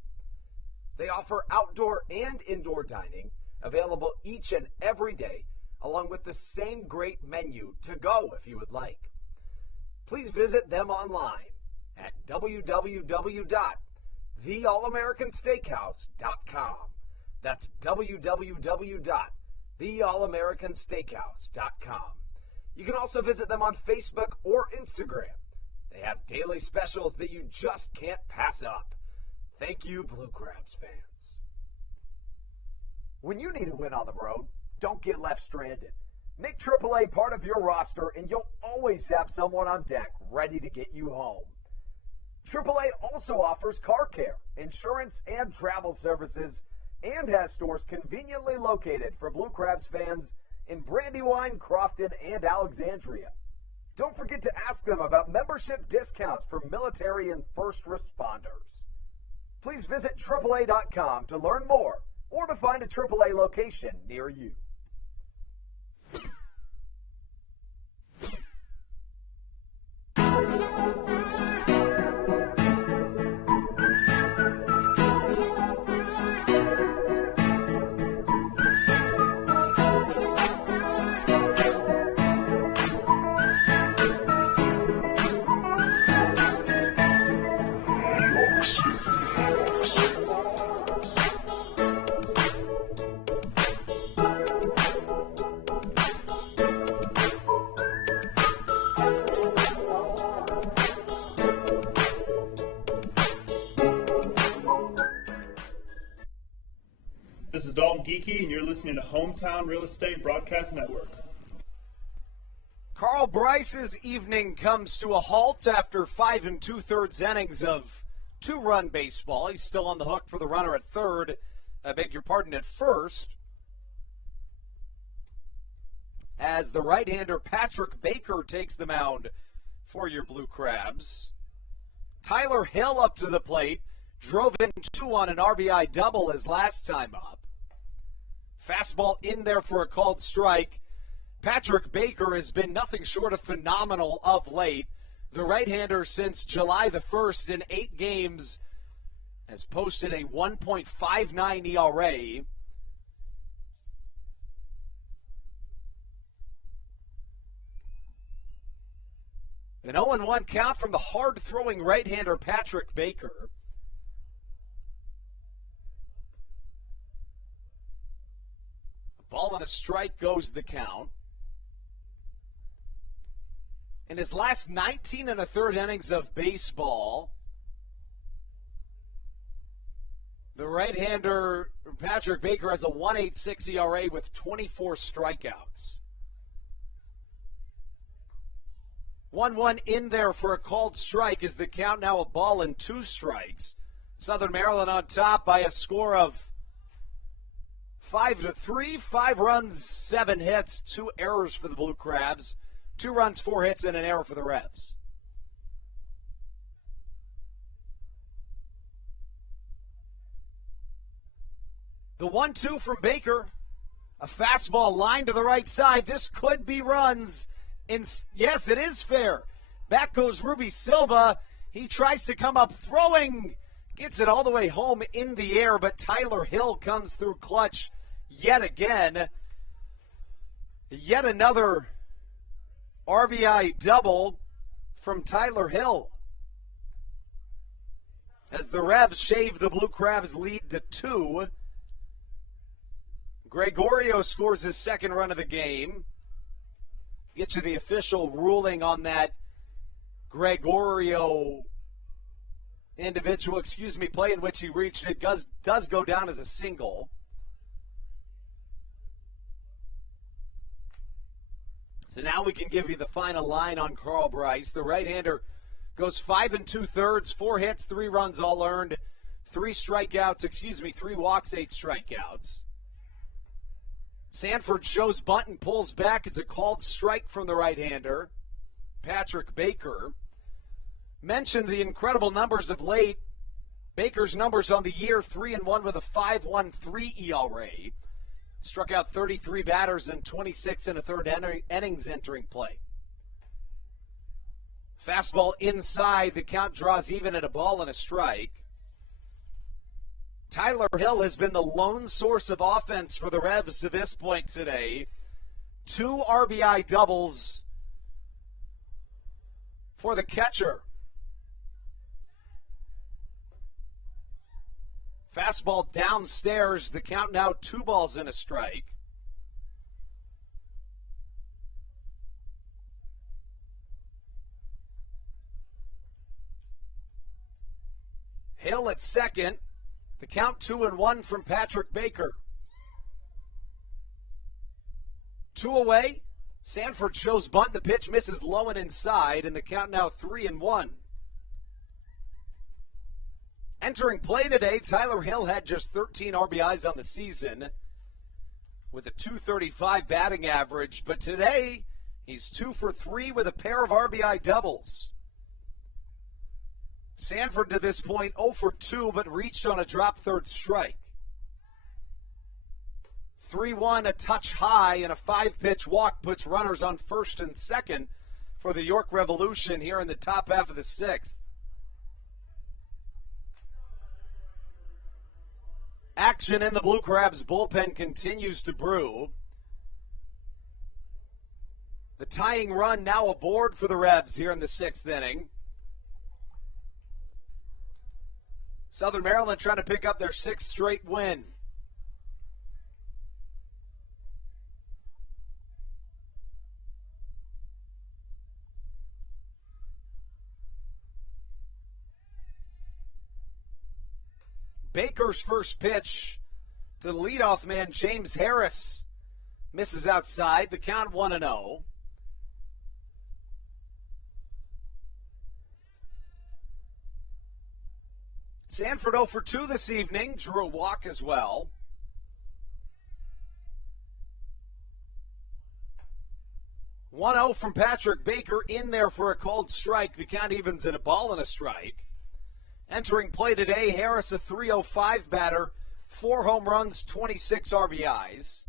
They offer outdoor and indoor dining available each and every day, along with the same great menu to go if you would like. Please visit them online at www.theallamericansteakhouse.com. That's www.theallamericansteakhouse.com. You can also visit them on Facebook or Instagram. They have daily specials that you just can't pass up. Thank you, Blue Crabs fans. When you need a win on the road, don't get left stranded. Make AAA part of your roster, and you'll always have someone on deck ready to get you home. AAA also offers car care, insurance, and travel services, and has stores conveniently located for Blue Crabs fans in Brandywine, Crofton, and Alexandria. Don't forget to ask them about membership discounts for military and first responders. Please visit AAA.com to learn more or to find a AAA location near you. This is Dalton Geeky, and you're listening to Hometown Real Estate Broadcast Network. Carl Bryce's evening comes to a halt after 5 2/3 innings of 2-run baseball. He's still on the hook for the runner at third. I beg your pardon, at first. As the right-hander Patrick Baker takes the mound for your Blue Crabs. Tyler Hill up to the plate. Drove in 2 on an RBI double his last time up. Fastball in there for a called strike. Patrick Baker has been nothing short of phenomenal of late. The right-hander since July the 1st in 8 games has posted a 1.59 ERA. An 0-1 count from the hard-throwing right-hander Patrick Baker. Ball and a strike goes the count. In his last 19 and a third innings of baseball, the right-hander Patrick Baker has a 1.86 ERA with 24 strikeouts. 1-1 in there for a called strike. Is the count now a ball and 2 strikes? Southern Maryland on top by a score of 5-3. 5 runs, 7 hits, 2 errors for the Blue Crabs. 2 runs, 4 hits, and an error for the Revs. The 1-2 from Baker. A fastball line to the right side. This could be runs. Yes, it is fair. Back goes Ruby Silva. He tries to come up throwing. Gets it all the way home in the air, but Tyler Hill comes through clutch yet again. Yet another RBI double from Tyler Hill, as the Revs shave the Blue Crabs lead to 2. Gregorio scores his second run of the game. Get you the official ruling on that Gregorio play in which he reached. It does go down as a single. So now we can give you the final line on Carl Bryce. The right-hander goes 5 2/3, 4 hits, 3 runs all earned, 3 walks, 8 strikeouts. Sanford shows bunt and pulls back. It's a called strike from the right-hander, Patrick Baker. Mentioned the incredible numbers of late. Baker's numbers on the year, 3-1 with a 5.13 ERA. Struck out 33 batters in 26 and a third innings entering play. Fastball inside. The count draws even at a ball and a strike. Tyler Hill has been the lone source of offense for the Revs to this point today. 2 RBI doubles for the catcher. Fastball downstairs. The count now 2 balls and a strike. Hill at second. The count 2-1 from Patrick Baker. 2 away. Sanford shows bunt. The pitch misses low and inside, and the count now 3-1. Entering play today, Tyler Hill had just 13 RBIs on the season with a .235 batting average, but today he's 2 for 3 with a pair of RBI doubles. Sanford to this point 0 for 2, but reached on a drop third strike. 3-1, a touch high, and a 5-pitch walk puts runners on first and second for the York Revolution here in the top half of the 6th. Action in the Blue Crabs bullpen continues to brew. The tying run now aboard for the Revs here in the 6th inning. Southern Maryland trying to pick up their 6th straight win. Baker's first pitch to the leadoff man, James Harris, misses outside. The count 1-0. Sanford 0 for 2 this evening, drew a walk as well. .1-0 from Patrick Baker in there for a called strike. The count evens at a ball and a strike. Entering play today, Harris, a .305 batter, 4 home runs, 26 RBIs.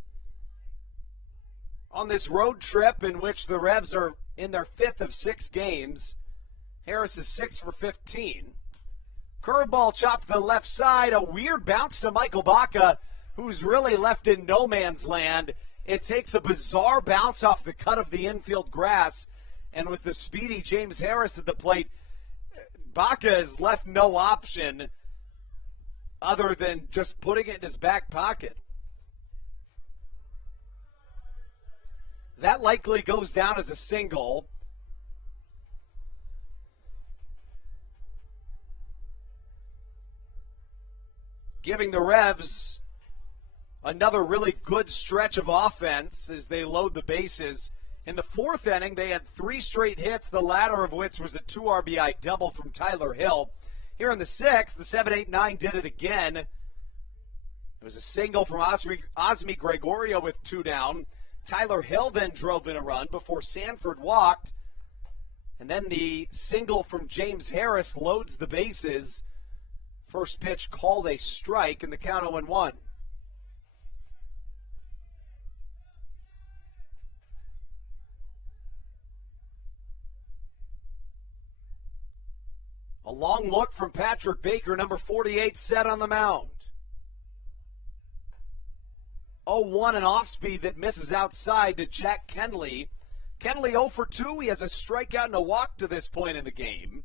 On this road trip in which the Revs are in their 5th of 6 games, Harris is 6 for 15. Curveball chopped to the left side, a weird bounce to Michael Baca, who's really left in no man's land. It takes a bizarre bounce off the cut of the infield grass, and with the speedy James Harris at the plate, Baca has left no option other than just putting it in his back pocket. That likely goes down as a single. giving the Revs another really good stretch of offense as they load the bases. In the fourth inning, they had 3 straight hits, the latter of which was a 2 RBI double from Tyler Hill. Here in the sixth, the 7-8-9 did it again. It was a single from Osmi Gregorio with 2 down. Tyler Hill then drove in a run before Sanford walked. And then the single from James Harris loads the bases. First pitch called a strike, and the count 0-1. A long look from Patrick Baker, number 48, set on the mound. 0-1, an off-speed that misses outside to Jack Kenley. Kenley 0 for 2. He has a strikeout and a walk to this point in the game.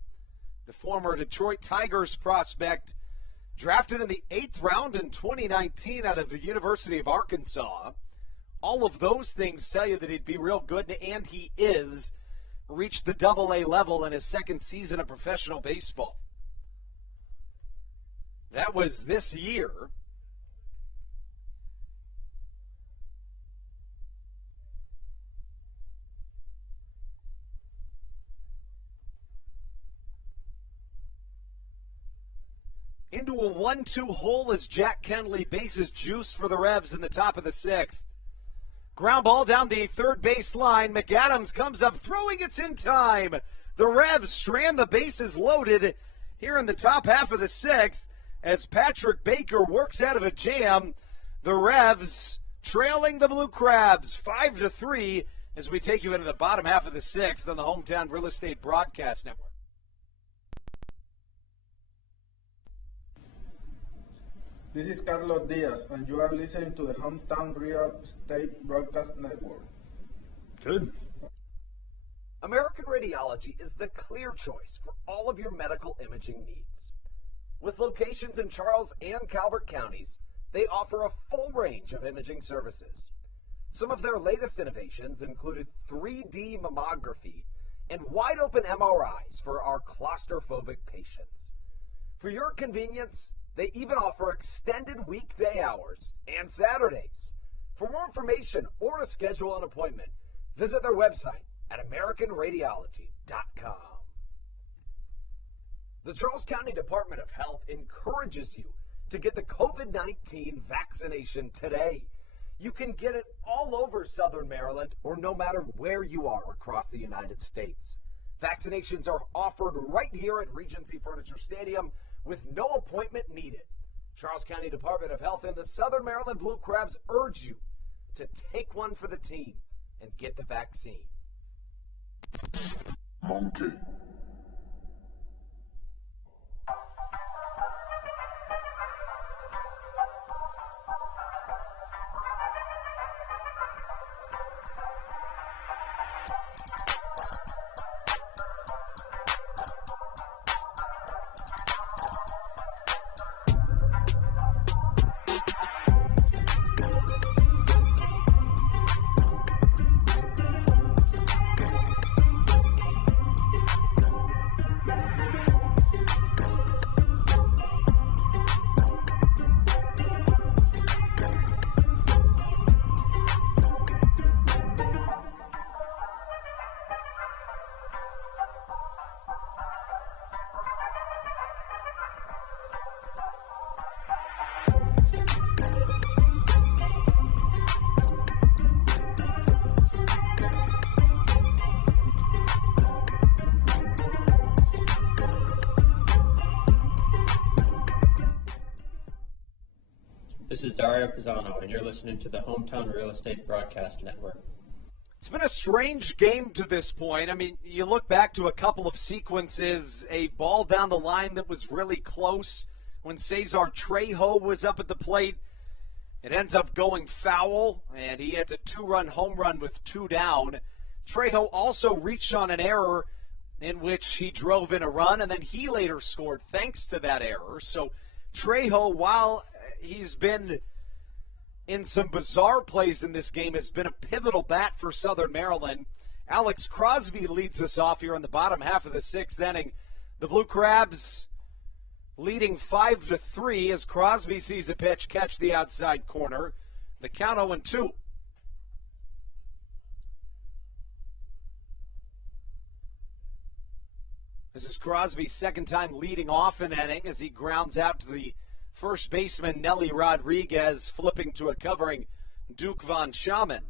The former Detroit Tigers prospect, drafted in the 8th round in 2019 out of the University of Arkansas. All of those things tell you that he'd be real good, and he is. Reached the Double-A level in his second season of professional baseball. That was this year. Into a 1-2 hole as Jack Kenley bases juice for the Revs in the top of the 6th. Ground ball down the third base line. McAdams comes up throwing. It's in time. The Revs strand the bases loaded here in the top half of the 6th as Patrick Baker works out of a jam. The Revs trailing the Blue Crabs 5-3 as we take you into the bottom half of the 6th on the Hometown Real Estate Broadcast Network. This is Carlos Diaz, and you are listening to the Hometown Real Estate Broadcast Network. Good. American Radiology is the clear choice for all of your medical imaging needs. With locations in Charles and Calvert counties, they offer a full range of imaging services. Some of their latest innovations included 3D mammography and wide-open MRIs for our claustrophobic patients. For your convenience, they even offer extended weekday hours and Saturdays. For more information or to schedule an appointment, visit their website at AmericanRadiology.com. The Charles County Department of Health encourages you to get the COVID-19 vaccination today. You can get it all over Southern Maryland or no matter where you are across the United States. Vaccinations are offered right here at Regency Furniture Stadium with no appointment needed. Charles County Department of Health and the Southern Maryland Blue Crabs urge you to take one for the team and get the vaccine. Monkey. This is Dario Pisano, and you're listening to the Hometown Real Estate Broadcast Network. It's been a strange game to this point. I mean, you look back to a couple of sequences, a ball down the line that was really close when Cesar Trejo was up at the plate. It ends up going foul, and he hits a 2-run home run with 2 down. Trejo also reached on an error in which he drove in a run, and then he later scored thanks to that error. So Trejo, while he's been in some bizarre plays in this game, has been a pivotal bat for Southern Maryland. Alex Crosby leads us off here in the bottom half of the 6th inning. The Blue Crabs leading 5-3 as Crosby sees a pitch catch the outside corner. The count 0-2. This is Crosby's second time leading off an inning as he grounds out to the first baseman, Nelly Rodriguez, flipping to a covering Duke Von Schaman.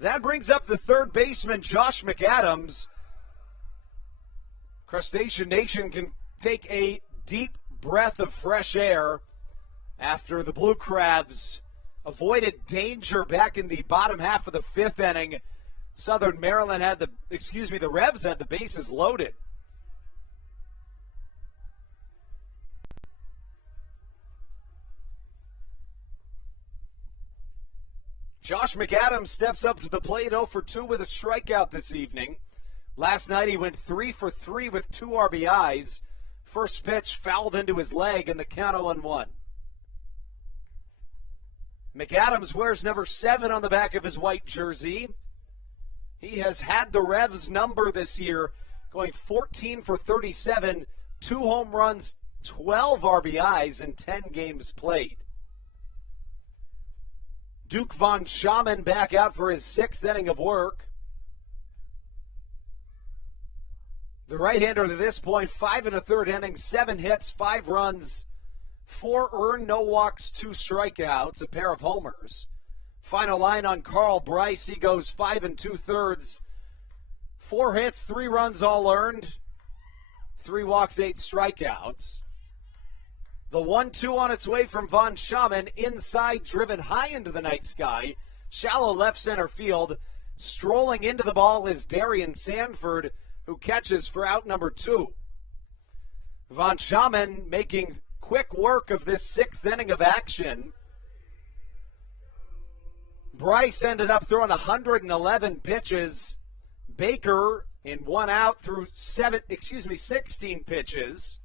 That brings up the third baseman, Josh McAdams. Crustacean Nation can take a deep breath of fresh air after the Blue Crabs avoided danger back in the bottom half of the fifth inning. Southern Maryland had the Revs had the bases loaded. Josh McAdams steps up to the plate 0-for-2 with a strikeout this evening. Last night he went 3-for-3 with 2 RBIs. First pitch fouled into his leg and the count 0-1. McAdams wears number 7 on the back of his white jersey. He has had the Revs number this year, going 14-for-37, 2 home runs, 12 RBIs in 10 games played. Duke Von Schaman back out for his 6th inning of work. The right-hander to this point, 5 1/3 innings, 7 hits, 5 runs, 4 earned, no walks, 2 strikeouts, a pair of homers. Final line on Carl Bryce, he goes 5 2/3, 4 hits, 3 runs all earned, 3 walks, 8 strikeouts. The 1-2 on its way from Von Schaman, inside, driven high into the night sky, shallow left center field. Strolling into the ball is Darian Sanford, who catches for out number 2. Von Schaman making quick work of this 6th inning of action. Bryce ended up throwing 111 pitches. Baker in 1 out threw 16 pitches.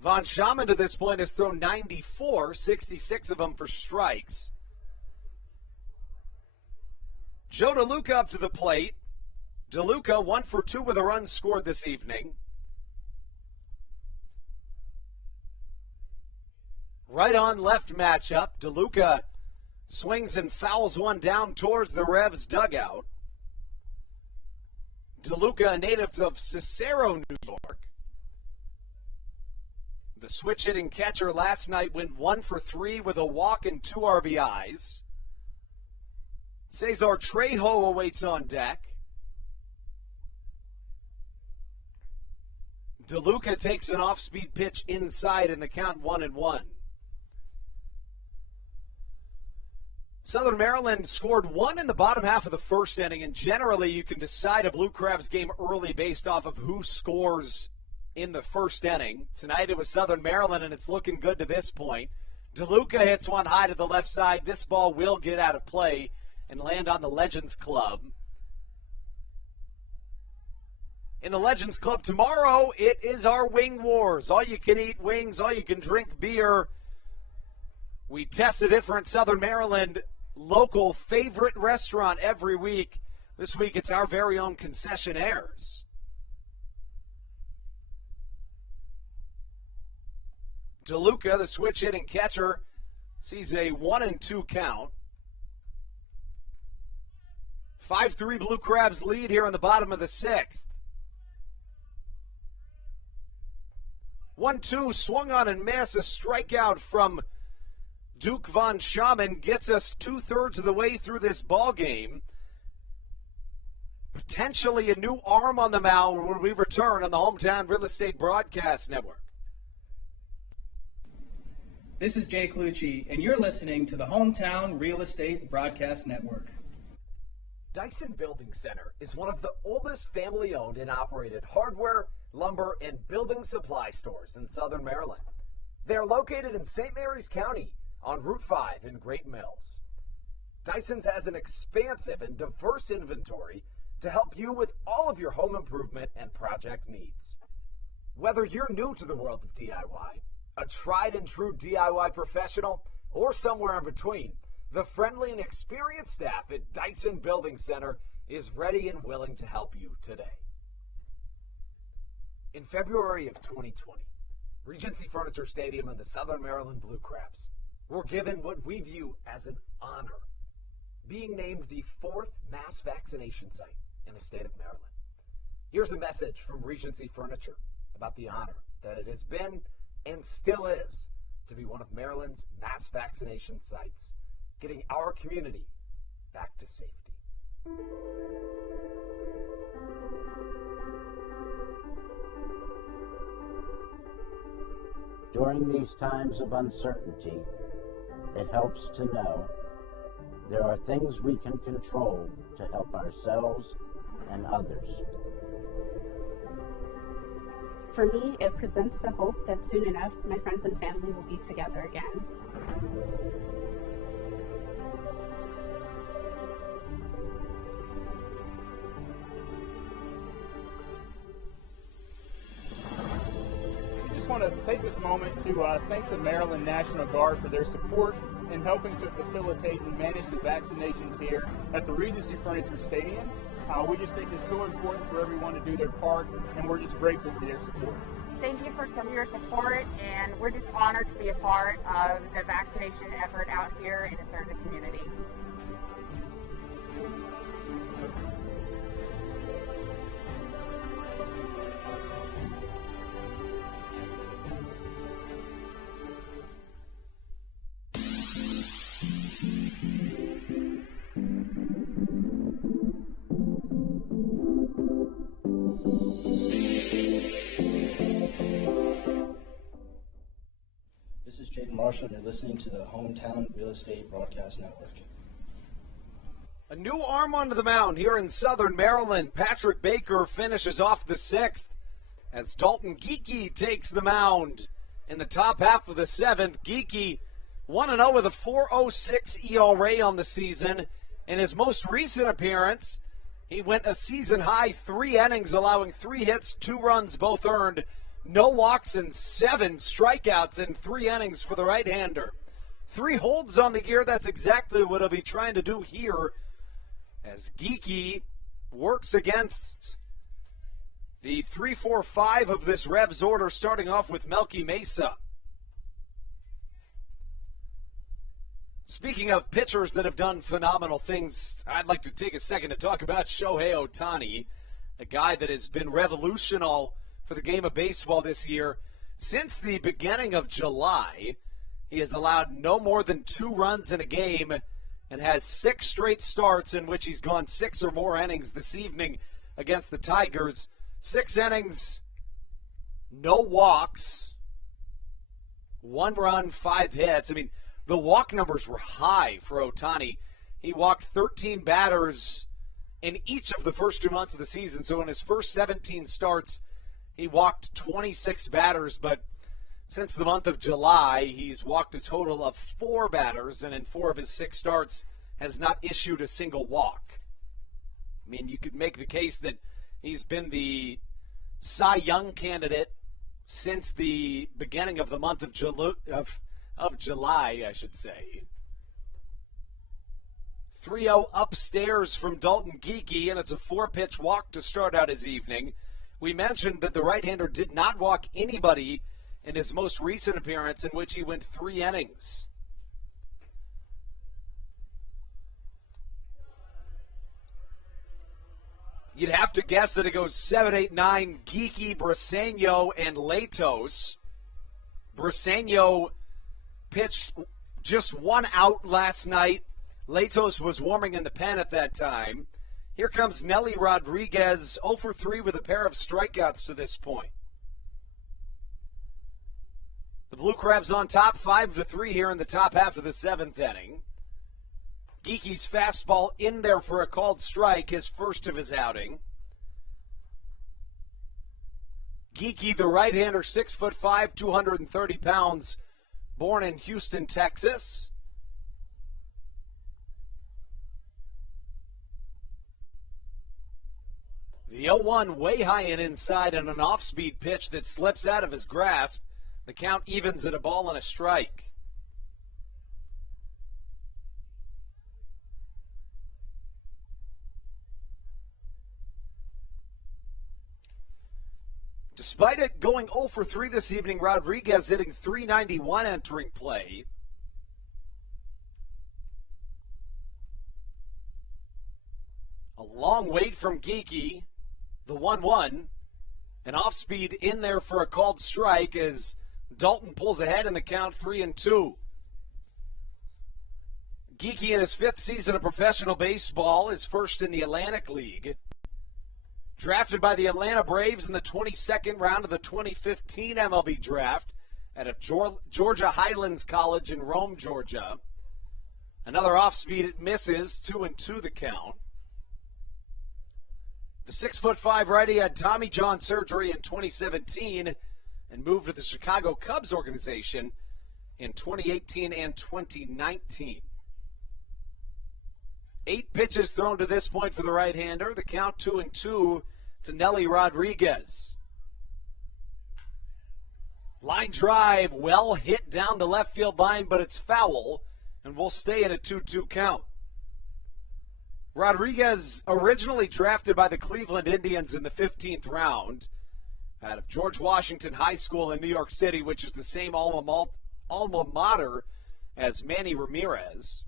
Von Schaman to this point has thrown 94, 66 of them for strikes. Joe DeLuca up to the plate. DeLuca 1-for-2 with a run scored this evening. Right on left matchup. DeLuca swings and fouls one down towards the Revs dugout. DeLuca, a native of Cicero, New York. The switch-hitting catcher last night went 1-for-3 with a walk and 2 RBIs. Cesar Trejo awaits on deck. DeLuca takes an off-speed pitch inside in the count 1-1. Southern Maryland scored 1 in the bottom half of the first inning, and generally you can decide a Blue Crabs game early based off of who scores in the first inning. Tonight it was Southern Maryland, and it's looking good to this point. DeLuca hits one high to the left side. This ball will get out of play and land on the Legends Club. In the Legends Club tomorrow, it is our Wing Wars. All you can eat wings, all you can drink beer. We test a different Southern Maryland local favorite restaurant every week. This week it's our very own Concessionaires. DeLuca, the switch-hitting catcher, sees a 1-2 count. 5-3 Blue Crabs lead here in the bottom of the 6th. 1-2, swung on and missed. A strikeout from Duke Von Schaman gets us 2/3 of the way through this ball game. Potentially a new arm on the mound when we return on the Hometown Real Estate Broadcast Network. This is Jay Clucci, and you're listening to the Hometown Real Estate Broadcast Network. Dyson Building Center is one of the oldest family-owned and operated hardware, lumber, and building supply stores in Southern Maryland. They are located in St. Mary's County on Route 5 in Great Mills. Dyson's has an expansive and diverse inventory to help you with all of your home improvement and project needs. Whether you're new to the world of DIY, a tried and true DIY professional, or somewhere in between, the friendly and experienced staff at Dyson Building Center is ready and willing to help you today. In February of 2020, Regency Furniture Stadium and the Southern Maryland Blue Crabs were given what we view as an honor, being named the 4th mass vaccination site in the state of Maryland. Here's a message from Regency Furniture about the honor that it has been and still is to be one of Maryland's mass vaccination sites, getting our community back to safety. During these times of uncertainty, it helps to know there are things we can control to help ourselves and others. For me, it presents the hope that soon enough my friends and family will be together again. I just want to take this moment to thank the Maryland National Guard for their support in helping to facilitate and manage the vaccinations here at the Regency Furniture Stadium. We just think it's so important for everyone to do their part, and we're just grateful for their support. Thank you for some of your support, and we're just honored to be a part of the vaccination effort out here and to serve the community. This is Jake Marshall, and you're listening to the Hometown Real Estate Broadcast Network. A new arm onto the mound here in Southern Maryland. Patrick Baker finishes off the 6th as Dalton Geekie takes the mound in the top half of the 7th. Geekie 1-0 with a 4.06 ERA on the season. In his most recent appearance, he went a season-high 3 innings, allowing 3 hits, 2 runs, both earned. No walks and 7 strikeouts in 3 innings for the right-hander. 3 holds on the year. That's exactly what he'll be trying to do here as Geekie works against the 3-4-5 of this Revs order, starting off with Melky Mesa. Speaking of pitchers that have done phenomenal things, I'd like to take a second to talk about Shohei Ohtani, a guy that has been revolutionary for the game of baseball this year. Since the beginning of July, he has allowed no more than 2 runs in a game and has 6 straight starts in which he's gone 6 or more innings. This evening against the Tigers, 6 innings, no walks, 1 run, 5 hits. I mean, the walk numbers were high for Ohtani. He walked 13 batters in each of the first 2 months of the season. So in his first 17 starts, he walked 26 batters, but since the month of July, he's walked a total of 4 batters, and in 4 of his 6 starts has not issued a single walk. I mean, you could make the case that he's been the Cy Young candidate since the beginning of the month of July, I should say. 3-0 upstairs from Dalton Geekie, and it's a 4-pitch walk to start out his evening. We mentioned that the right-hander did not walk anybody in his most recent appearance, in which he went 3 innings. You'd have to guess that it goes 7, 8, 9, Geekie, Briseño, and Latos. Briseño pitched just 1 out last night. Latos was warming in the pen at that time. Here comes Nelly Rodriguez, 0 for 3 with a pair of strikeouts to this point. The Blue Crabs on top, 5-3 here in the top half of the 7th inning. Geekie's fastball in there for a called strike, his first of his outing. Geekie, the right-hander, 6'5", 230 pounds, born in Houston, Texas. The 0-1 way high and inside, and an off-speed pitch that slips out of his grasp. The count evens at a ball and a strike. Despite it going 0 for 3 this evening, Rodriguez hitting .391 entering play. A long wait from Geeky, the 1-1. An off-speed in there for a called strike as Dalton pulls ahead in the count 3-2. Geeky in his 5th season of professional baseball is first in the Atlantic League. Drafted by the Atlanta Braves in the 22nd round of the 2015 MLB draft out of Georgia Highlands College in Rome, Georgia. Another off-speed, it misses, 2-2 the count. The 6'5" righty had Tommy John surgery in 2017 and moved to the Chicago Cubs organization in 2018 and 2019. 8 pitches thrown to this point for the right-hander. The count 2-2 to Nelly Rodriguez. Line drive, well hit down the left field line, but it's foul, and will stay in a 2-2 count. Rodriguez, originally drafted by the Cleveland Indians in the 15th round out of George Washington High School in New York City, which is the same alma mater as Manny Ramirez.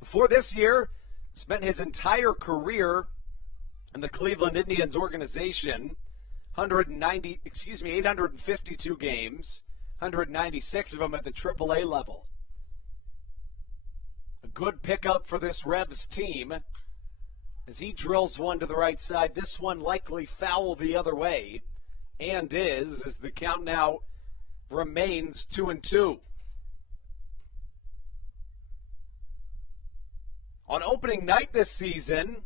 Before this year, spent his entire career in the Cleveland Indians organization, 852 games, 196 of them at the AAA level. A good pickup for this Revs team as he drills one to the right side. This one likely foul the other way, and is, as the count now remains 2-2. On opening night this season,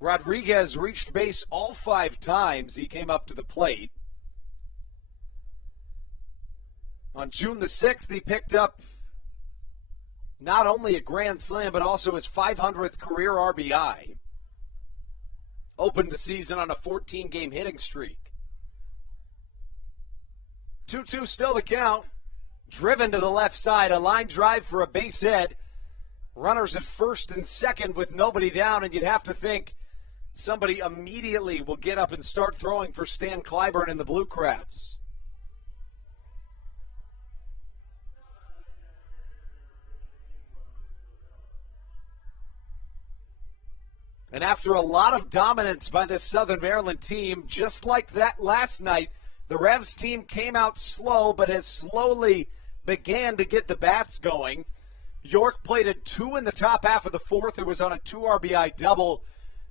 Rodriguez reached base all 5 times he came up to the plate. On June the 6th, he picked up not only a grand slam, but also his 500th career RBI. Opened the season on a 14-game hitting streak. 2-2 still the count. Driven to the left side, a line drive for a base hit. Runners at first and second with nobody down, and you'd have to think somebody immediately will get up and start throwing for Stan Clyburn and the Blue Crabs. And after a lot of dominance by this Southern Maryland team, just like that last night, the Revs team came out slow, but has slowly began to get the bats going. York plated 2 in the top half of the 4th. It was on a 2 RBI double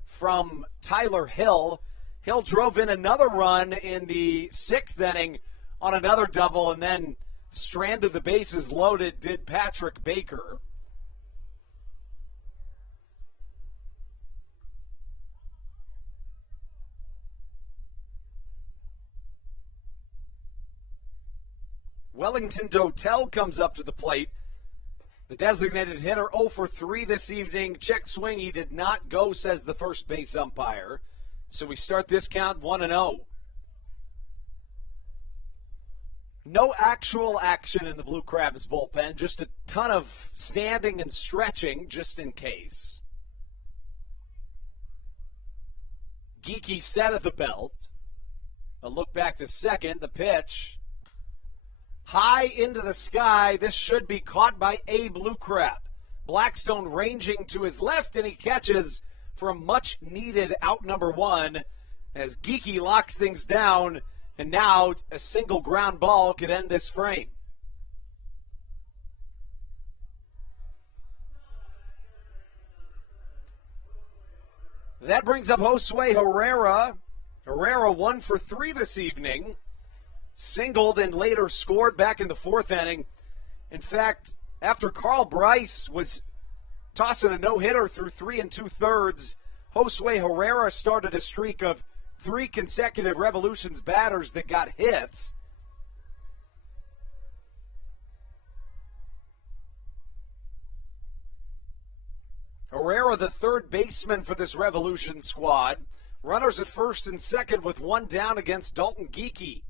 from Tyler Hill. Hill drove in another run in the 6th inning on another double, and then stranded the bases loaded did Patrick Baker. Wellington Dotel comes up to the plate. The designated hitter 0 for 3 this evening. Check swing, he did not go, says the first base umpire. So we start this count 1-0. No actual action in the Blue Crabs bullpen, just a ton of standing and stretching just in case. Geeky set at the belt. A look back to second, the pitch. High into the sky, this should be caught by a Blue Crab. Blackstone ranging to his left, and he catches for a much-needed out number 1 as Geeky locks things down, and now a single ground ball could end this frame. That brings up Josue Herrera. Herrera 1 for 3 this evening. Singled and later scored back in the 4th inning. In fact, after Carl Bryce was tossing a no-hitter through 3 2/3, Josue Herrera started a streak of 3 consecutive Revolutions batters that got hits. Herrera, the third baseman for this Revolution squad. Runners at first and second with 1 down against Dalton Geeky.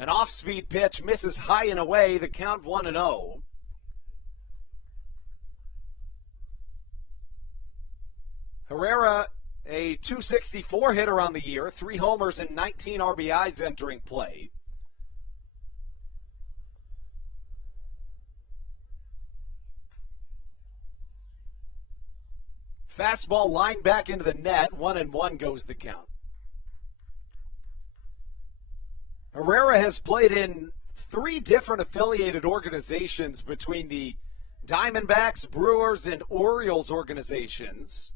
An off-speed pitch misses high and away, the count 1-0. Herrera A .264 hitter on the year, 3 homers and 19 RBIs entering play. Fastball lined back into the net. 1-1 goes the count. Herrera has played in 3 different affiliated organizations between the Diamondbacks, Brewers, and Orioles organizations.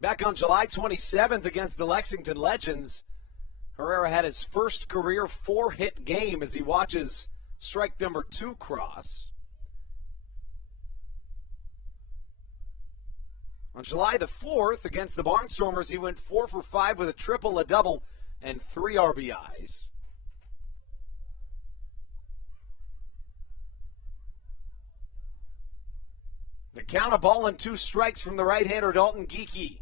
Back on July 27th against the Lexington Legends, Herrera had his first career 4-hit game as he watches strike number 2 cross. On July the 4th, against the Barnstormers, he went 4 for 5 with a triple, a double, and 3 RBIs. The count, a ball and 2 strikes from the right-hander Dalton Geekie.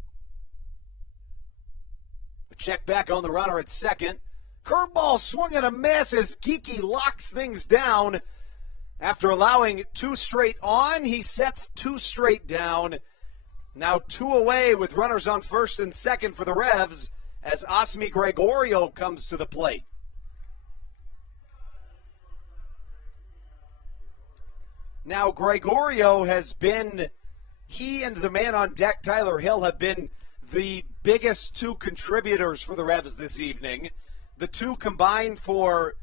A check back on the runner at second. Curveball swung and a miss as Geekie locks things down. After allowing 2 straight on, he sets 2 straight down. Now 2 away with runners on first and second for the Revs as Osmi Gregorio comes to the plate. Now Gregorio has been, he and the man on deck, Tyler Hill, have been the biggest 2 contributors for the Revs this evening. The 2 combined for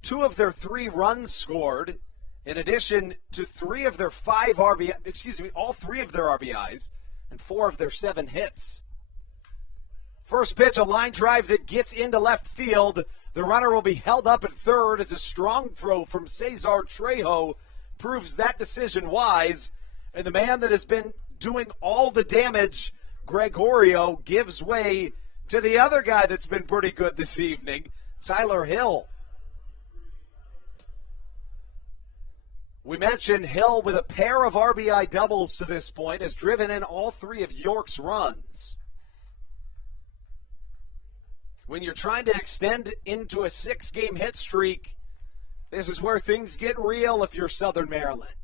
2 of their 3 runs scored, in addition to 3 of their 5 RBIs, all 3 of their RBIs, and 4 of their 7 hits. First pitch, a line drive that gets into left field. The runner will be held up at third as a strong throw from Cesar Trejo proves that decision wise. And the man that has been doing all the damage, Gregorio, gives way to the other guy that's been pretty good this evening, Tyler Hill. We mentioned Hill with a pair of RBI doubles to this point has driven in all 3 of York's runs. When you're trying to extend into a 6-game hit streak, this is where things get real if you're Southern Maryland.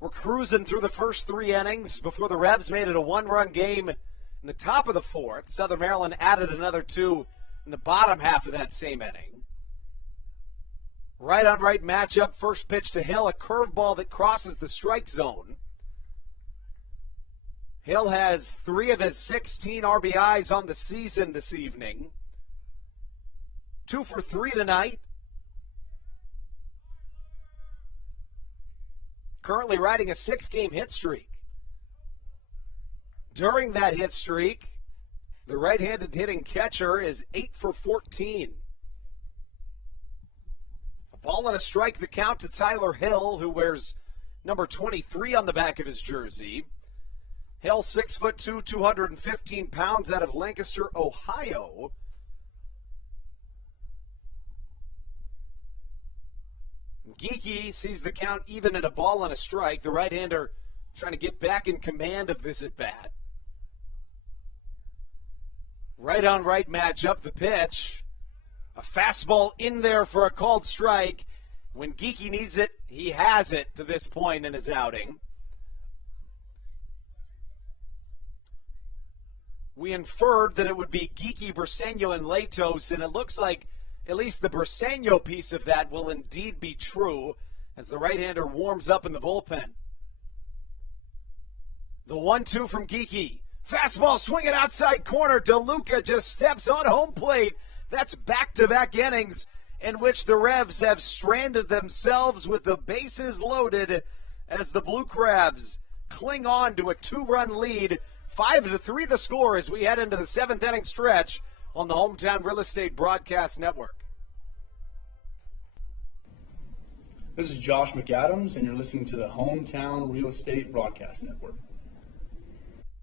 We're cruising through the first 3 innings before the Revs made it a 1-run game in the top of the 4th. Southern Maryland added another 2 in the bottom half of that same inning. Right on right matchup, first pitch to Hill, a curveball that crosses the strike zone. Hill has 3 of his 16 RBIs on the season this evening. 2 for 3 tonight. Currently riding a 6-game hit streak. During that hit streak, the right-handed hitting catcher is 8 for 14. Ball and a strike, the count to Tyler Hill, who wears number 23 on the back of his jersey. Hill, 6'2", 215 pounds, out of Lancaster, Ohio. Geekie sees the count even at a ball and a strike. The right-hander trying to get back in command of this at-bat. Right on right matchup, the pitch. A fastball in there for a called strike. When Geekie needs it, he has it to this point in his outing. We inferred that it would be Geekie, Briseño, and Latos, and it looks like at least the Briseño piece of that will indeed be true as the right-hander warms up in the bullpen. The 1-2 from Geekie. Fastball swinging outside corner. DeLuca just steps on home plate. That's back-to-back innings in which the Revs have stranded themselves with the bases loaded as the Blue Crabs cling on to a 2-run lead. 5-3 the score as we head into the 7th inning stretch on the Hometown Real Estate Broadcast Network. This is Josh McAdams, and you're listening to the Hometown Real Estate Broadcast Network.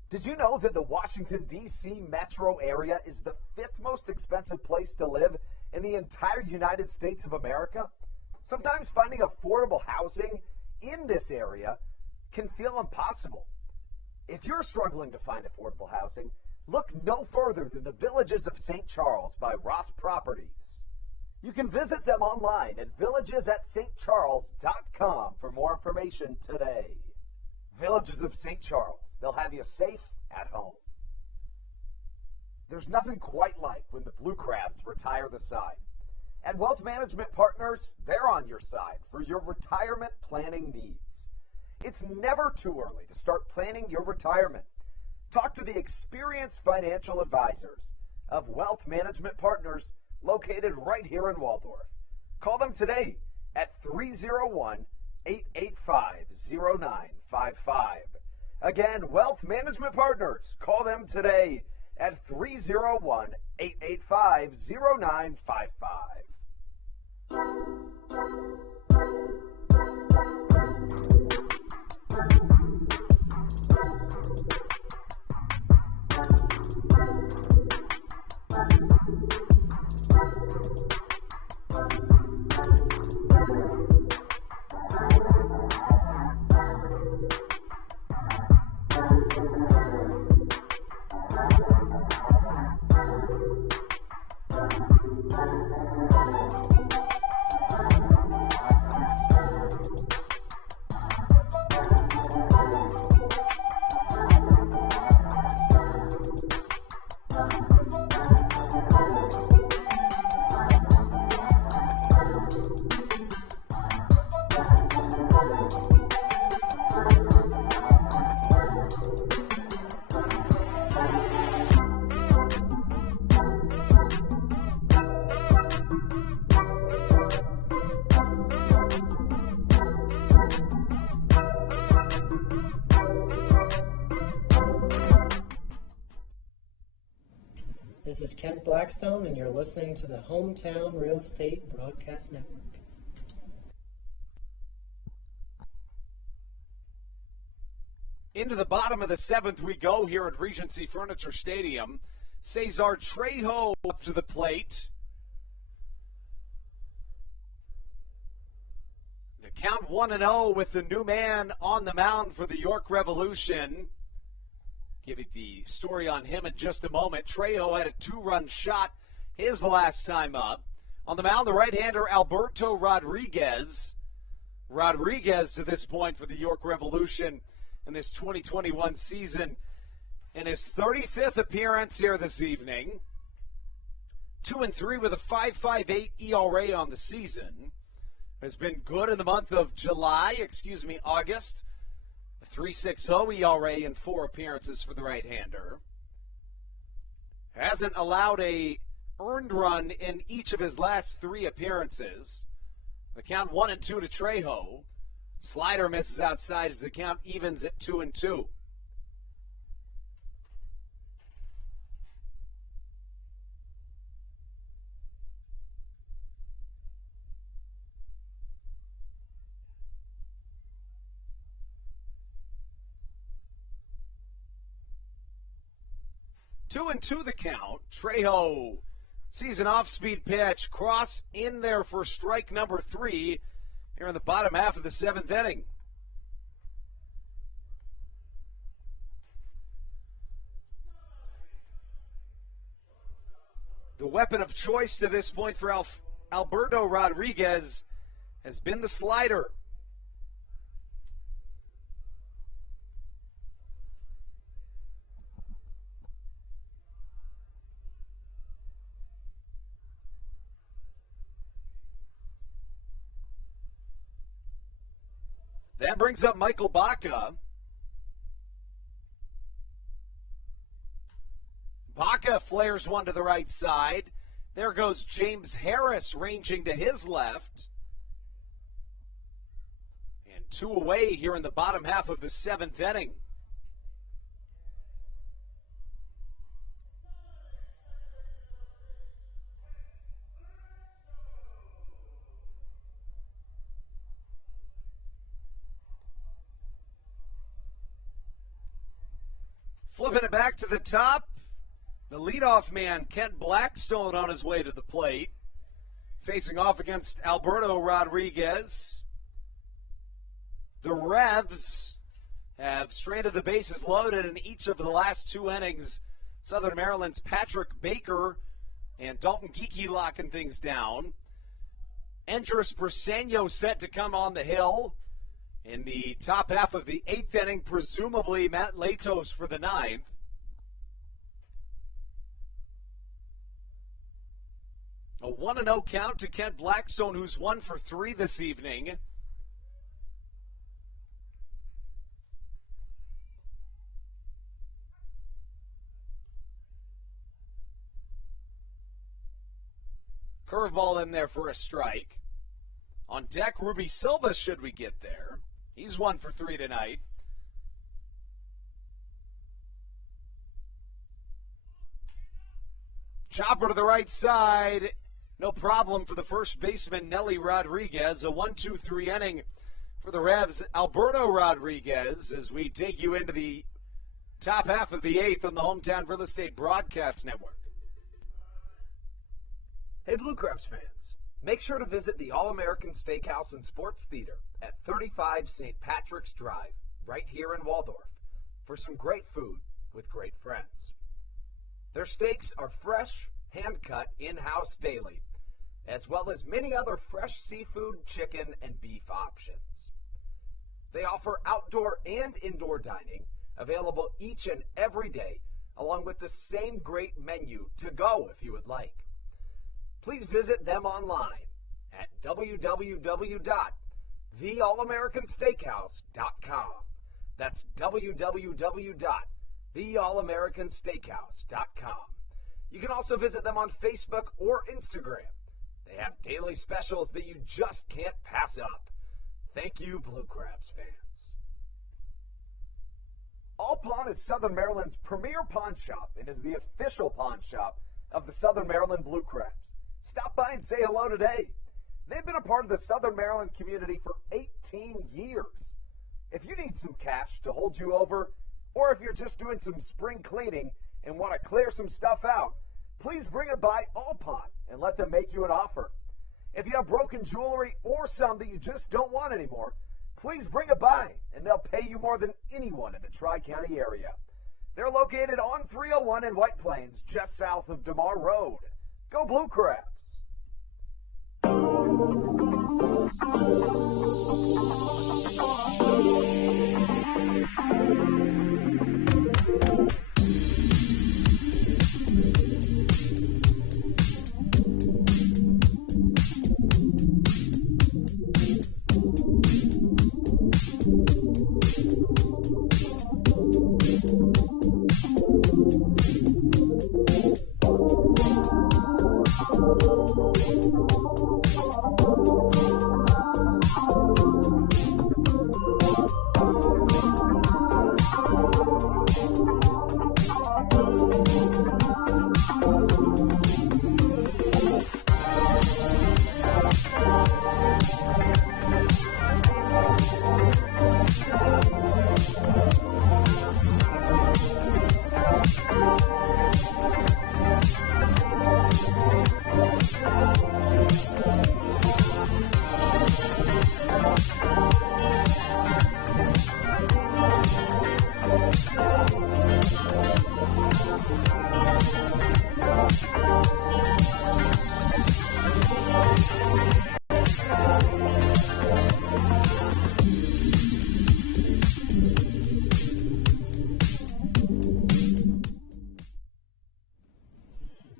Did you know that the Washington, D.C. metro area is the 5th most expensive place to live in the entire United States of America? Sometimes finding affordable housing in this area can feel impossible. If you're struggling to find affordable housing, look no further than the Villages of St. Charles by Ross Properties. You can visit them online at villagesatstcharles.com for more information today. Villages of St. Charles, they'll have you safe at home. There's nothing quite like when the Blue Crabs retire the side. And Wealth Management Partners, they're on your side for your retirement planning needs. It's never too early to start planning your retirement. Talk to the experienced financial advisors of Wealth Management Partners located right here in Waldorf. Call them today at 301-885-0955. Again, Wealth Management Partners. Call them today at 301-885-0955. This is Kent Blackstone, and you're listening to the Hometown Real Estate Broadcast Network. Into the bottom of the seventh we go here at Regency Furniture Stadium. Cesar Trejo up to the plate. The count 1-0 with the new man on the mound for the York Revolution. Give you the story on him in just a moment. Trejo had a 2-run shot his last time up. On the mound, the right-hander Alberto Rodriguez. Rodriguez to this point for the York Revolution in this 2021 season. In his 35th appearance here this evening. 2-3 with a 5.58 ERA on the season. Has been good in the month of August. 3.60 ERA in 4 appearances for the right-hander. Hasn't allowed a earned run in each of his last 3 appearances. The count 1-2 to Trejo. Slider misses outside as the count evens at 2-2. Two and two the count. Trejo sees an off-speed pitch. Cross in there for strike number 3 here in the bottom half of the 7th inning. The weapon of choice to this point for Alberto Rodriguez has been the slider. That brings up Michael Baca. Baca flares one to the right side. There goes James Harris ranging to his left. And 2 away here in the bottom half of the 7th inning. Flipping it back to the top, the leadoff man, Kent Blackstone, on his way to the plate, facing off against Alberto Rodriguez. The Revs have stranded the bases loaded in each of the last 2 innings. Southern Maryland's Patrick Baker and Dalton Geeky locking things down. Andres Briseño set to come on the hill In the top half of the 8th inning, presumably Matt Latos for the 9th. A 1-0 count to Kent Blackstone, who's 1 for 3 this evening. Curveball in there for a strike. On deck, Ruby Silva, should we get there. He's 1 for 3 tonight. Chopper to the right side. No problem for the first baseman, Nelly Rodriguez. A 1-2-3 inning for the Revs, Alberto Rodriguez, as we take you into the top half of the 8th on the Hometown Real Estate Broadcast Network. Hey, Blue Crabs fans, make sure to visit the All-American Steakhouse and Sports Theater at 35 St. Patrick's Drive, right here in Waldorf, for some great food with great friends. Their steaks are fresh, hand-cut, in-house daily, as well as many other fresh seafood, chicken, and beef options. They offer outdoor and indoor dining, available each and every day, along with the same great menu to go if you would like. Please visit them online at www.theallamericansteakhouse.com. That's www.theallamericansteakhouse.com. You can also visit them on Facebook or Instagram. They have daily specials that you just can't pass up. Thank you, Blue Crabs fans. All Pawn is Southern Maryland's premier pawn shop and is the official pawn shop of the Southern Maryland Blue Crabs. Stop by and say hello today. They've been a part of the Southern Maryland community for 18 years. If you need some cash to hold you over, or if you're just doing some spring cleaning and want to clear some stuff out, please bring it by All Pawn and let them make you an offer. If you have broken jewelry or some that you just don't want anymore, please bring it by and they'll pay you more than anyone in the Tri-County area. They're located on 301 in White Plains, just south of DeMar Road. Go Blue Crabs!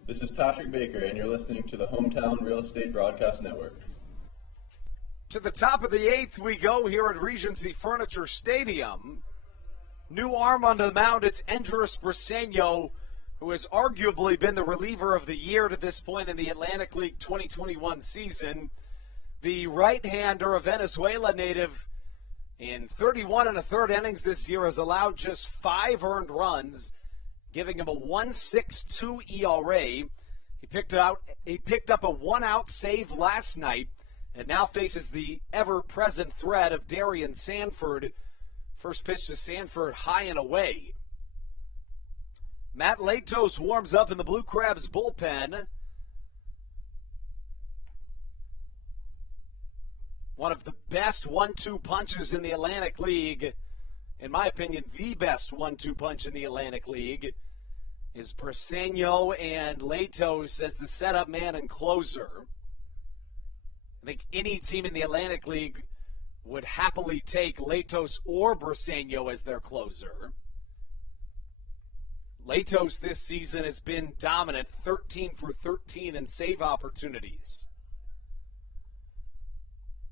This is Patrick Baker, and you're listening to the Hometown Real Estate Broadcast Network. To the top of the 8th we go here at Regency Furniture Stadium. New arm on the mound, it's Andres Briseño, who has arguably been the reliever of the year to this point in the Atlantic League 2021 season. The right-hander, a Venezuela native, in 31 1/3 innings this year has allowed just 5 earned runs, giving him a 1.62 ERA. He picked up a one-out save last night and now faces the ever-present threat of Darian Sanford. First pitch to Sanford, high and away. Matt Latos warms up in the Blue Crabs bullpen. One of the best 1-2 punches in the Atlantic League. In my opinion, the best 1-2 punch in the Atlantic League is Briseño and Latos as the setup man and closer. I think any team in the Atlantic League would happily take Latos or Briseño as their closer. Latos this season has been dominant, 13 for 13 in save opportunities.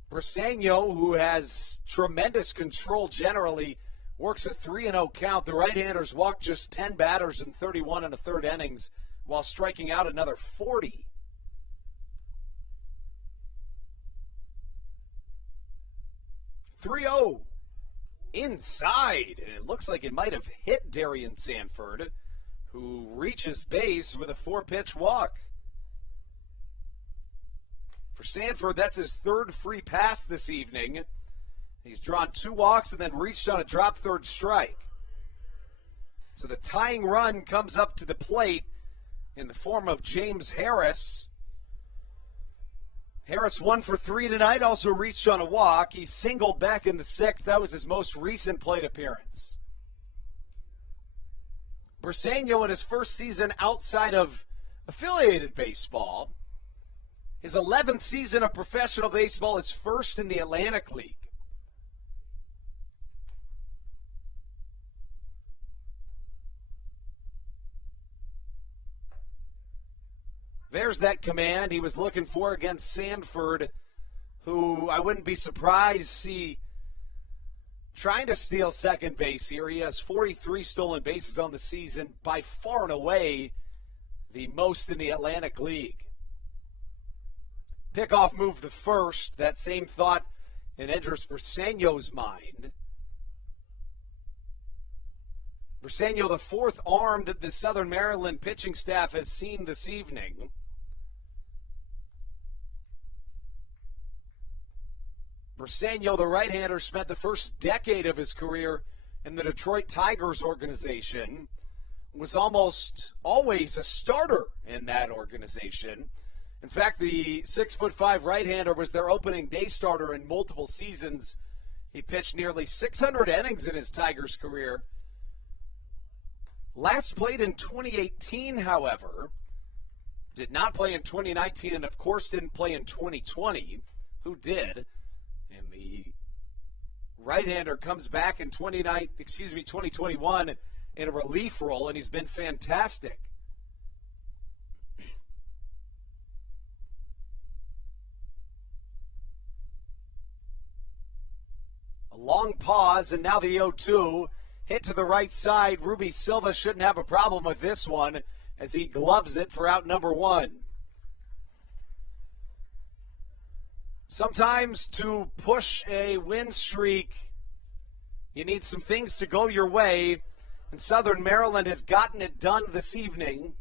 Briseño, who has tremendous control generally, works a 3-0 count. The right-handers walked just 10 batters in 31 and a third innings while striking out another 40. "3-0 inside, and it looks like it might have hit Darian Sanford, who reaches base with a 4-pitch walk. For Sanford, that's his third free pass this evening. He's drawn 2 walks and then reached on a drop third strike. So the tying run comes up to the plate in the form of James Harris. Harris 1 for 3 tonight, also reached on a walk. He singled back in the 6th. That was his most recent plate appearance. Briseño in his first season outside of affiliated baseball. His 11th season of professional baseball, is first in the Atlantic League. There's that command he was looking for against Sanford, who I wouldn't be surprised to see trying to steal second base here. He has 43 stolen bases on the season, by far and away the most in the Atlantic League. Pickoff move to first. That same thought in Edris Briseño's mind. Briseño, the 4th arm that the Southern Maryland pitching staff has seen this evening. Briseño, the right-hander, spent the first decade of his career in the Detroit Tigers organization, was almost always a starter in that organization. In fact, the 6'5" right-hander was their opening day starter in multiple seasons. He pitched nearly 600 innings in his Tigers career. Last played in 2018, however. Did not play in 2019, and of course didn't play in 2020. Who did? And the right-hander comes back in 2021 in a relief role, and he's been fantastic. A long pause, and now the 0-2. Hit to the right side. Ruby Silva shouldn't have a problem with this one as he gloves it for out number 1. Sometimes to push a win streak, you need some things to go your way, and Southern Maryland has gotten it done this evening.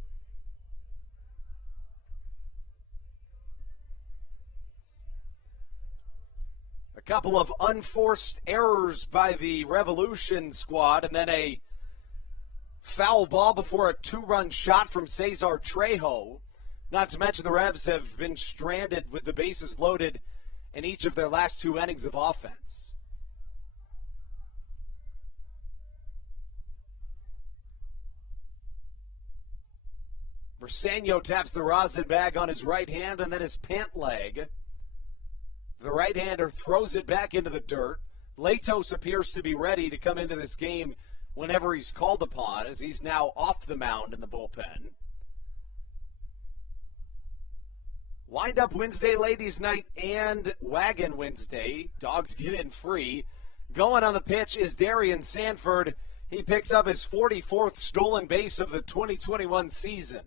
A couple of unforced errors by the Revolution squad, and then a foul ball before a 2-run shot from Cesar Trejo. Not to mention the Revs have been stranded with the bases loaded in each of their last 2 innings of offense. Briseño taps the rosin bag on his right hand and then his pant leg. The right-hander throws it back into the dirt. Latos appears to be ready to come into this game whenever he's called upon, as he's now off the mound in the bullpen. Wind-up Wednesday, ladies' night, and Wagon Wednesday. Dogs get in free. Going on the pitch is Darian Sanford. He picks up his 44th stolen base of the 2021 season.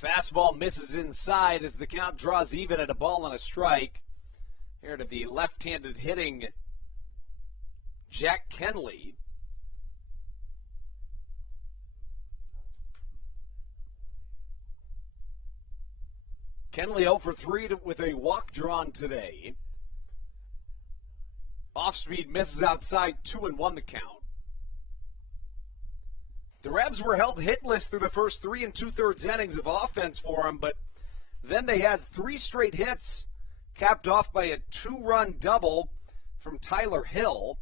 Fastball misses inside as the count draws even at a ball and a strike. Here to the left-handed hitting Jack Kenley. Kenley 0 for 3 with a walk drawn today. Off speed misses outside, 2-1 the count. The Revs were held hitless through the first 3 2/3 innings of offense for them, but then they had 3 straight hits, capped off by a 2-run double from Tyler Hill.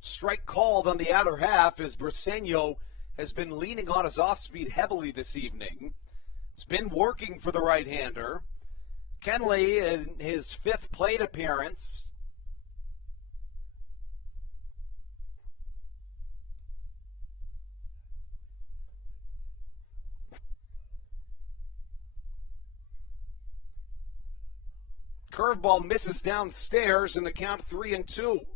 Strike called on the outer half as Briseño has been leaning on his off-speed heavily this evening. It's been working for the right-hander. Kenley in his 5th plate appearance. Curveball misses downstairs in the count 3-2.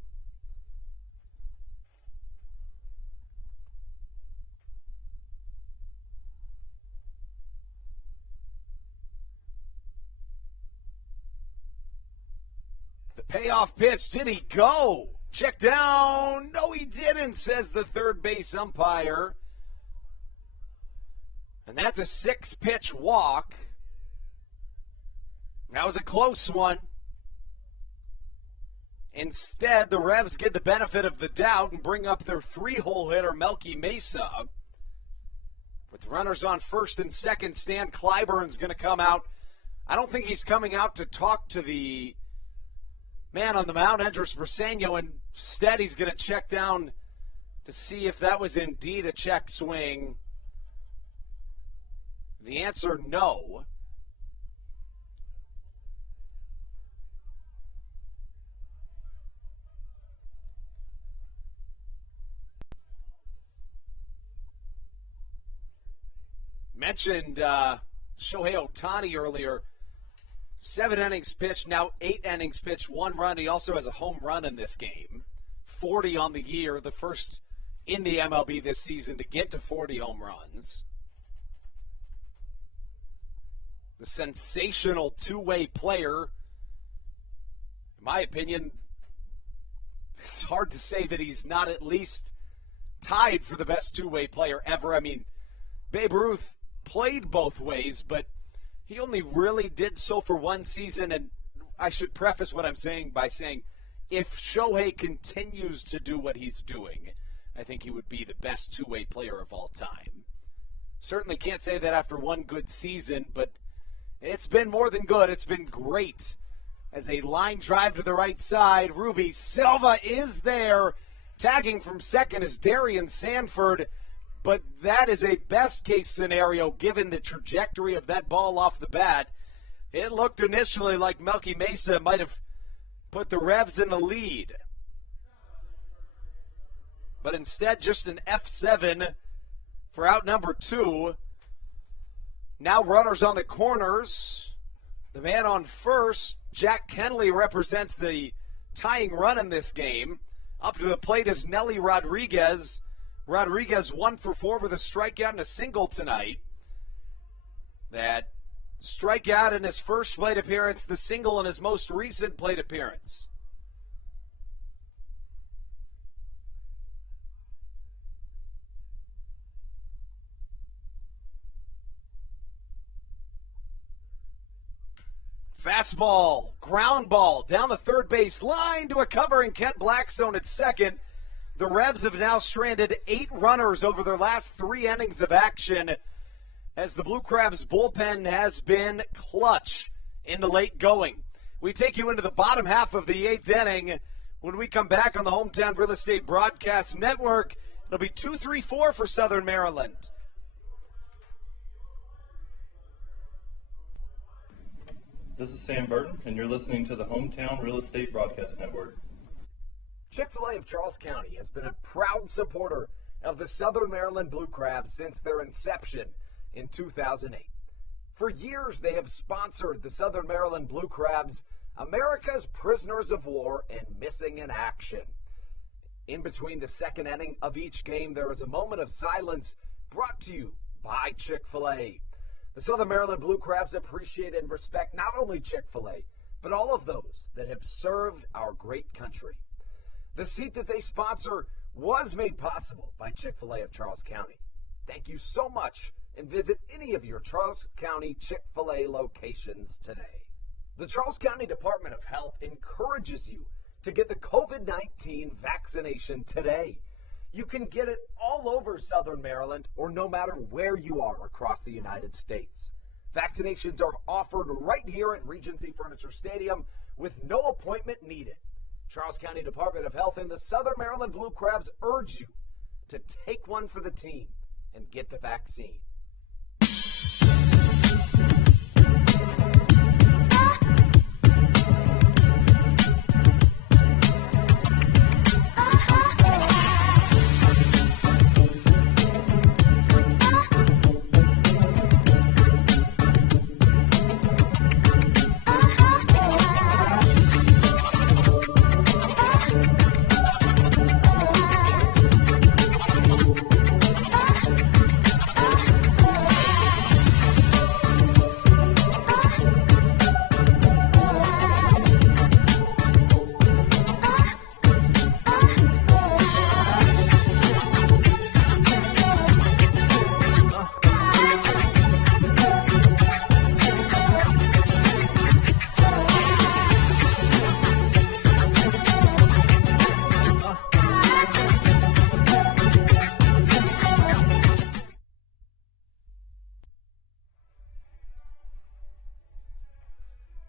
Payoff pitch, did he go? Check down. No, he didn't, says the third base umpire. And that's a 6-pitch walk. That was a close one. Instead, the Revs get the benefit of the doubt and bring up their 3-hole hitter, Melky Mesa. With runners on first and second, Stan Clyburn's going to come out. I don't think he's coming out to talk to the man on the mound, Andres Briseño, and instead he's going to check down to see if that was indeed a check swing. The answer, no. Mentioned Shohei Ohtani earlier. 7 innings pitched, now 8 innings pitched, 1 run. He also has a home run in this game. 40 on the year, the first in the MLB this season to get to 40 home runs. The sensational two-way player. In my opinion, it's hard to say that he's not at least tied for the best two-way player ever. I mean, Babe Ruth played both ways, but he only really did so for one season, and I should preface what I'm saying by saying if Shohei continues to do what he's doing, I think he would be the best two-way player of all time. Certainly can't say that after one good season, but it's been more than good. It's been great. As a line drive to the right side, Ruby Silva is there. Tagging from second is Darian Sanford. But that is a best-case scenario given the trajectory of that ball off the bat. It looked initially like Melky Mesa might have put the Revs in the lead. But instead, just an F7 for out number 2. Now runners on the corners. The man on first, Jack Kenley, represents the tying run in this game. Up to the plate is Nelly Rodriguez. Rodriguez 1 for 4 with a strikeout and a single tonight. That strikeout in his first plate appearance, the single in his most recent plate appearance. Fastball, ground ball down the third base line to a covering Kent Blackstone at second. The Revs have now stranded 8 runners over their last 3 innings of action as the Blue Crabs bullpen has been clutch in the late going. We take you into the bottom half of the 8th inning. When we come back on the Hometown Real Estate Broadcast Network, it'll be 2-3-4 for Southern Maryland. This is Sam Burton, and you're listening to the Hometown Real Estate Broadcast Network. Chick-fil-A of Charles County has been a proud supporter of the Southern Maryland Blue Crabs since their inception in 2008. For years, they have sponsored the Southern Maryland Blue Crabs, America's prisoners of war and missing in action. In between the second inning of each game, there is a moment of silence brought to you by Chick-fil-A. The Southern Maryland Blue Crabs appreciate and respect not only Chick-fil-A, but all of those that have served our great country. The seat that they sponsor was made possible by Chick-fil-A of Charles County. Thank you so much, and visit any of your Charles County Chick-fil-A locations today. The Charles County Department of Health encourages you to get the COVID-19 vaccination today. You can get it all over Southern Maryland or no matter where you are across the United States. Vaccinations are offered right here at Regency Furniture Stadium with no appointment needed. Charles County Department of Health and the Southern Maryland Blue Crabs urge you to take one for the team and get the vaccine.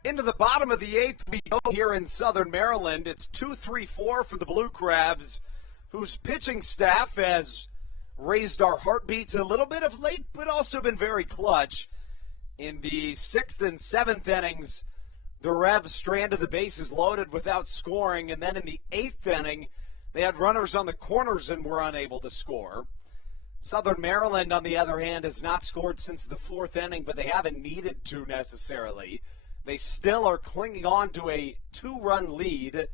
Into the bottom of the eighth we go here in Southern Maryland. It's 2-3-4 for the Blue Crabs, whose pitching staff has raised our heartbeats a little bit of late, but also been very clutch. In the sixth and seventh innings, the Revs stranded the bases loaded without scoring, and then in the eighth inning, they had runners on the corners and were unable to score. Southern Maryland, on the other hand, has not scored since the fourth inning, but they haven't needed to necessarily. They still are clinging on to a 2-run lead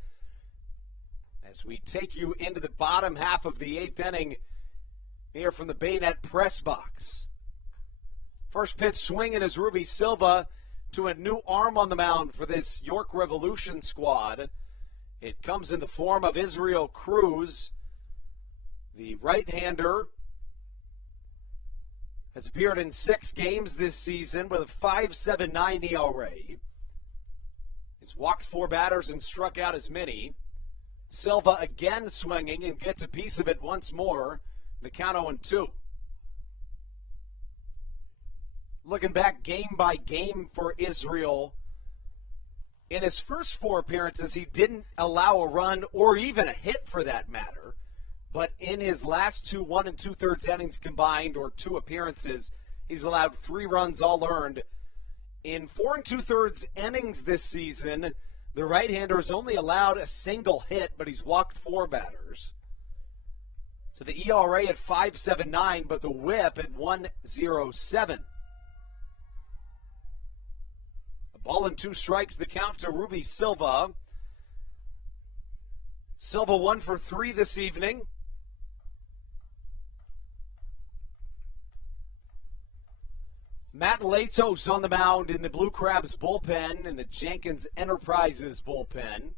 as we take you into the bottom half of the eighth inning here from the Bayonet press box. First pitch swinging is Ruby Silva to a new arm on the mound for this York Revolution squad. It comes in the form of Israel Cruz. The right-hander has appeared in 6 games this season with a 5.79 ERA. He's walked 4 batters and struck out as many. Silva again swinging and gets a piece of it once more. The count 0-2. Looking back game by game for Israel, in his first 4 appearances, he didn't allow a run or even a hit for that matter. But in his last 2 1 2/3 innings combined, or 2 appearances, he's allowed 3 runs all earned. In 4 2/3 innings this season, the right-hander has only allowed a single hit, but he's walked 4 batters. So the ERA at 5.79, but the whip at 1.07. A ball and 2 strikes, the count to Ruby Silva. Silva 1 for 3 this evening. Matt Latos on the mound in the Blue Crabs bullpen and the Jenkins Enterprises bullpen.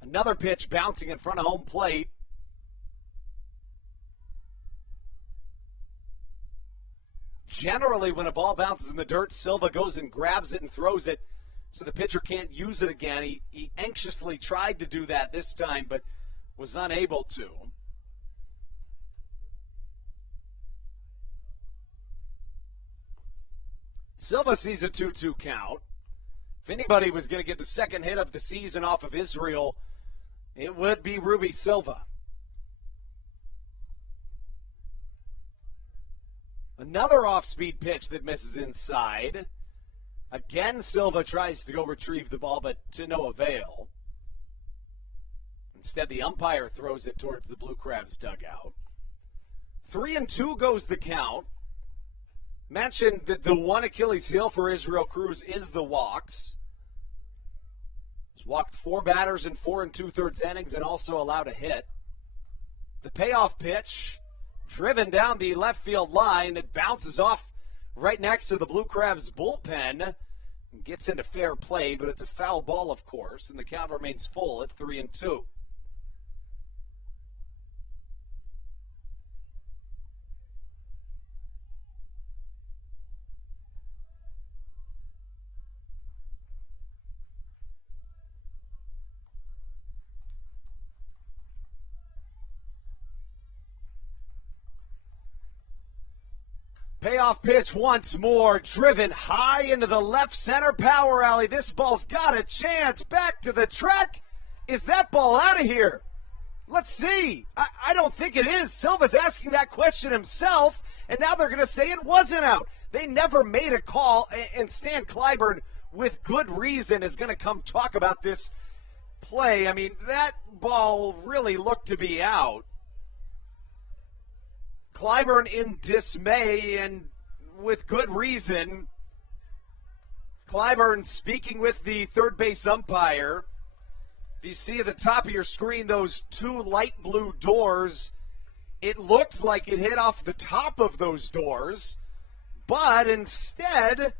Another pitch bouncing in front of home plate. Generally, when a ball bounces in the dirt, Silva goes and grabs it and throws it so the pitcher can't use it again. He anxiously tried to do that this time, but was unable to. Silva sees a 2-2 count. If anybody was going to get the second hit of the season off of Israel, it would be Ruby Silva. Another off-speed pitch that misses inside. Again, Silva tries to go retrieve the ball, but to no avail. Instead, the umpire throws it towards the Blue Crabs dugout. 3-2 goes the count. Mentioned that the one Achilles heel for Israel Cruz is the walks. He's walked 4 batters in 4 2/3 innings and also allowed a hit. The payoff pitch, driven down the left field line, it bounces off right next to the Blue Crabs bullpen and gets into fair play, but it's a foul ball, of course, and the count remains full at 3-2. Payoff pitch once more, driven high into the left center power alley. This ball's got a chance. Back to the track. Is that ball out of here? Let's see. I don't think it is. Silva's asking that question himself, and now they're going to say it wasn't out. They never made a call, and Stan Clyburn, with good reason, is going to come talk about this play. I mean, that ball really looked to be out. Clyburn in dismay, and with good reason. Clyburn speaking with the third base umpire. If you see at the top of your screen those two light blue doors, it looked like it hit off the top of those doors, but instead,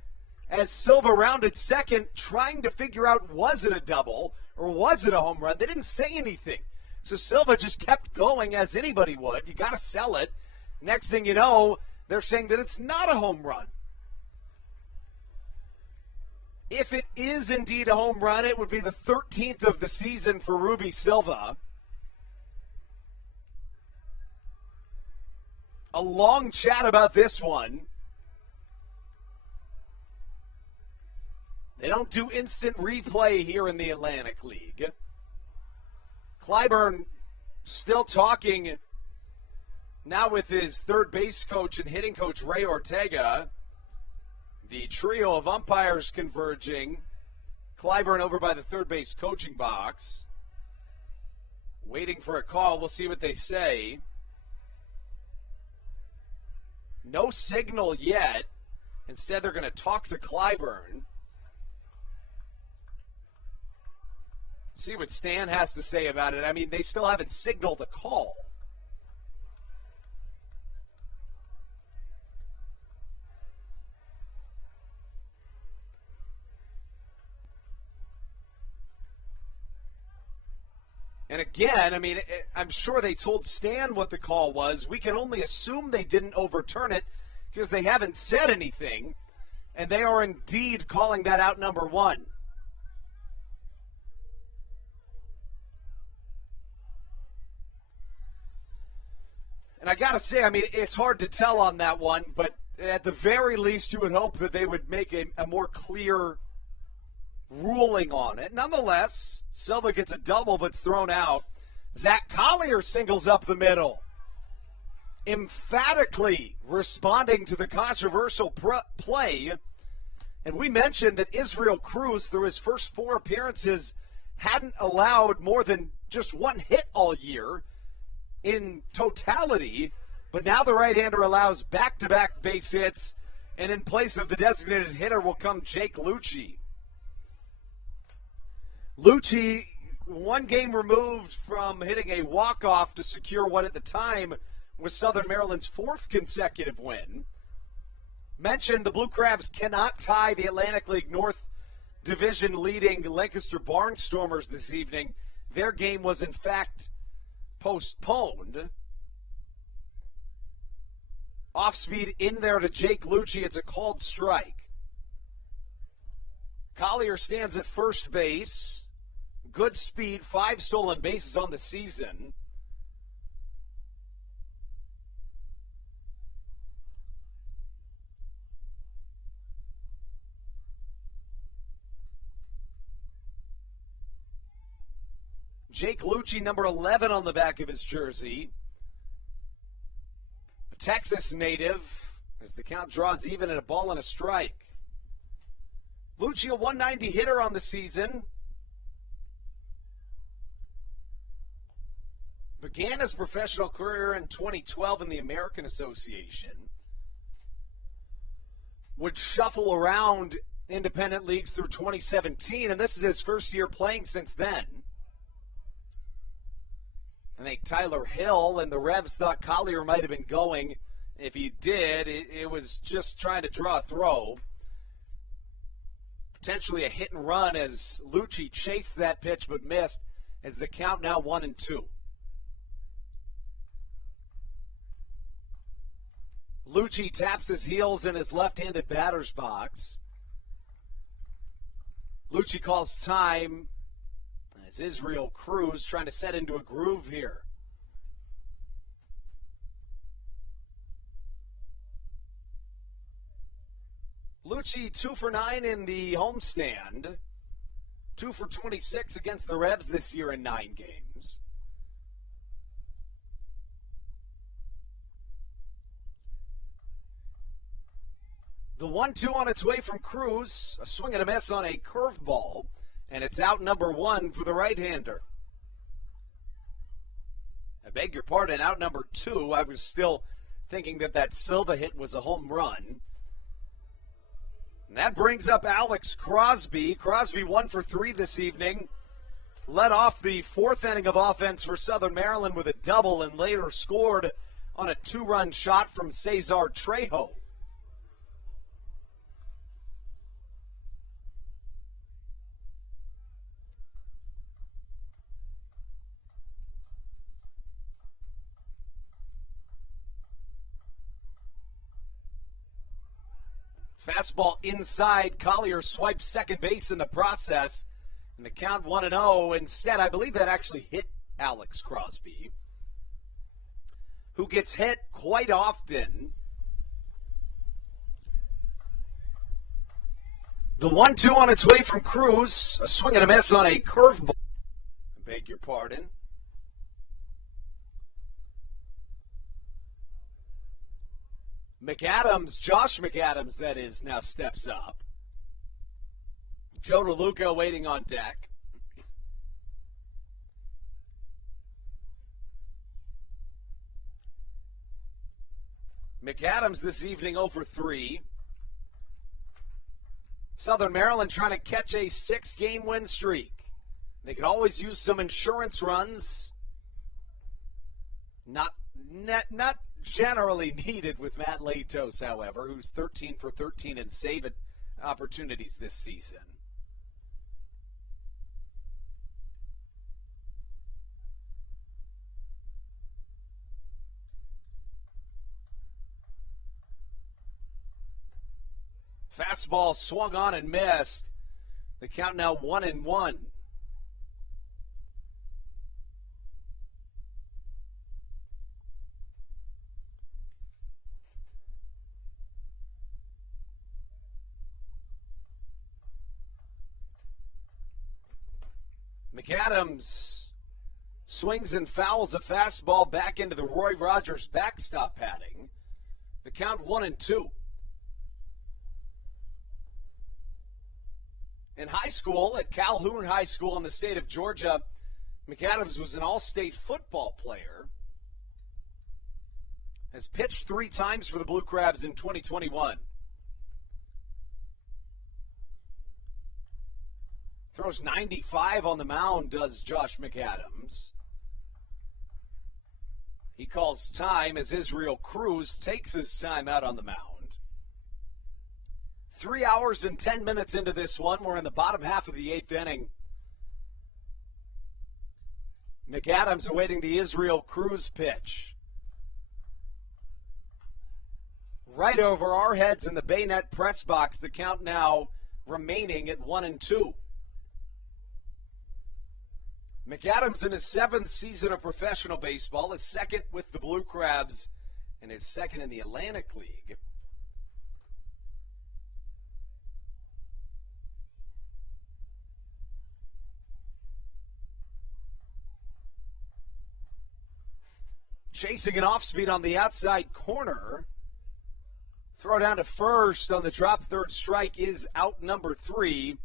as Silva rounded second, trying to figure out was it a double or was it a home run, they didn't say anything. So Silva just kept going as anybody would. You got to sell it. Next thing you know, they're saying that it's not a home run. If it is indeed a home run, it would be the 13th of the season for Ruby Silva. A long chat about this one. They don't do instant replay here in the Atlantic League. Clyburn still talking now with his third base coach and hitting coach Ray Ortega. The trio of umpires converging. Clyburn over by the third base coaching box. Waiting for a call. We'll see what they say. No signal yet. Instead, they're going to talk to Clyburn. See what Stan has to say about it. I mean, they still haven't signaled a call. And again, I mean, I'm sure they told Stan what the call was. We can only assume they didn't overturn it because they haven't said anything. And they are indeed calling that out number one. And I got to say, I mean, it's hard to tell on that one, but at the very least, you would hope that they would make a more clear ruling on it. Nonetheless, Silva gets a double but's thrown out. Zach Collier singles up the middle, emphatically responding to the controversial play. And we mentioned that Israel Cruz, through his first 4 appearances, hadn't allowed more than just one hit all year in totality. But now the right-hander allows back-to-back base hits, and in place of the designated hitter will come Jake Lucci. Lucci, 1 game removed from hitting a walk-off to secure what at the time was Southern Maryland's 4th consecutive win. Mentioned the Blue Crabs cannot tie the Atlantic League North Division leading Lancaster Barnstormers this evening. Their game was in fact postponed. Off speed in there to Jake Lucci. It's a called strike. Collier stands at first base. Good speed, 5 stolen bases on the season. Jake Lucci, number 11 on the back of his jersey. A Texas native, as the count draws even at a ball and a strike. Lucci, a 190 hitter on the season. Began his professional career in 2012 in the American Association. Would shuffle around independent leagues through 2017, and this is his first year playing since then. I think Tyler Hill and the Revs thought Collier might have been going. If he did, it was just trying to draw a throw. Potentially a hit and run as Lucci chased that pitch but missed, as the count now 1-2. Lucci taps his heels in his left-handed batter's box. Lucci calls time as Israel Cruz trying to set into a groove here. Lucci 2 for 9 in the homestand. 2 for 26 against the Revs this year in 9 games. The 1-2 on its way from Cruz. A swing and a miss on a curveball. And it's out number 1 for the right-hander. I beg your pardon, out number 2. I was still thinking that Silva hit was a home run. And that brings up Alex Crosby. Crosby 1 for 3 this evening. Led off the 4th inning of offense for Southern Maryland with a double and later scored on a 2-run shot from Cesar Trejo. Fastball inside. Collier swipes second base in the process. And the count 1-0. Instead, I believe that actually hit Alex Crosby, who gets hit quite often. The 1-2 on its way from Cruz. A swing and a miss on a curveball. I beg your pardon. McAdams, Josh McAdams, that is, now steps up. Joe DeLuca waiting on deck. McAdams this evening 0 for 3. Southern Maryland trying to catch a 6-game win streak. They could always use some insurance runs. Not generally needed with Matt Latos, however, who's 13 for 13 in save opportunities this season. Fastball swung on and missed. The count now 1-1. McAdams swings and fouls a fastball back into the Roy Rogers backstop padding. The count 1-2. In high school, at Calhoun High School in the state of Georgia, McAdams was an all-state football player. Has pitched 3 times for the Blue Crabs in 2021. Throws 95 on the mound, does Josh McAdams. He calls time as Israel Cruz takes his time out on the mound. 3 hours and 10 minutes into this one. We're in the bottom half of the 8th inning. McAdams awaiting the Israel Cruz pitch. Right over our heads in the Bayonet press box. The count now remaining at 1-2. McAdams in his 7th season of professional baseball, his 2nd with the Blue Crabs, and his 2nd in the Atlantic League. Chasing an off-speed on the outside corner. Throw down to first on the drop third strike is out number 3.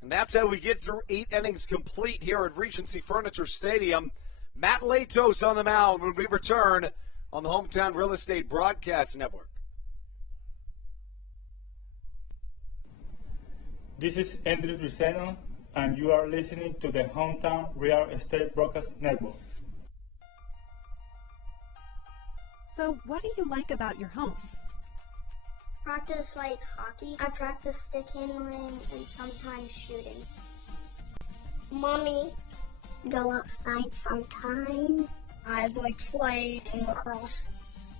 And that's how we get through 8 innings complete here at Regency Furniture Stadium. Matt Latos on the mound when we return on the Hometown Real Estate Broadcast Network. This is Andrew Luceno, and you are listening to the Hometown Real Estate Broadcast Network. So, what do you like about your home? Practice like hockey. I practice stick handling and sometimes shooting. Mommy, go outside sometimes. I like playing lacrosse.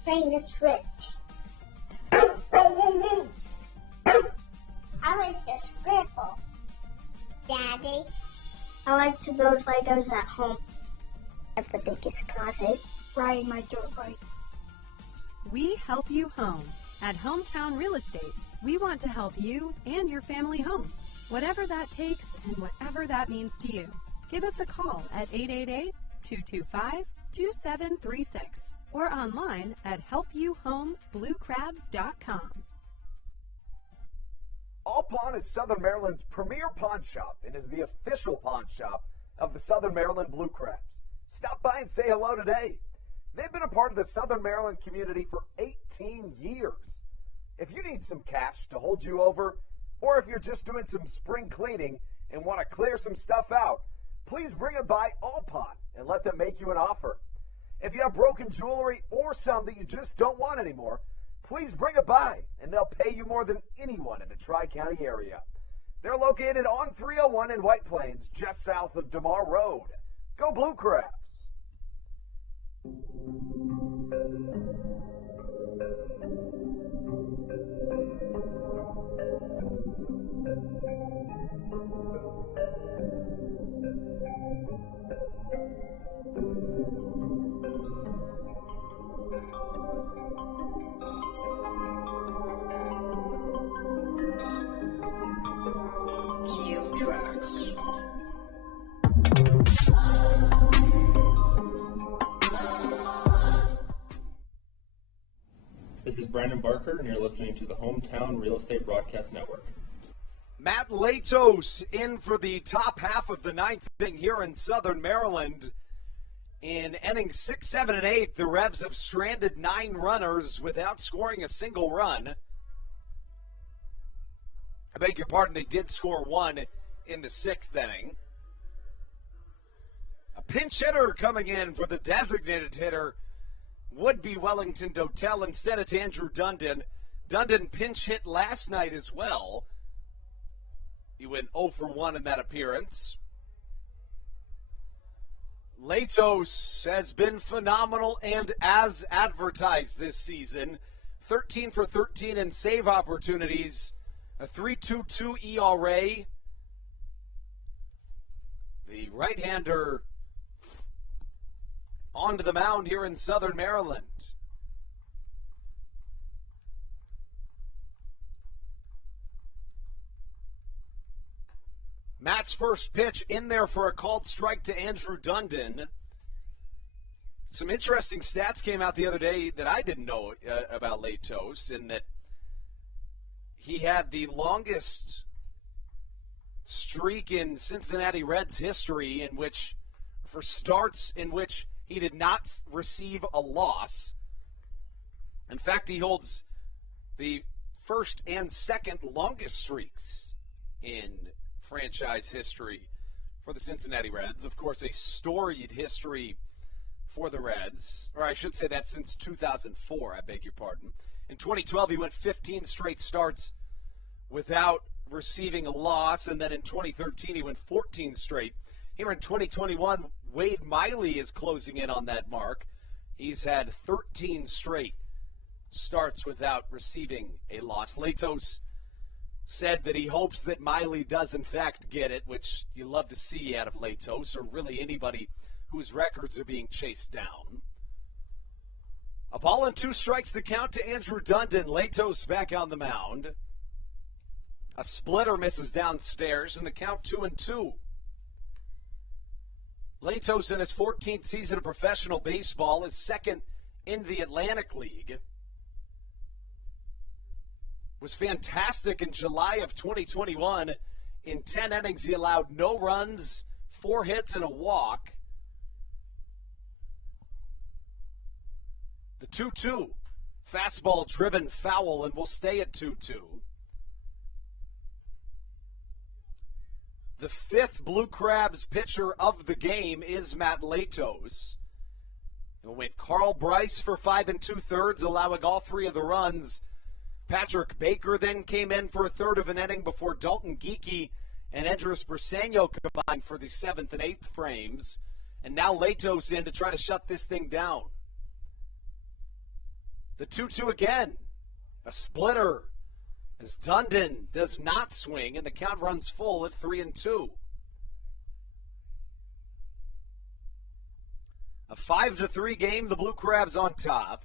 Playing the switch. I like the scribble. Daddy, I like to build Legos at home. I have the biggest closet. Riding my dirt bike. We help you home At Hometown Real Estate, we want to help you and your family home, whatever that takes and whatever that means to you. Give us a call at 888-225-2736 or online at helpyouhomebluecrabs.com. All Pawn is Southern Maryland's premier pawn shop and is the official pawn shop of the Southern Maryland Blue Crabs. Stop by and say hello today. They've been a part of the Southern Maryland community for 18 years. If you need some cash to hold you over, or if you're just doing some spring cleaning and want to clear some stuff out, please bring it by All Pawn and let them make you an offer. If you have broken jewelry or some that you just don't want anymore, please bring it by and they'll pay you more than anyone in the Tri-County area. They're located on 301 in White Plains, just south of DeMar Road. Go Blue Crabs! Cue tracks. This is Brandon Barker, and you're listening to the Hometown Real Estate Broadcast Network. Matt Latos in for the top half of the ninth inning here in Southern Maryland. In innings 6, 7, and 8, the Revs have stranded 9 runners without scoring a single run. I beg your pardon, they did score 1 in the 6th inning. A pinch hitter coming in for the designated hitter would be Wellington Dotel. Instead, it's Andrew Dundon. Dundon pinch hit last night as well. He went 0 for 1 in that appearance. Latos has been phenomenal and as advertised this season. 13 for 13 in save opportunities. A 3.22 ERA. The right-hander onto the mound here in Southern Maryland. Matt's first pitch in there for a called strike to Andrew Dundon. Some interesting stats came out the other day that I didn't know about Latos, in that he had the longest streak in Cincinnati Reds history in which, for starts in which he did not receive a loss. In fact, he holds the first and second longest streaks in franchise history for the Cincinnati Reds. Of course, a storied history for the Reds. Or I should say that since 2004, I beg your pardon. In 2012, he went 15 straight starts without receiving a loss. And then in 2013, he went 14 straight. Here in 2021, Wade Miley is closing in on that mark. He's had 13 straight starts without receiving a loss. Latos said that he hopes that Miley does in fact get it, which you love to see out of Latos, or really anybody whose records are being chased down. A ball and 2 strikes the count to Andrew Dundon. Latos back on the mound. A splitter misses downstairs, and the count 2-2. Latos, in his 14th season of professional baseball, is second in the Atlantic League. Was fantastic in July of 2021. In 10 innings, he allowed no runs, 4 hits, and a walk. The 2-2. Fastball-driven foul, and will stay at 2-2. The 5th Blue Crabs pitcher of the game is Matt Latos. It went Carl Bryce for 5 2/3, allowing all 3 of the runs. Patrick Baker then came in for a third of an inning before Dalton Geeky and Andres Briseno combined for the 7th and 8th frames. And now Latos in to try to shut this thing down. The 2-2 again. A splitter as Dundon does not swing, and the count runs full at 3-2. A 5-3 game, the Blue Crabs on top.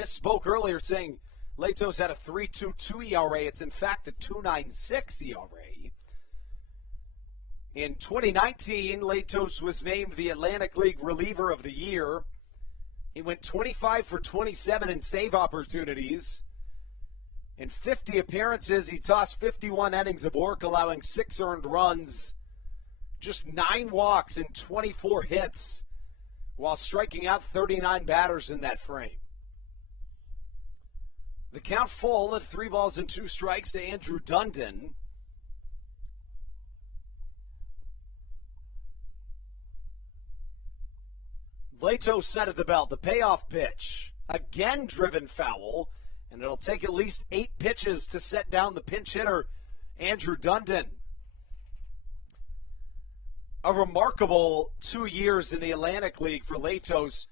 Misspoke earlier saying Latos had a 3.22 ERA. It's in fact a 2.96 ERA. In 2019, Latos was named the Atlantic League Reliever of the Year. He went 25 for 27 in save opportunities. In 50 appearances, he tossed 51 innings of work, allowing 6 earned runs, just 9 walks and 24 hits, while striking out 39 batters in that frame. The count full at 3 balls and 2 strikes to Andrew Dundon. Latos set at the belt. The payoff pitch. Again driven foul. And it'll take at least 8 pitches to set down the pinch hitter, Andrew Dundon. A remarkable 2 years in the Atlantic League for Latos.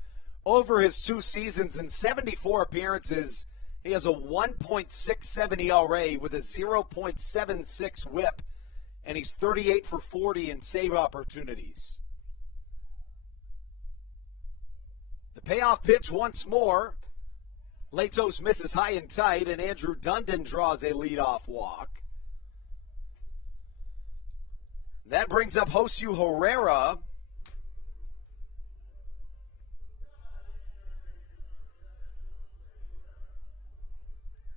Over his 2 seasons and 74 appearances, he has a 1.67 ERA with a 0.76 whip, and he's 38 for 40 in save opportunities. The payoff pitch once more. Latos misses high and tight, and Andrew Dundon draws a leadoff walk. That brings up Josu Herrera.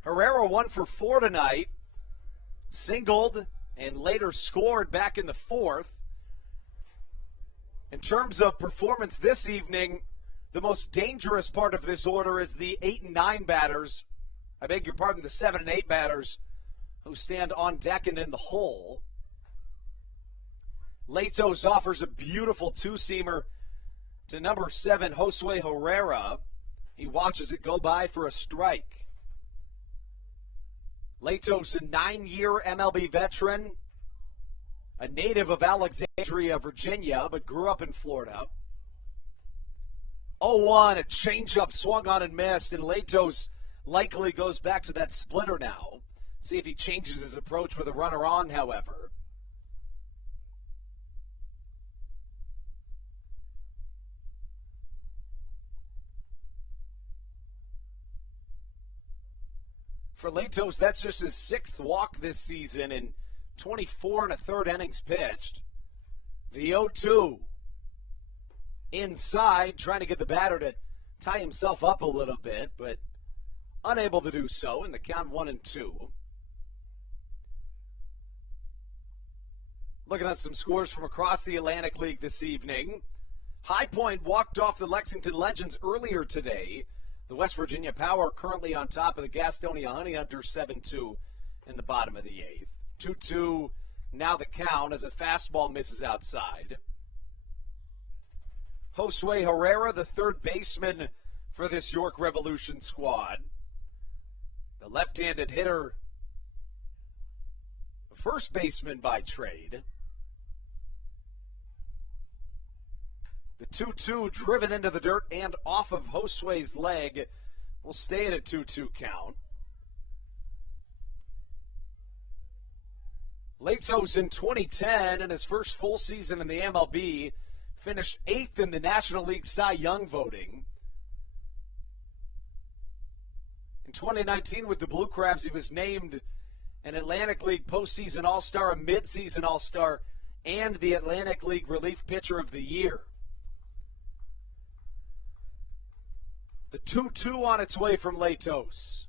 Herrera 1 for 4 tonight, singled and later scored back in the 4th. In terms of performance this evening, the most dangerous part of this order is the 8 and 9 batters. I beg your pardon, the 7 and 8 batters who stand on deck and in the hole. Latos offers a beautiful 2-seamer to number 7, Josu Herrera. He watches it go by for a strike. Latos, a 9-year MLB veteran, a native of Alexandria, Virginia, but grew up in Florida. 0-1, a changeup swung on and missed, and Latos likely goes back to that splitter now. See if he changes his approach with a runner on, however. For Latos, that's just his 6th walk this season in 24 1/3 innings pitched. The 0-2. Inside, trying to get the batter to tie himself up a little bit, but unable to do so in the count 1-2. Looking at some scores from across the Atlantic League this evening. High Point walked off the Lexington Legends earlier today. The West Virginia Power currently on top of the Gastonia Honey Hunters 7-2 in the bottom of the 8th. 2-2 now the count as a fastball misses outside. Josu Herrera, the 3rd baseman for this York Revolution squad. The left-handed hitter, first baseman by trade. The 2-2 driven into the dirt and off of Josue's leg will stay at a 2-2 count. Latos in 2010, in his first full season in the MLB, finished 8th in the National League Cy Young voting. In 2019 with the Blue Crabs, he was named an Atlantic League postseason All-Star, a midseason All-Star, and the Atlantic League Relief Pitcher of the Year. The 2-2 on its way from Latos.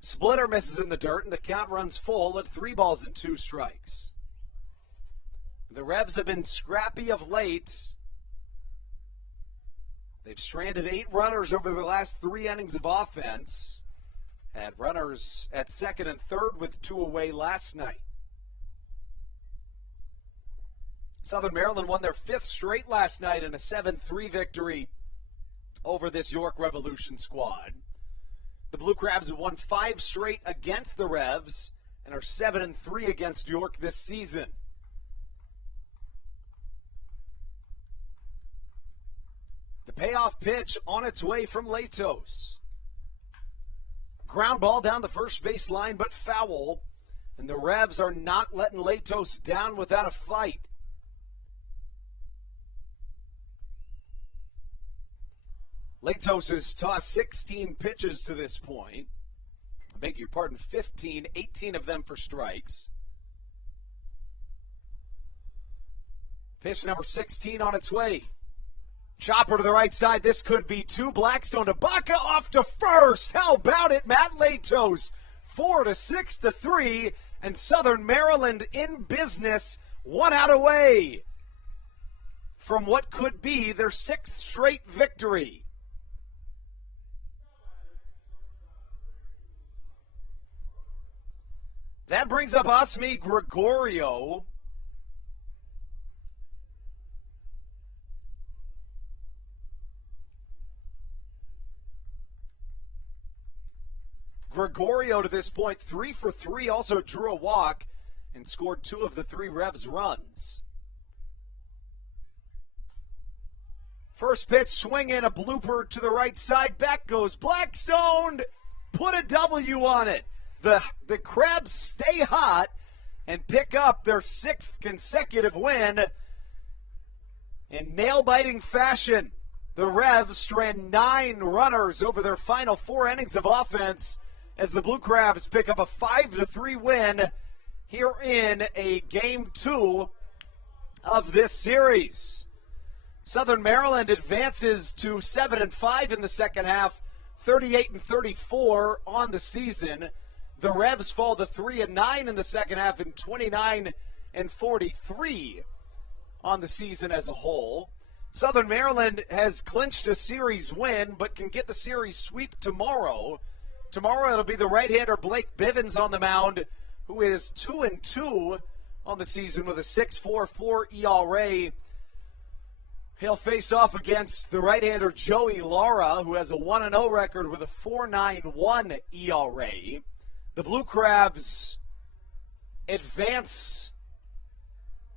Splitter misses in the dirt, and the count runs full at 3 balls and 2 strikes. The Revs have been scrappy of late. They've stranded 8 runners over the last 3 innings of offense. Had runners at 2nd and 3rd with 2 away last night. Southern Maryland won their 5th straight last night in a 7-3 victory over this York Revolution squad. The Blue Crabs have won 5 straight against the Revs and are 7-3 against York this season. The payoff pitch on its way from Latos. Ground ball down the first base line, but foul. And the Revs are not letting Latos down without a fight. Latos has tossed 16 pitches to this point. I beg your pardon, 15, 18 of them for strikes. Pitch number 16 on its way. Chopper to the right side. This could be two. Blackstone to Baca off to first. How about it, Matt Latos? 4-6-3, and Southern Maryland in business, 1 out away from what could be their 6th straight victory. That brings up Osmi Gregorio. Gregorio to this point, 3 for 3, also drew a walk and scored 2 of the 3 Revs runs. First pitch, swing in, a blooper to the right side. Back goes Blackstone. Put a W on it. The Crabs stay hot and pick up their 6th consecutive win in nail-biting fashion. The Revs strand 9 runners over their final 4 innings of offense as the Blue Crabs pick up a 5-3 win here in a Game 2 of this series. Southern Maryland advances to 7-5 in the second half, 38-34 on the season. The Revs fall to 3-9 in the second half and 29-43 on the season as a whole. Southern Maryland has clinched a series win, but can get the series sweep tomorrow. Tomorrow it'll be the right-hander Blake Bivens on the mound, who is 2-2 on the season with a 6.44 ERA. He'll face off against the right-hander Joey Lara, who has a 1-0 record with a 4.91 ERA. The Blue Crabs advance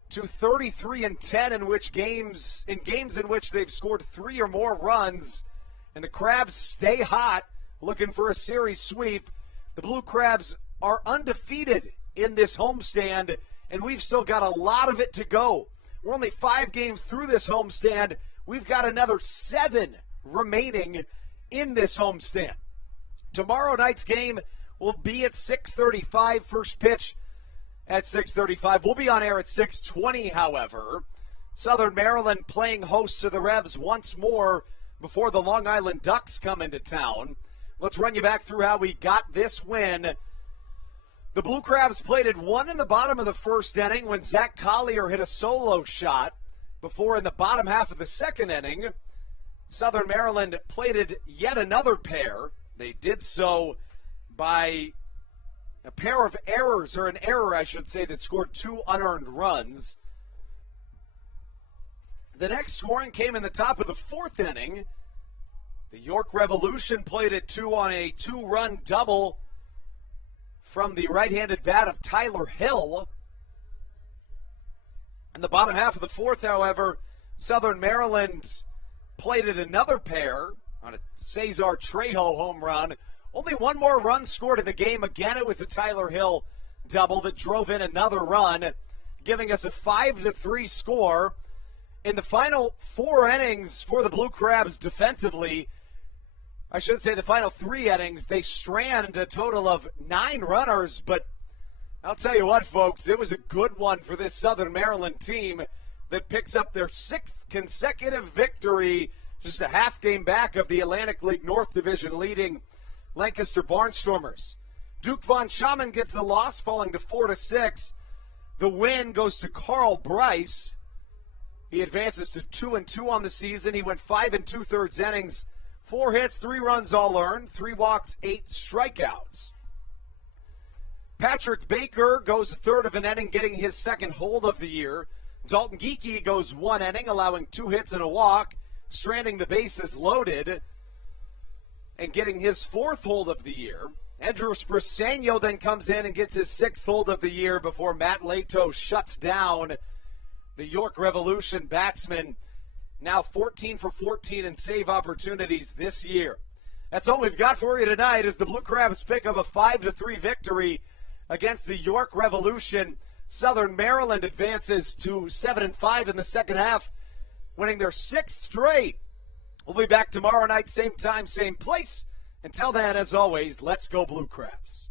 to 33-10 in games in which they've scored 3 or more runs, and the Crabs stay hot, looking for a series sweep. The Blue Crabs are undefeated in this homestand, and we've still got a lot of it to go. We're only 5 games through this homestand. We've got another 7 remaining in this homestand. Tomorrow night's game will be at 6:35. First pitch at 6:35. We'll be on air at 6:20, however. Southern Maryland playing host to the Revs once more before the Long Island Ducks come into town. Let's run you back through how we got this win. The Blue Crabs plated 1 in the bottom of the first inning when Zach Collier hit a solo shot. Before in the bottom half of the second inning, Southern Maryland plated yet another pair. They did so by a pair of errors, or an error, I should say, that scored 2 unearned runs. The next scoring came in the top of the fourth inning. The York Revolution played at 2 on a 2-run double from the right-handed bat of Tyler Hill. In the bottom half of the fourth, however, Southern Maryland plated another pair on a Cesar Trejo home run. Only 1 more run scored in the game. Again, it was a Tyler Hill double that drove in another run, giving us a 5-3 score. In the final 4 innings for the Blue Crabs defensively, I should say the final 3 innings, they strand a total of 9 runners, but I'll tell you what, folks, it was a good one for this Southern Maryland team that picks up their 6th consecutive victory, just a half game back of the Atlantic League North Division leading Lancaster Barnstormers. Duke Von Schaman gets the loss, falling to 4-6. The win goes to Carl Bryce. He advances to 2-2 on the season. He went 5 2/3 innings, 4 hits, 3 runs all earned, 3 walks, 8 strikeouts. Patrick Baker goes a third of an inning, getting his 2nd hold of the year. Dalton Geeky goes 1 inning, allowing 2 hits and a walk, stranding the bases loaded, and getting his 4th hold of the year. Andrew Sprisanio then comes in and gets his 6th hold of the year before Matt Lato shuts down the York Revolution batsman, now 14 for 14 in save opportunities this year. That's all we've got for you tonight as the Blue Crabs pick up a 5-3 victory against the York Revolution. Southern Maryland advances to 7-5 in the second half, winning their 6th straight We'll be back tomorrow night, same time, same place. Until then, as always, let's go Blue Crabs.